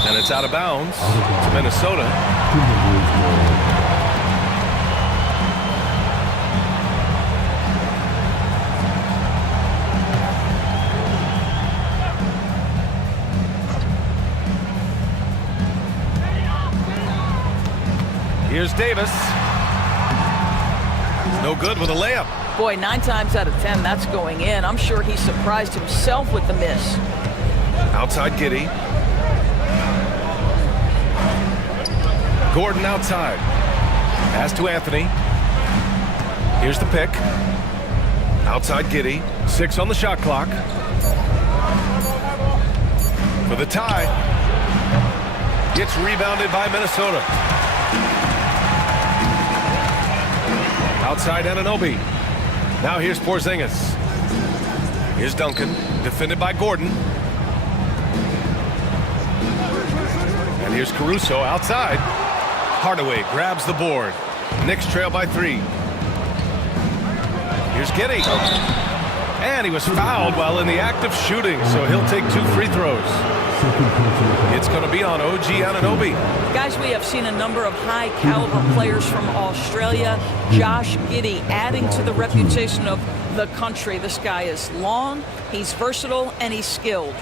And it's out of bounds to Minnesota. Here's Davis. No good with a layup. Boy, 9 times out of 10, that's going in. I'm sure he surprised himself with the miss. Outside Giddey. Gordon outside. Pass to Anthony. Here's the pick. Outside Giddey. 6 on the shot clock. for the tie. It's rebounded by Minnesota. Outside Anunoby. Now here's Porzingis. Here's Duncan, defended by Gordon. And here's Caruso outside. Hardaway grabs the board. Knicks trail by 3. Here's Giddey. And he was fouled while in the act of shooting, so he'll take 2 free throws. It's going to be on OG Anunoby. Guys, we have seen a number of high-caliber players from Australia. Josh Giddey adding to the reputation of the country. This guy is long, he's versatile, and he's skilled.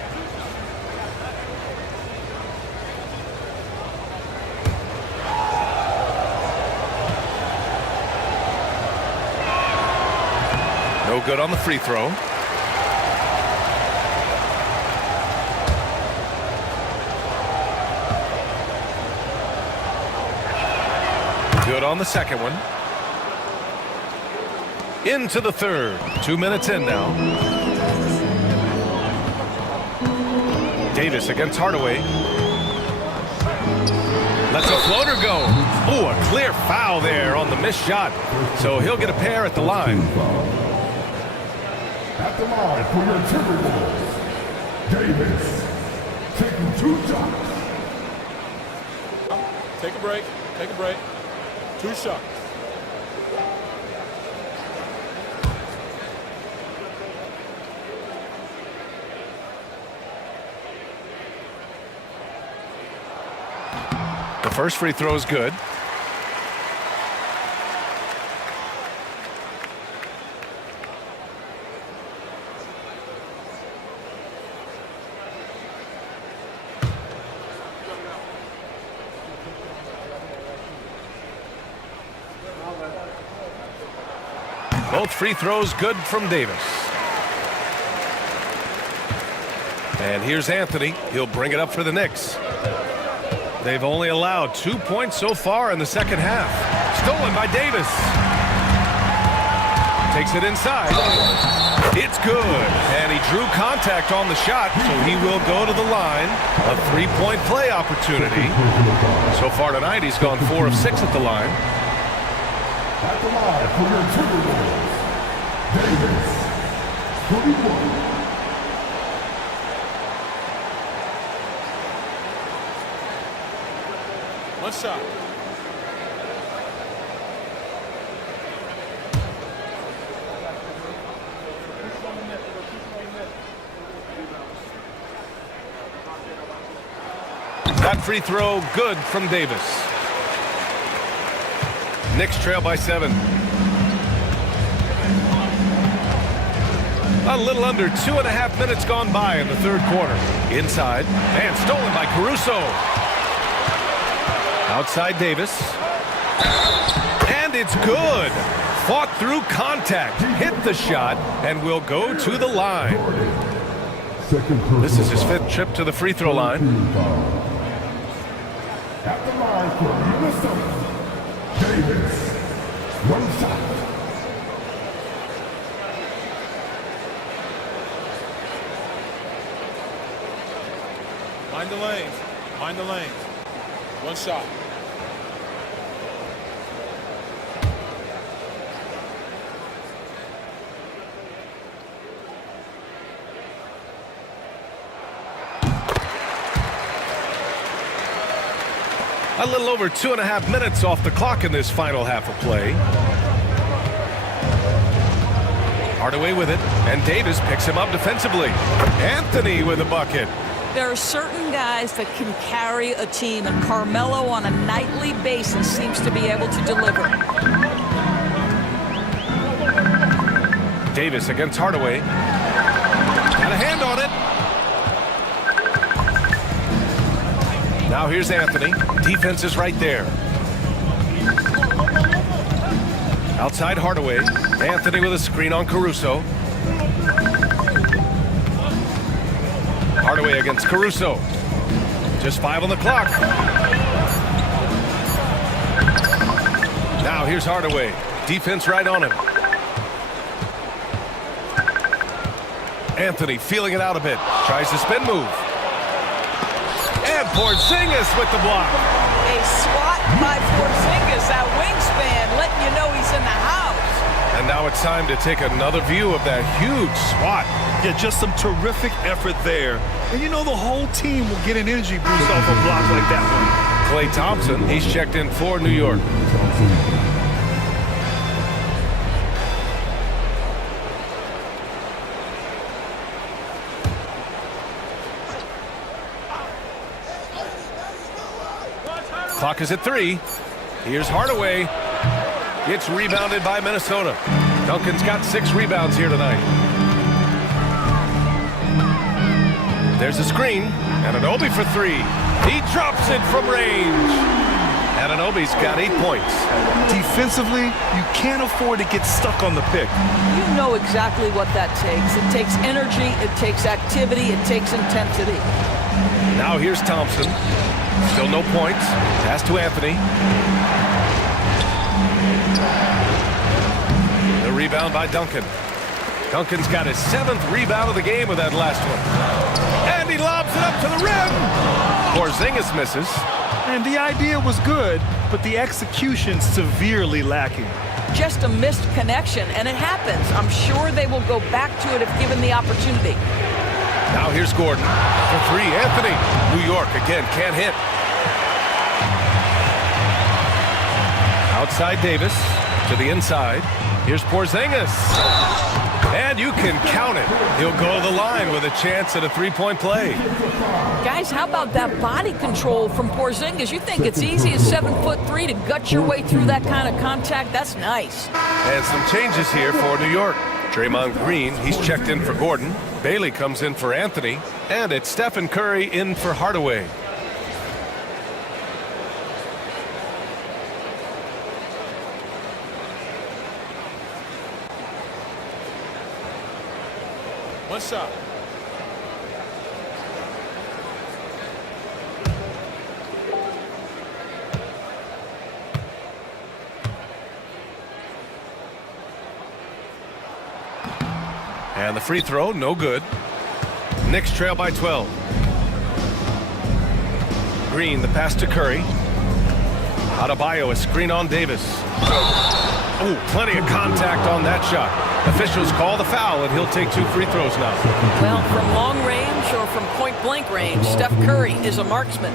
No good on the free throw. Good on the second one. Into the third. 2 minutes in now. Davis against Hardaway. Lets a floater go. Oh, a clear foul there on the missed shot. So he'll get a pair at the line. At the line for your Timberwolves, Davis taking 2 shots. Take a break. Take a break. 2 shots. The first free throw is good. Both free throws good from Davis. And here's Anthony. He'll bring it up for the Knicks. They've only allowed 2 points so far in the second half. Stolen by Davis. Takes it inside. It's good. And he drew contact on the shot, so he will go to the line. A 3-point play opportunity. So far tonight, he's gone 4 of 6 at the line. At the line for your Timberwolves, Davis, 21. One shot. That free throw good from Davis. Knicks trail by 7. A little under 2.5 minutes gone by in the third quarter. Inside and stolen by Caruso. Outside Davis. And it's good. Fought through contact. Hit the shot and will go to the line. This is his 5th trip to the free throw line. At the line for Minnesota, Davis, 1 shot. Mind the lanes. Mind the lanes. 1 shot. A little over 2.5 minutes off the clock in this final half of play. Hardaway with it, and Davis picks him up defensively. Anthony with a bucket. There are certain guys that can carry a team, and Carmelo on a nightly basis seems to be able to deliver. Davis against Hardaway. Got a hand on it. Now here's Anthony. Defense is right there. Outside Hardaway. Anthony with a screen on Caruso. Hardaway against Caruso. Just 5 on the clock. Now here's Hardaway. Defense right on him. Anthony feeling it out a bit. Tries the spin move. And Porzingis with the block. A swat by Porzingis, that wingspan, letting you know he's in the house. And now it's time to take another view of that huge swat. Yeah, just some terrific effort there. And you know the whole team will get an energy boost off a block like that one. Klay Thompson, he's checked in for New York. Clock is at 3. Here's Hardaway. It's rebounded by Minnesota. Duncan's got 6 rebounds here tonight. There's a screen. Anunoby for 3. He drops it from range. Anunoby's got 8 points. Defensively, you can't afford to get stuck on the pick. You know exactly what that takes. It takes energy, it takes activity, it takes intensity. Now here's Thompson. Still no points. Pass to Anthony. The rebound by Duncan. Duncan's got his 7th rebound of the game with that last one. And he lobs it up to the rim. Porzingis misses. And the idea was good, but the execution severely lacking. Just a missed connection, and it happens. I'm sure they will go back to it if given the opportunity. Now here's Gordon. For 3, Anthony. New York again can't hit. Outside Davis to the inside. Here's Porzingis. And you can count it. He'll go to the line with a chance at a 3-point play. Guys, how about that body control from Porzingis? You think it's easy at 7'3" to gut your way through that kind of contact? That's nice. And some changes here for New York. Draymond Green, he's checked in for Gordon. Bailey comes in for Anthony. And it's Stephen Curry in for Hardaway. One shot. And the free throw, no good. Knicks trail by 12. Green, the pass to Curry. Adebayo, a screen on Davis. Oh, plenty of contact on that shot. Officials call the foul, and he'll take 2 free throws now. Well, from long range or from point-blank range, Steph Curry is a marksman.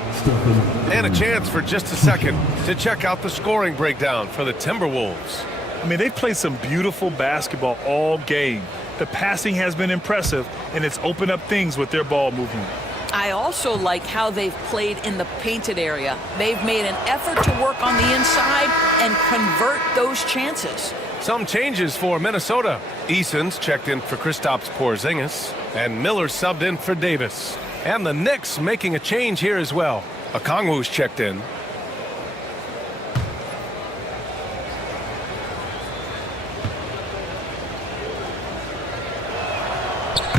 And a chance for just a second to check out the scoring breakdown for the Timberwolves. I mean, they've played some beautiful basketball all game. The passing has been impressive, and it's opened up things with their ball movement. I also like how they've played in the painted area. They've made an effort to work on the inside and convert those chances. Some changes for Minnesota. Eason's checked in for Kristaps Porzingis, and Miller subbed in for Davis. And the Knicks making a change here as well. Okongwu's checked in.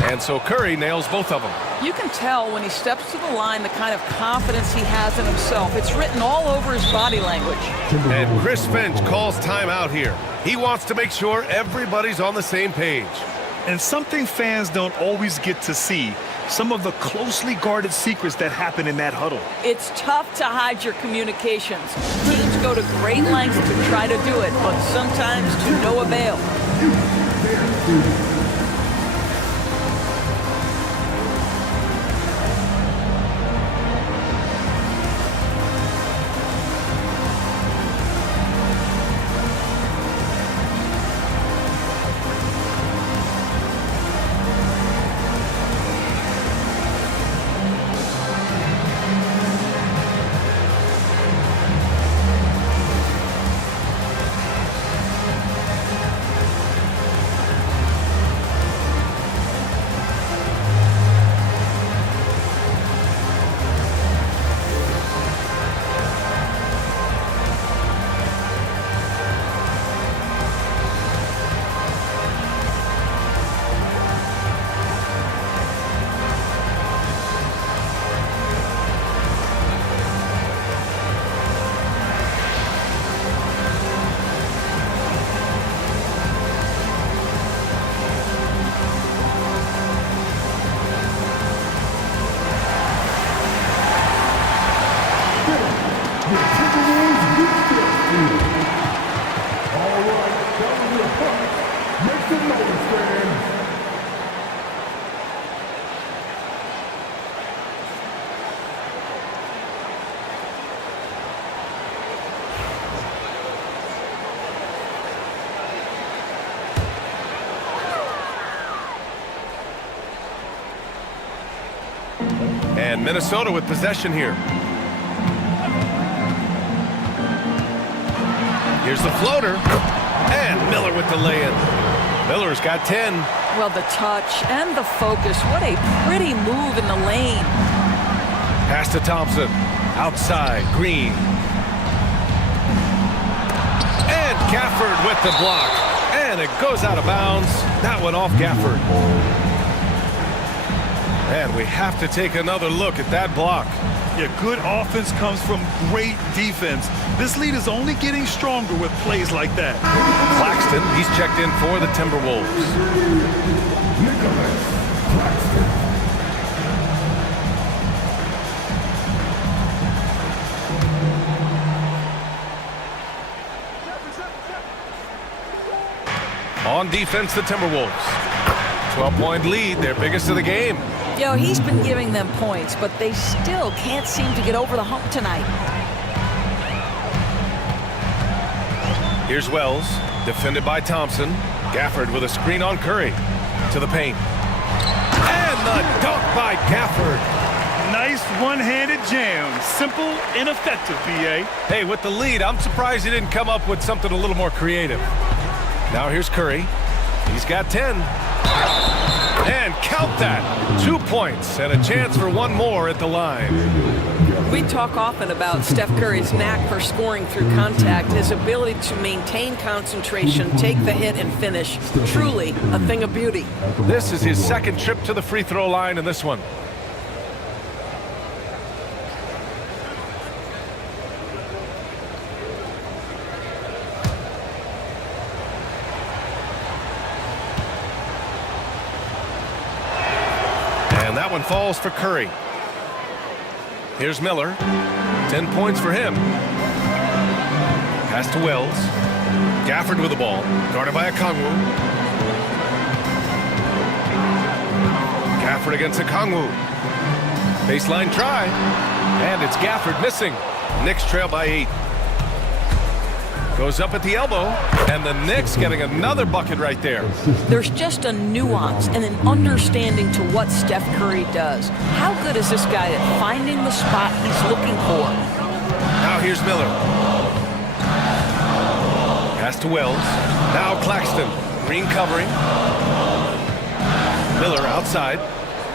And so Curry nails both of them. You can tell when he steps to the line the kind of confidence he has in himself. It's written all over his body language. And Chris Finch calls timeout here. He wants to make sure everybody's on the same page. And something fans don't always get to see, some of the closely guarded secrets that happen in that huddle. It's tough to hide your communications. Teams go to great lengths to try to do it, but sometimes to no avail. Timberwolves defense. All right, that was your opponent. Make some noise, fans. And Minnesota with possession here. Here's the floater. And Miller with the lay-in. Miller's got 10. Well, the touch and the focus. What a pretty move in the lane. Pass to Thompson. Outside, Green. And Gafford with the block. And it goes out of bounds. That one off Gafford. And we have to take another look at that block. Yeah, good offense comes from great defense. This lead is only getting stronger with plays like that. Claxton, he's checked in for the Timberwolves. On defense, the Timberwolves. 12-point lead, their biggest of the game. Yo, he's been giving them points, but they still can't seem to get over the hump tonight. Here's Wells, defended by Thompson. Gafford with a screen on Curry. To the paint. And the dunk by Gafford. Nice one-handed jam. Simple and effective, B.A. Hey, with the lead, I'm surprised he didn't come up with something a little more creative. Now here's Curry. He's got 10. And count that. 2 points and a chance for one more at the line. We talk often about Steph Curry's knack for scoring through contact, his ability to maintain concentration, take the hit, and finish. Truly a thing of beauty. This is his second trip to the free throw line in this one. And that one falls for Curry. Here's Miller. 10 points for him. Pass to Wells. Gafford with the ball. Guarded by Okongwu. Gafford against Okongwu. Baseline try. And it's Gafford missing. Knicks trail by 8. Goes up at the elbow. And the Knicks getting another bucket right there. There's just a nuance and an understanding to what Steph Curry does. How good is this guy at finding the spot he's looking for? Now here's Miller. Pass to Wells. Now Claxton. Green covering. Miller outside.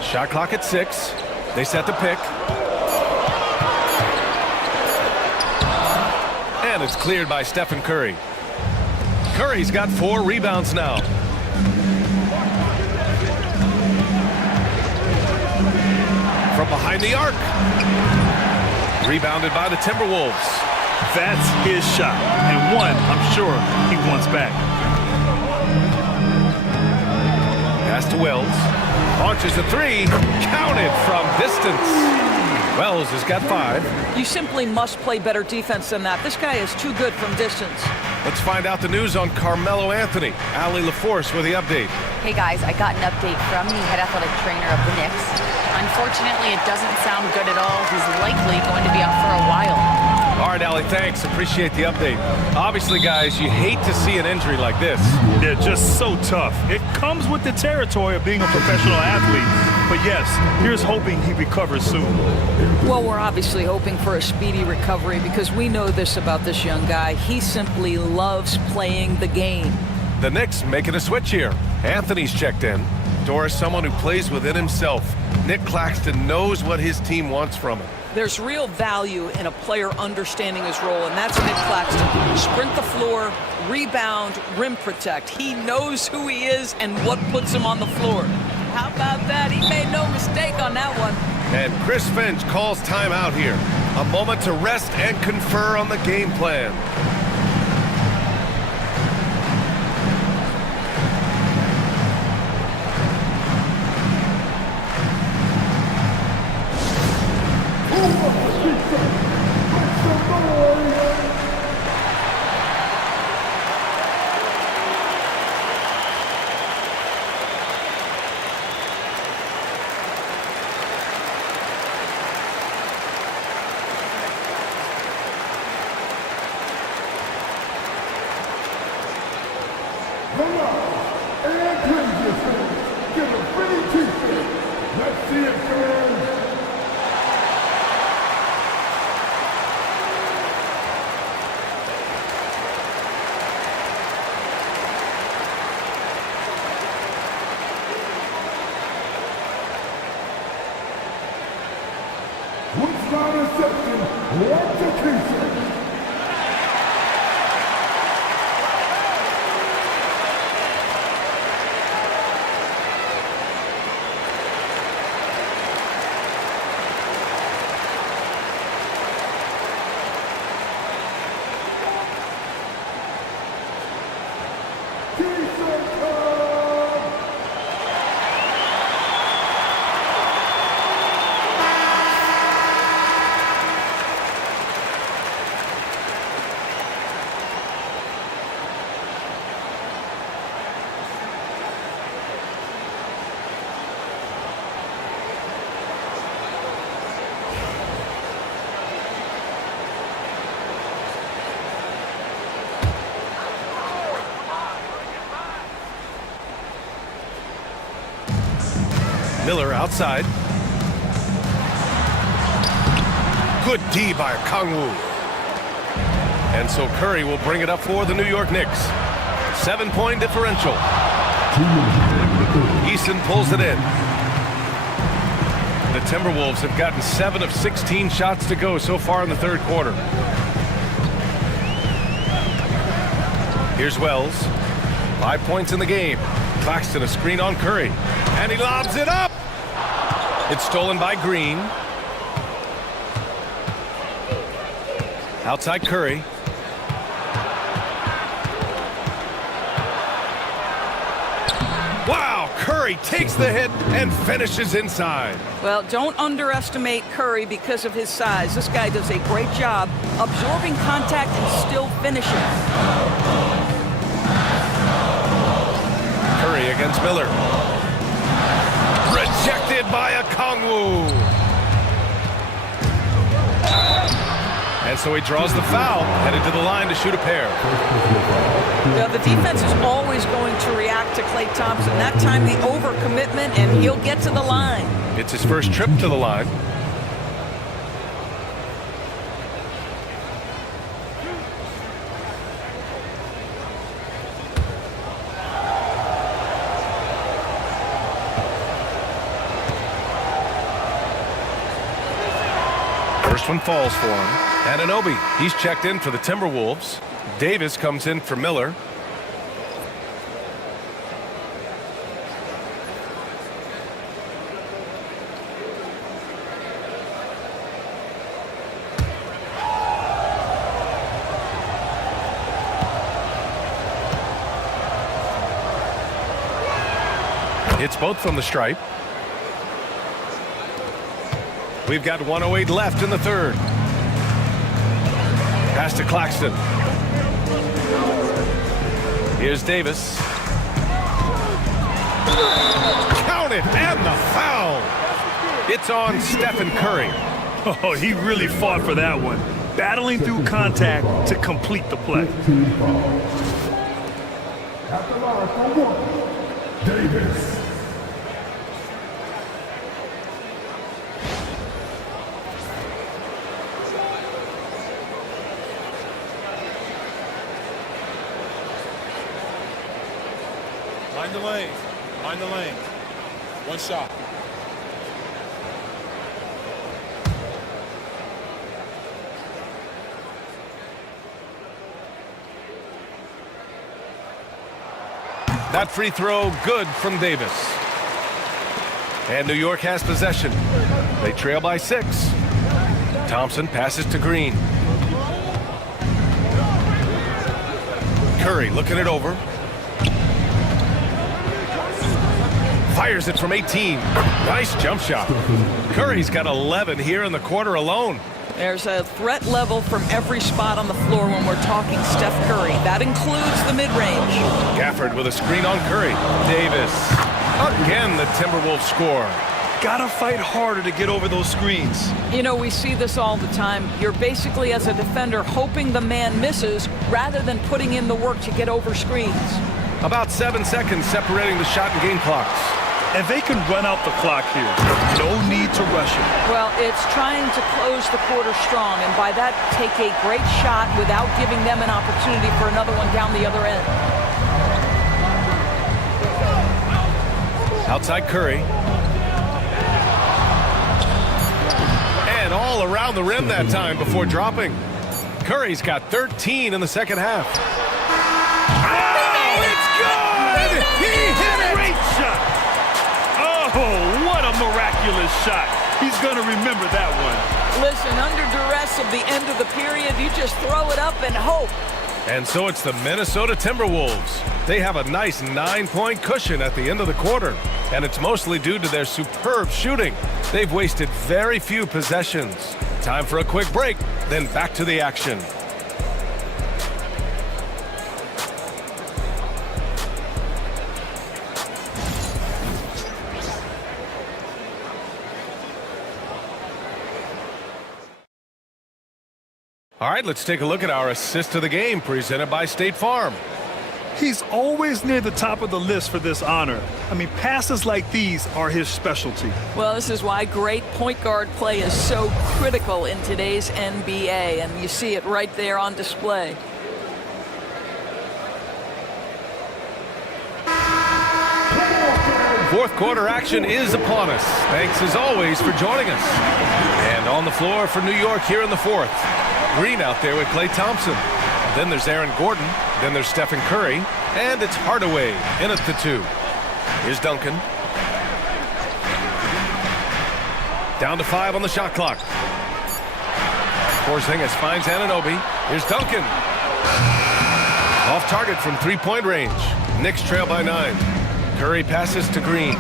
Shot clock at 6. They set the pick. And it's cleared by Stephen Curry. Curry's got 4 rebounds now. From behind the arc. Rebounded by the Timberwolves. That's his shot, and one I'm sure he wants back. Pass to Wells. Launches a 3. Counted from distance. Wells has got 5. You simply must play better defense than that. This guy is too good from distance. Let's find out the news on Carmelo Anthony. Allie LaForce with the update. Hey guys, I got an update from the head athletic trainer of the Knicks. Unfortunately, it doesn't sound good at all. He's likely going to be out for a while. All right, Allie, thanks. Appreciate the update. Obviously, guys, you hate to see an injury like this. They're just so tough. It comes with the territory of being a professional athlete. But yes, here's hoping he recovers soon. Well, we're obviously hoping for a speedy recovery because we know this about this young guy. He simply loves playing the game. The Knicks making a switch here. Anthony's checked in. Doris, someone who plays within himself. Nick Claxton knows what his team wants from him. There's real value in a player understanding his role, and that's Nick Claxton. Sprint the floor, rebound, rim protect. He knows who he is and what puts him on the floor. How about that? He made no mistake on that one. And Chris Finch calls timeout here. A moment to rest and confer on the game plan. Non-reception or execution. Miller outside. Good D by Kangwoo. And so Curry will bring it up for the New York Knicks. 7-point differential. Eason pulls it in. The Timberwolves have gotten 7 of 16 shots to go so far in the third quarter. Here's Wells. 5 points in the game. Claxton a screen on Curry. And he lobs it up. It's stolen by Green. Outside Curry. Wow, Curry takes the hit and finishes inside. Well, don't underestimate Curry because of his size. This guy does a great job absorbing contact and still finishing. Curry against Miller. Rejected by a Kangwoo. And so he draws the foul, headed to the line to shoot a pair. Now, the defense is always going to react to Klay Thompson. That time, the overcommitment, and he'll get to the line. It's his first trip to the line. First one falls for him. Anunoby, he's checked in for the Timberwolves. Davis comes in for Miller. It's both from the stripe. We've got 1:08 left in the third. Pass to Claxton. Here's Davis. Count it, and the foul. It's on Stephen Curry. Oh, he really fought for that one. Battling through contact to complete the play. At the line for one, Davis. Mind the lane. Mind the lane. One shot. That free throw good from Davis. And New York has possession. They trail by 6. Thompson passes to Green. Curry looking it over. Fires it from 18. Nice jump shot. Curry's got 11 here in the quarter alone. There's a threat level from every spot on the floor when we're talking Steph Curry. That includes the mid-range. Gafford with a screen on Curry. Davis. Again, the Timberwolves score. Gotta fight harder to get over those screens. You know, we see this all the time. You're basically, as a defender, hoping the man misses rather than putting in the work to get over screens. About 7 seconds separating the shot and game clocks. And they can run out the clock here. No need to rush it. Well, it's trying to close the quarter strong, and by that, take a great shot without giving them an opportunity for another one down the other end. Outside Curry. And all around the rim that time before dropping. Curry's got 13 in the second half. Oh, it's good! He hit it! Great shot! Oh, what a miraculous shot. He's going to remember that one. Listen, under duress of the end of the period, you just throw it up and hope. And so it's the Minnesota Timberwolves. They have a nice 9-point cushion at the end of the quarter, and it's mostly due to their superb shooting. They've wasted very few possessions. Time for a quick break, then back to the action. All right, let's take a look at our assist of the game presented by State Farm. He's always near the top of the list for this honor. I mean, passes like these are his specialty. Well, this is why great point guard play is so critical in today's NBA, and you see it right there on display. Fourth quarter action is upon us. Thanks as always for joining us. And on the floor for New York here in the fourth. Green out there with Klay Thompson. Then there's Aaron Gordon. Then there's Stephen Curry. And it's Hardaway in at the 2. Here's Duncan. Down to 5 on the shot clock. Porzingis finds Anunoby. Here's Duncan. Off target from three-point range. Knicks trail by 9. Curry passes to Green.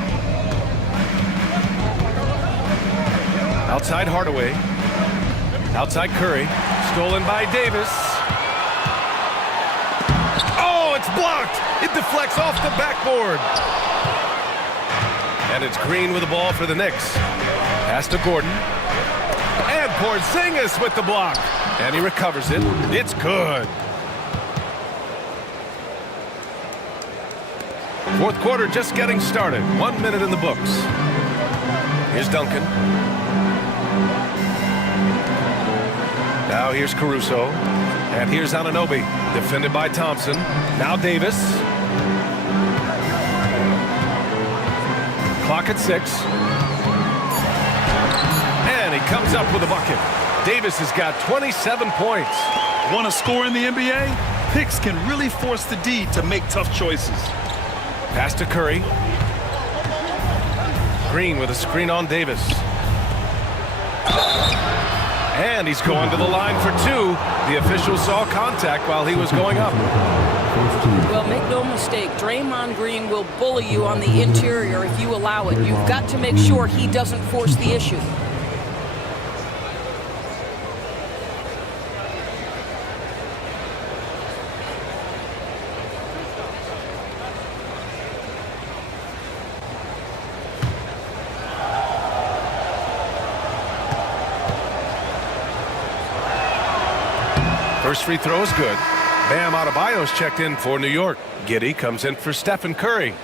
Outside Hardaway. Outside Curry. Stolen by Davis. Oh, it's blocked. It deflects off the backboard. And it's Green with the ball for the Knicks. Pass to Gordon. And Porzingis with the block. And he recovers it. It's good. Fourth quarter just getting started. 1 minute in the books. Here's Duncan. Now here's Caruso. And here's Anunoby. Defended by Thompson. Now Davis. Clock at 6. And he comes up with a bucket. Davis has got 27 points. Want to score in the NBA? Picks can really force the D to make tough choices. Pass to Curry. Green with a screen on Davis. And he's going to the line for 2. The official saw contact while he was going up. Well, make no mistake, Draymond Green will bully you on the interior if you allow it. You've got to make sure he doesn't force the issue. First free throw is good. Bam Adebayo's checked in for New York. Giddey comes in for Stephen Curry.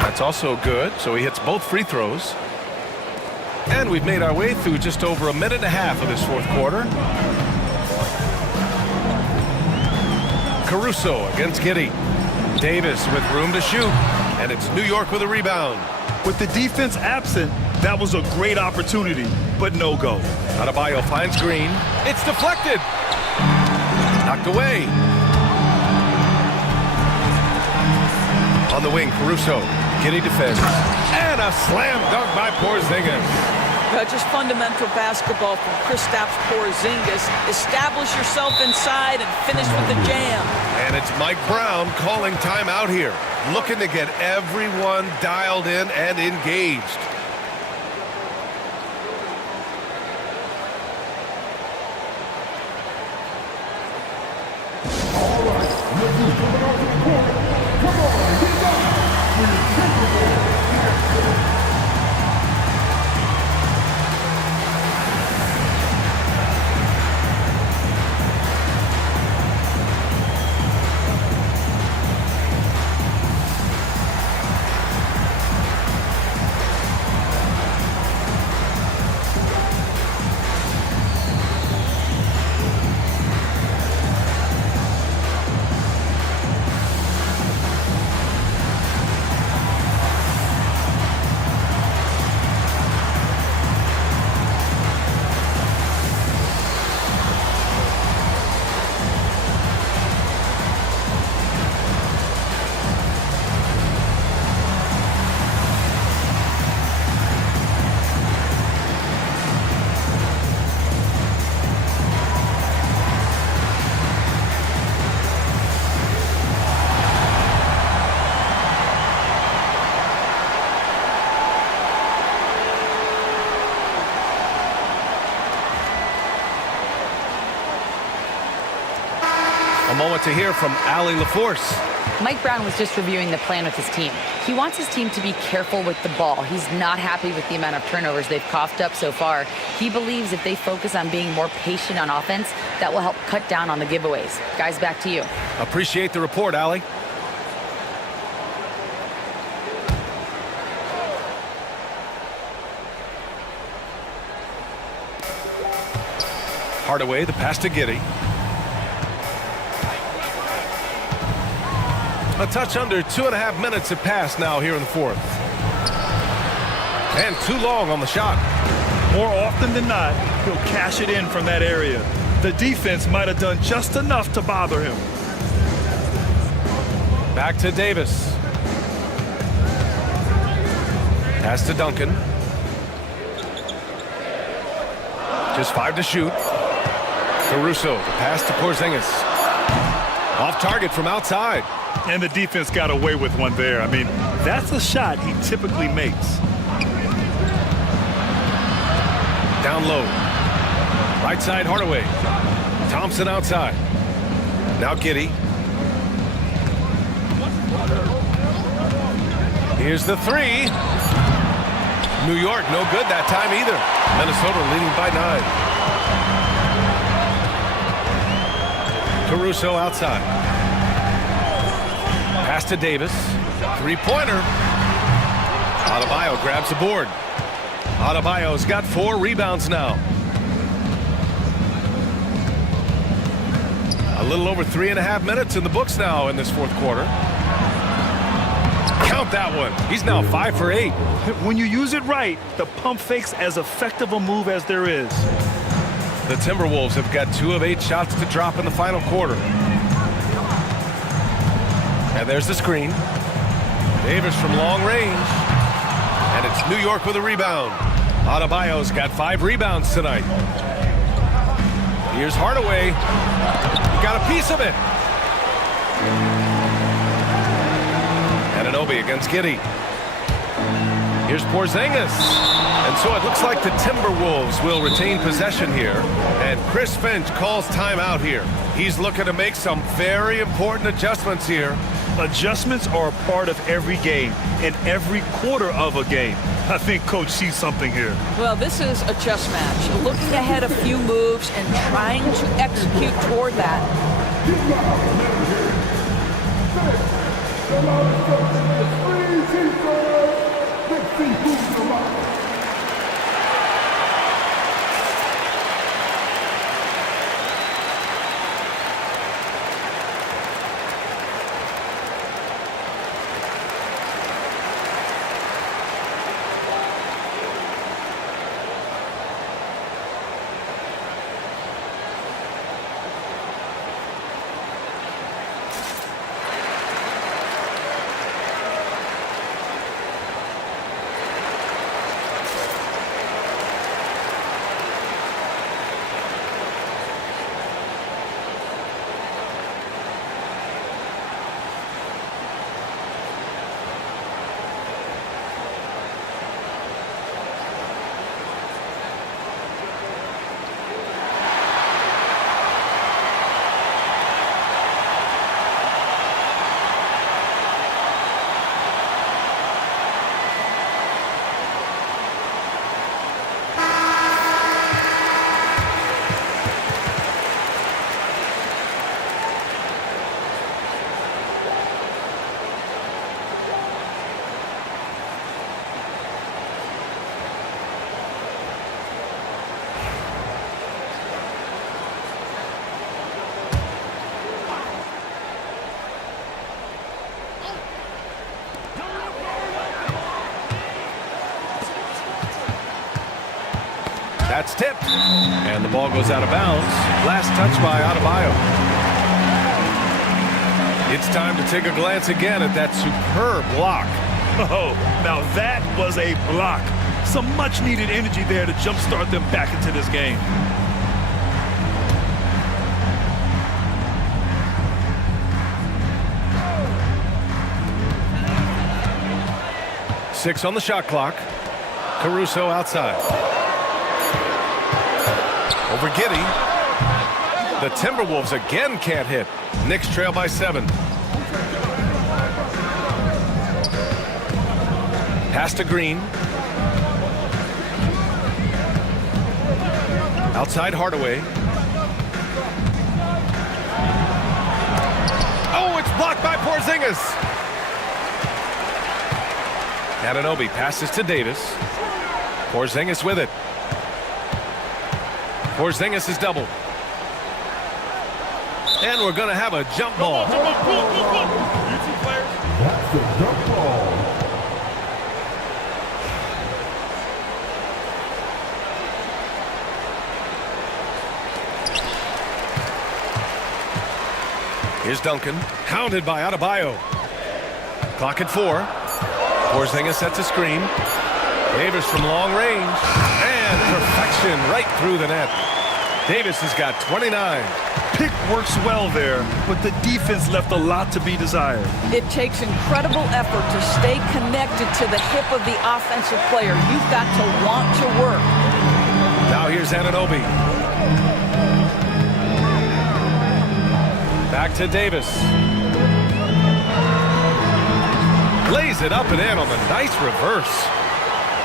That's also good, so he hits both free throws. And we've made our way through just over a minute and a half of this fourth quarter. Caruso against Giddey. Davis with room to shoot. And it's New York with a rebound. With the defense absent, that was a great opportunity, but no go. Adebayo finds Green. It's deflected. Knocked away. On the wing, Caruso. Giddey defends. And a slam dunk by Porzingis. Just fundamental basketball from Kristaps Porzingis. Establish yourself inside and finish with the jam. And it's Mike Brown calling timeout here, looking to get everyone dialed in and engaged. All right, let's do coming off the court. Come on, get up. A moment to hear from Allie LaForce. Mike Brown was just reviewing the plan with his team. He wants his team to be careful with the ball. He's not happy with the amount of turnovers they've coughed up so far. He believes if they focus on being more patient on offense, that will help cut down on the giveaways. Guys, back to you. Appreciate the report, Allie. Hardaway, the pass to Giddey. A touch under 2.5 minutes have passed now here in the fourth. And too long on the shot. More often than not, he'll cash it in from that area. The defense might have done just enough to bother him. Back to Davis. Pass to Duncan. Just 5 to shoot. Caruso, the pass to Porzingis. Off target from outside. And the defense got away with one there. I mean, that's a shot he typically makes. Down low. Right side, Hardaway. Thompson outside. Now Giddey. Here's the three. New York, no good that time either. Minnesota leading by 9. Caruso outside. Pass to Davis. Three-pointer. Adebayo grabs the board. Adebayo's got 4 rebounds now. A little over 3.5 minutes in the books now in this fourth quarter. Count that one. He's now 5 for 8. When you use it right, the pump fake's as effective a move as there is. The Timberwolves have got 2 of 8 shots to drop in the final quarter. And there's the screen. Davis from long range. And it's New York with a rebound. Adebayo's got 5 rebounds tonight. Here's Hardaway. He got a piece of it. Anunoby against Giddey. Here's Porzingis. And so it looks like the Timberwolves will retain possession here. And Chris Finch calls timeout here. He's looking to make some very important adjustments here. Adjustments are a part of every game and every quarter of a game. I think Coach sees something here. Well, this is a chess match. Looking ahead a few moves and trying to execute toward that. That's tipped. And the ball goes out of bounds. Last touch by Adebayo. It's time to take a glance again at that superb block. Oh, now that was a block. Some much-needed energy there to jumpstart them back into this game. Six on the shot clock. Caruso outside. Over Giddey. The Timberwolves again can't hit. Knicks trail by 7. Pass to Green. Outside Hardaway. Oh, it's blocked by Porzingis. Anunoby passes to Davis. Porzingis with it. Porzingis is doubled. And we're going to have a jump ball. That's a jump ball. Here's Duncan, hounded by Adebayo. Clock at 4. Porzingis sets a screen. Davis from long range. And perfection right through the net. Davis has got 29. Pick works well there, but the defense left a lot to be desired. It takes incredible effort to stay connected to the hip of the offensive player. You've got to want to work. Now here's Anunoby. Back to Davis. Lays it up and in on the nice reverse.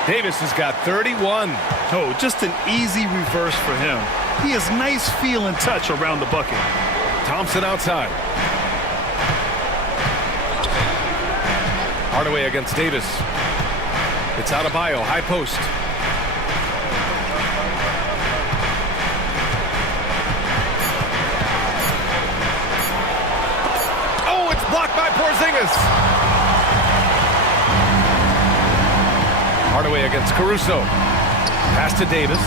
Davis has got 31. Oh, just an easy reverse for him. He has nice feel and touch around the bucket. Thompson outside. Hardaway against Davis. It's Adebayo, high post. Oh, it's blocked by Porzingis. Hardaway against Caruso. Pass to Davis.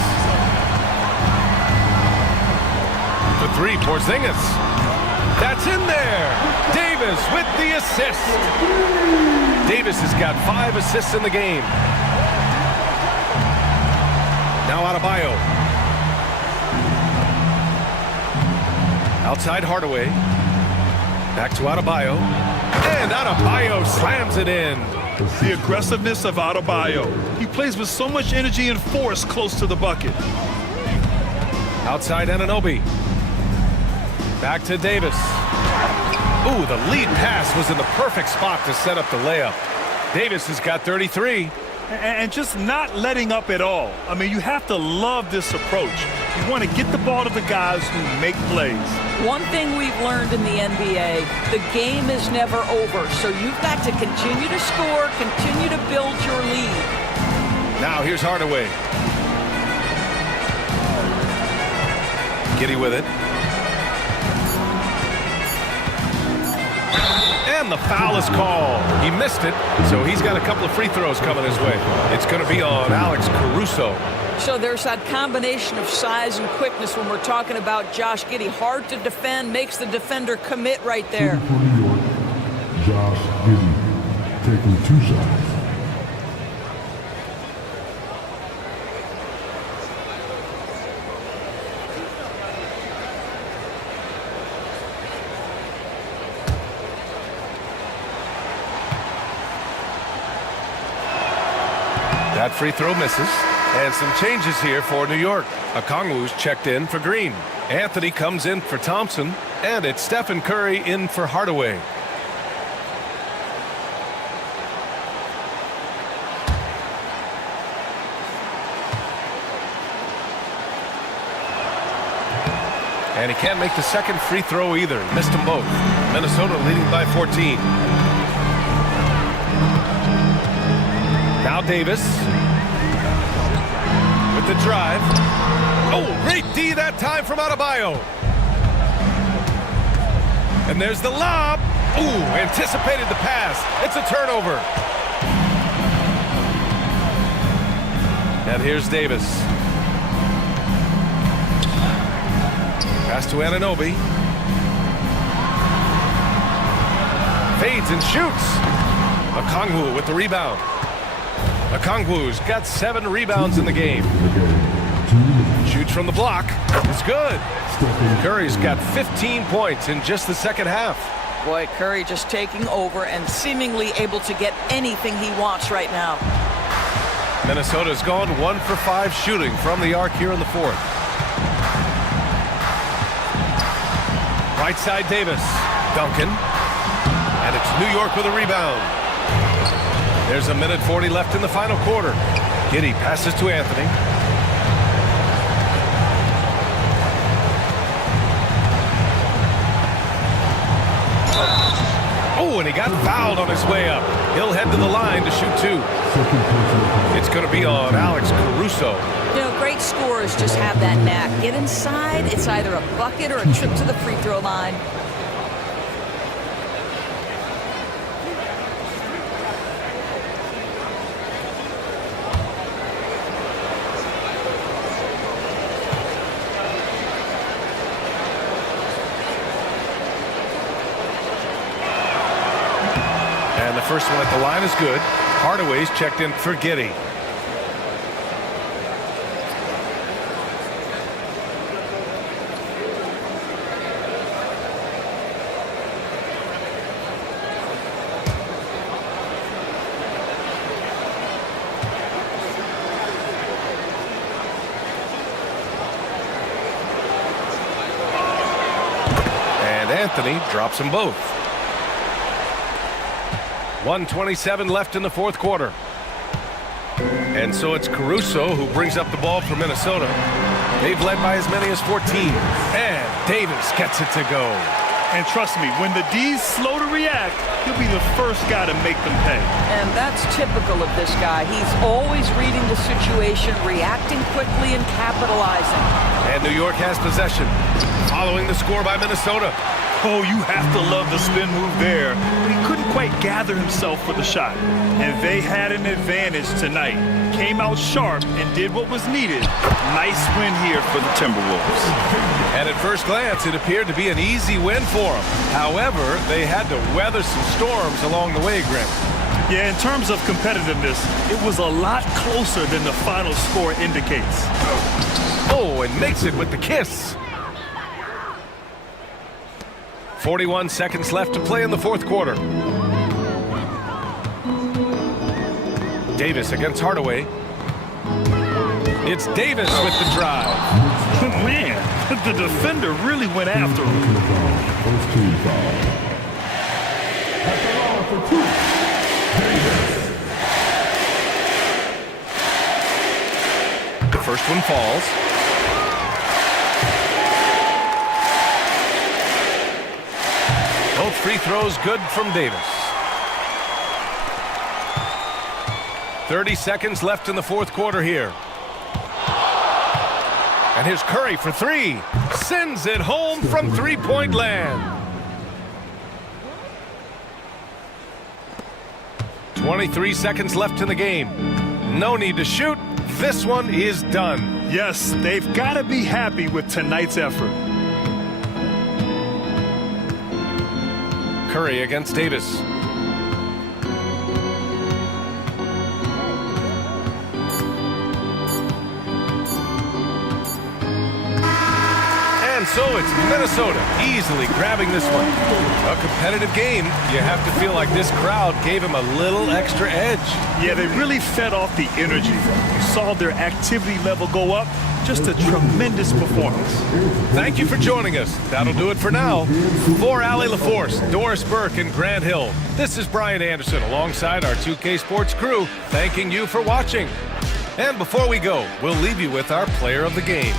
For 3, Porzingis. That's in there. Davis with the assist. Davis has got 5 assists in the game. Now Adebayo. Outside Hardaway. Back to Adebayo. And Adebayo slams it in. The aggressiveness of Adebayo. He plays with so much energy and force close to the bucket. Outside Anunoby. Back to Davis. Ooh, the lead pass was in the perfect spot to set up the layup. Davis has got 33. And just not letting up at all. I mean, you have to love this approach. You want to get the ball to the guys who make plays. One thing we've learned in the NBA, the game is never over. So you've got to continue to score, continue to build your lead. Now here's Hardaway. Giddey with it. And the foul is called. He missed it, so he's got a couple of free throws coming his way. It's going to be on Alex Caruso. So there's that combination of size and quickness when we're talking about Josh Giddey. Hard to defend, makes the defender commit right there. For New York, Josh Giddey taking 2 shots. That free throw misses. And some changes here for New York. Okongwu's checked in for Green. Anthony comes in for Thompson. And it's Stephen Curry in for Hardaway. And he can't make the second free throw either. Missed them both. Minnesota leading by 14. Now Davis. With the drive. Oh, great D that time from Adebayo. And there's the lob. Ooh, anticipated the pass. It's a turnover. And here's Davis. Pass to Anunoby. Fades and shoots. Okongwu with the rebound. Okongwu's got 7 rebounds in the game. Shoots from the block. It's good. Curry's got 15 points in just the second half. Boy, Curry just taking over and seemingly able to get anything he wants right now. Minnesota's gone 1 for 5 shooting from the arc here in the fourth. Right side Davis. Duncan. And it's New York with a rebound. There's 1:40 left in the final quarter. Giddey passes to Anthony. Oh, and he got fouled on his way up. He'll head to the line to shoot 2. It's going to be on Alex Caruso. You know, great scorers just have that knack. Get inside, it's either a bucket or a trip to the free throw line. And the first one at the line is good. Hardaway's checked in for Giddey. And Anthony drops them both. 1:27 left in the fourth quarter. And so it's Caruso who brings up the ball for Minnesota. They've led by as many as 14. And Davis gets it to go. And trust me, when the D's slow to react, he'll be the first guy to make them pay. And that's typical of this guy. He's always reading the situation, reacting quickly and capitalizing. And New York has possession, following the score by Minnesota. Oh, you have to love the spin move there. But he couldn't quite gather himself for the shot. And they had an advantage tonight. Came out sharp and did what was needed. Nice win here for the Timberwolves. And at first glance, it appeared to be an easy win for them. However, they had to weather some storms along the way, Grim. Yeah, in terms of competitiveness, it was a lot closer than the final score indicates. Oh, and makes it with the kiss. 41 seconds left to play in the fourth quarter. Davis against Hardaway. It's Davis with the drive. Man, the defender really went after him. The first one falls. Both free throws good from Davis. 30 seconds left in the fourth quarter here. And here's Curry for 3. Sends it home from three-point land. 23 seconds left in the game. No need to shoot. This one is done. Yes, they've got to be happy with tonight's effort. Curry against Davis. And so it's Minnesota easily grabbing this one. A competitive game. You have to feel like this crowd gave him a little extra edge. Yeah, they really fed off the energy. You saw their activity level go up. Just a tremendous performance. Thank you for joining us. That'll do it for now. For Allie LaForce, Doris Burke, and Grant Hill, this is Brian Anderson alongside our 2K Sports crew, thanking you for watching. And before we go, we'll leave you with our player of the game.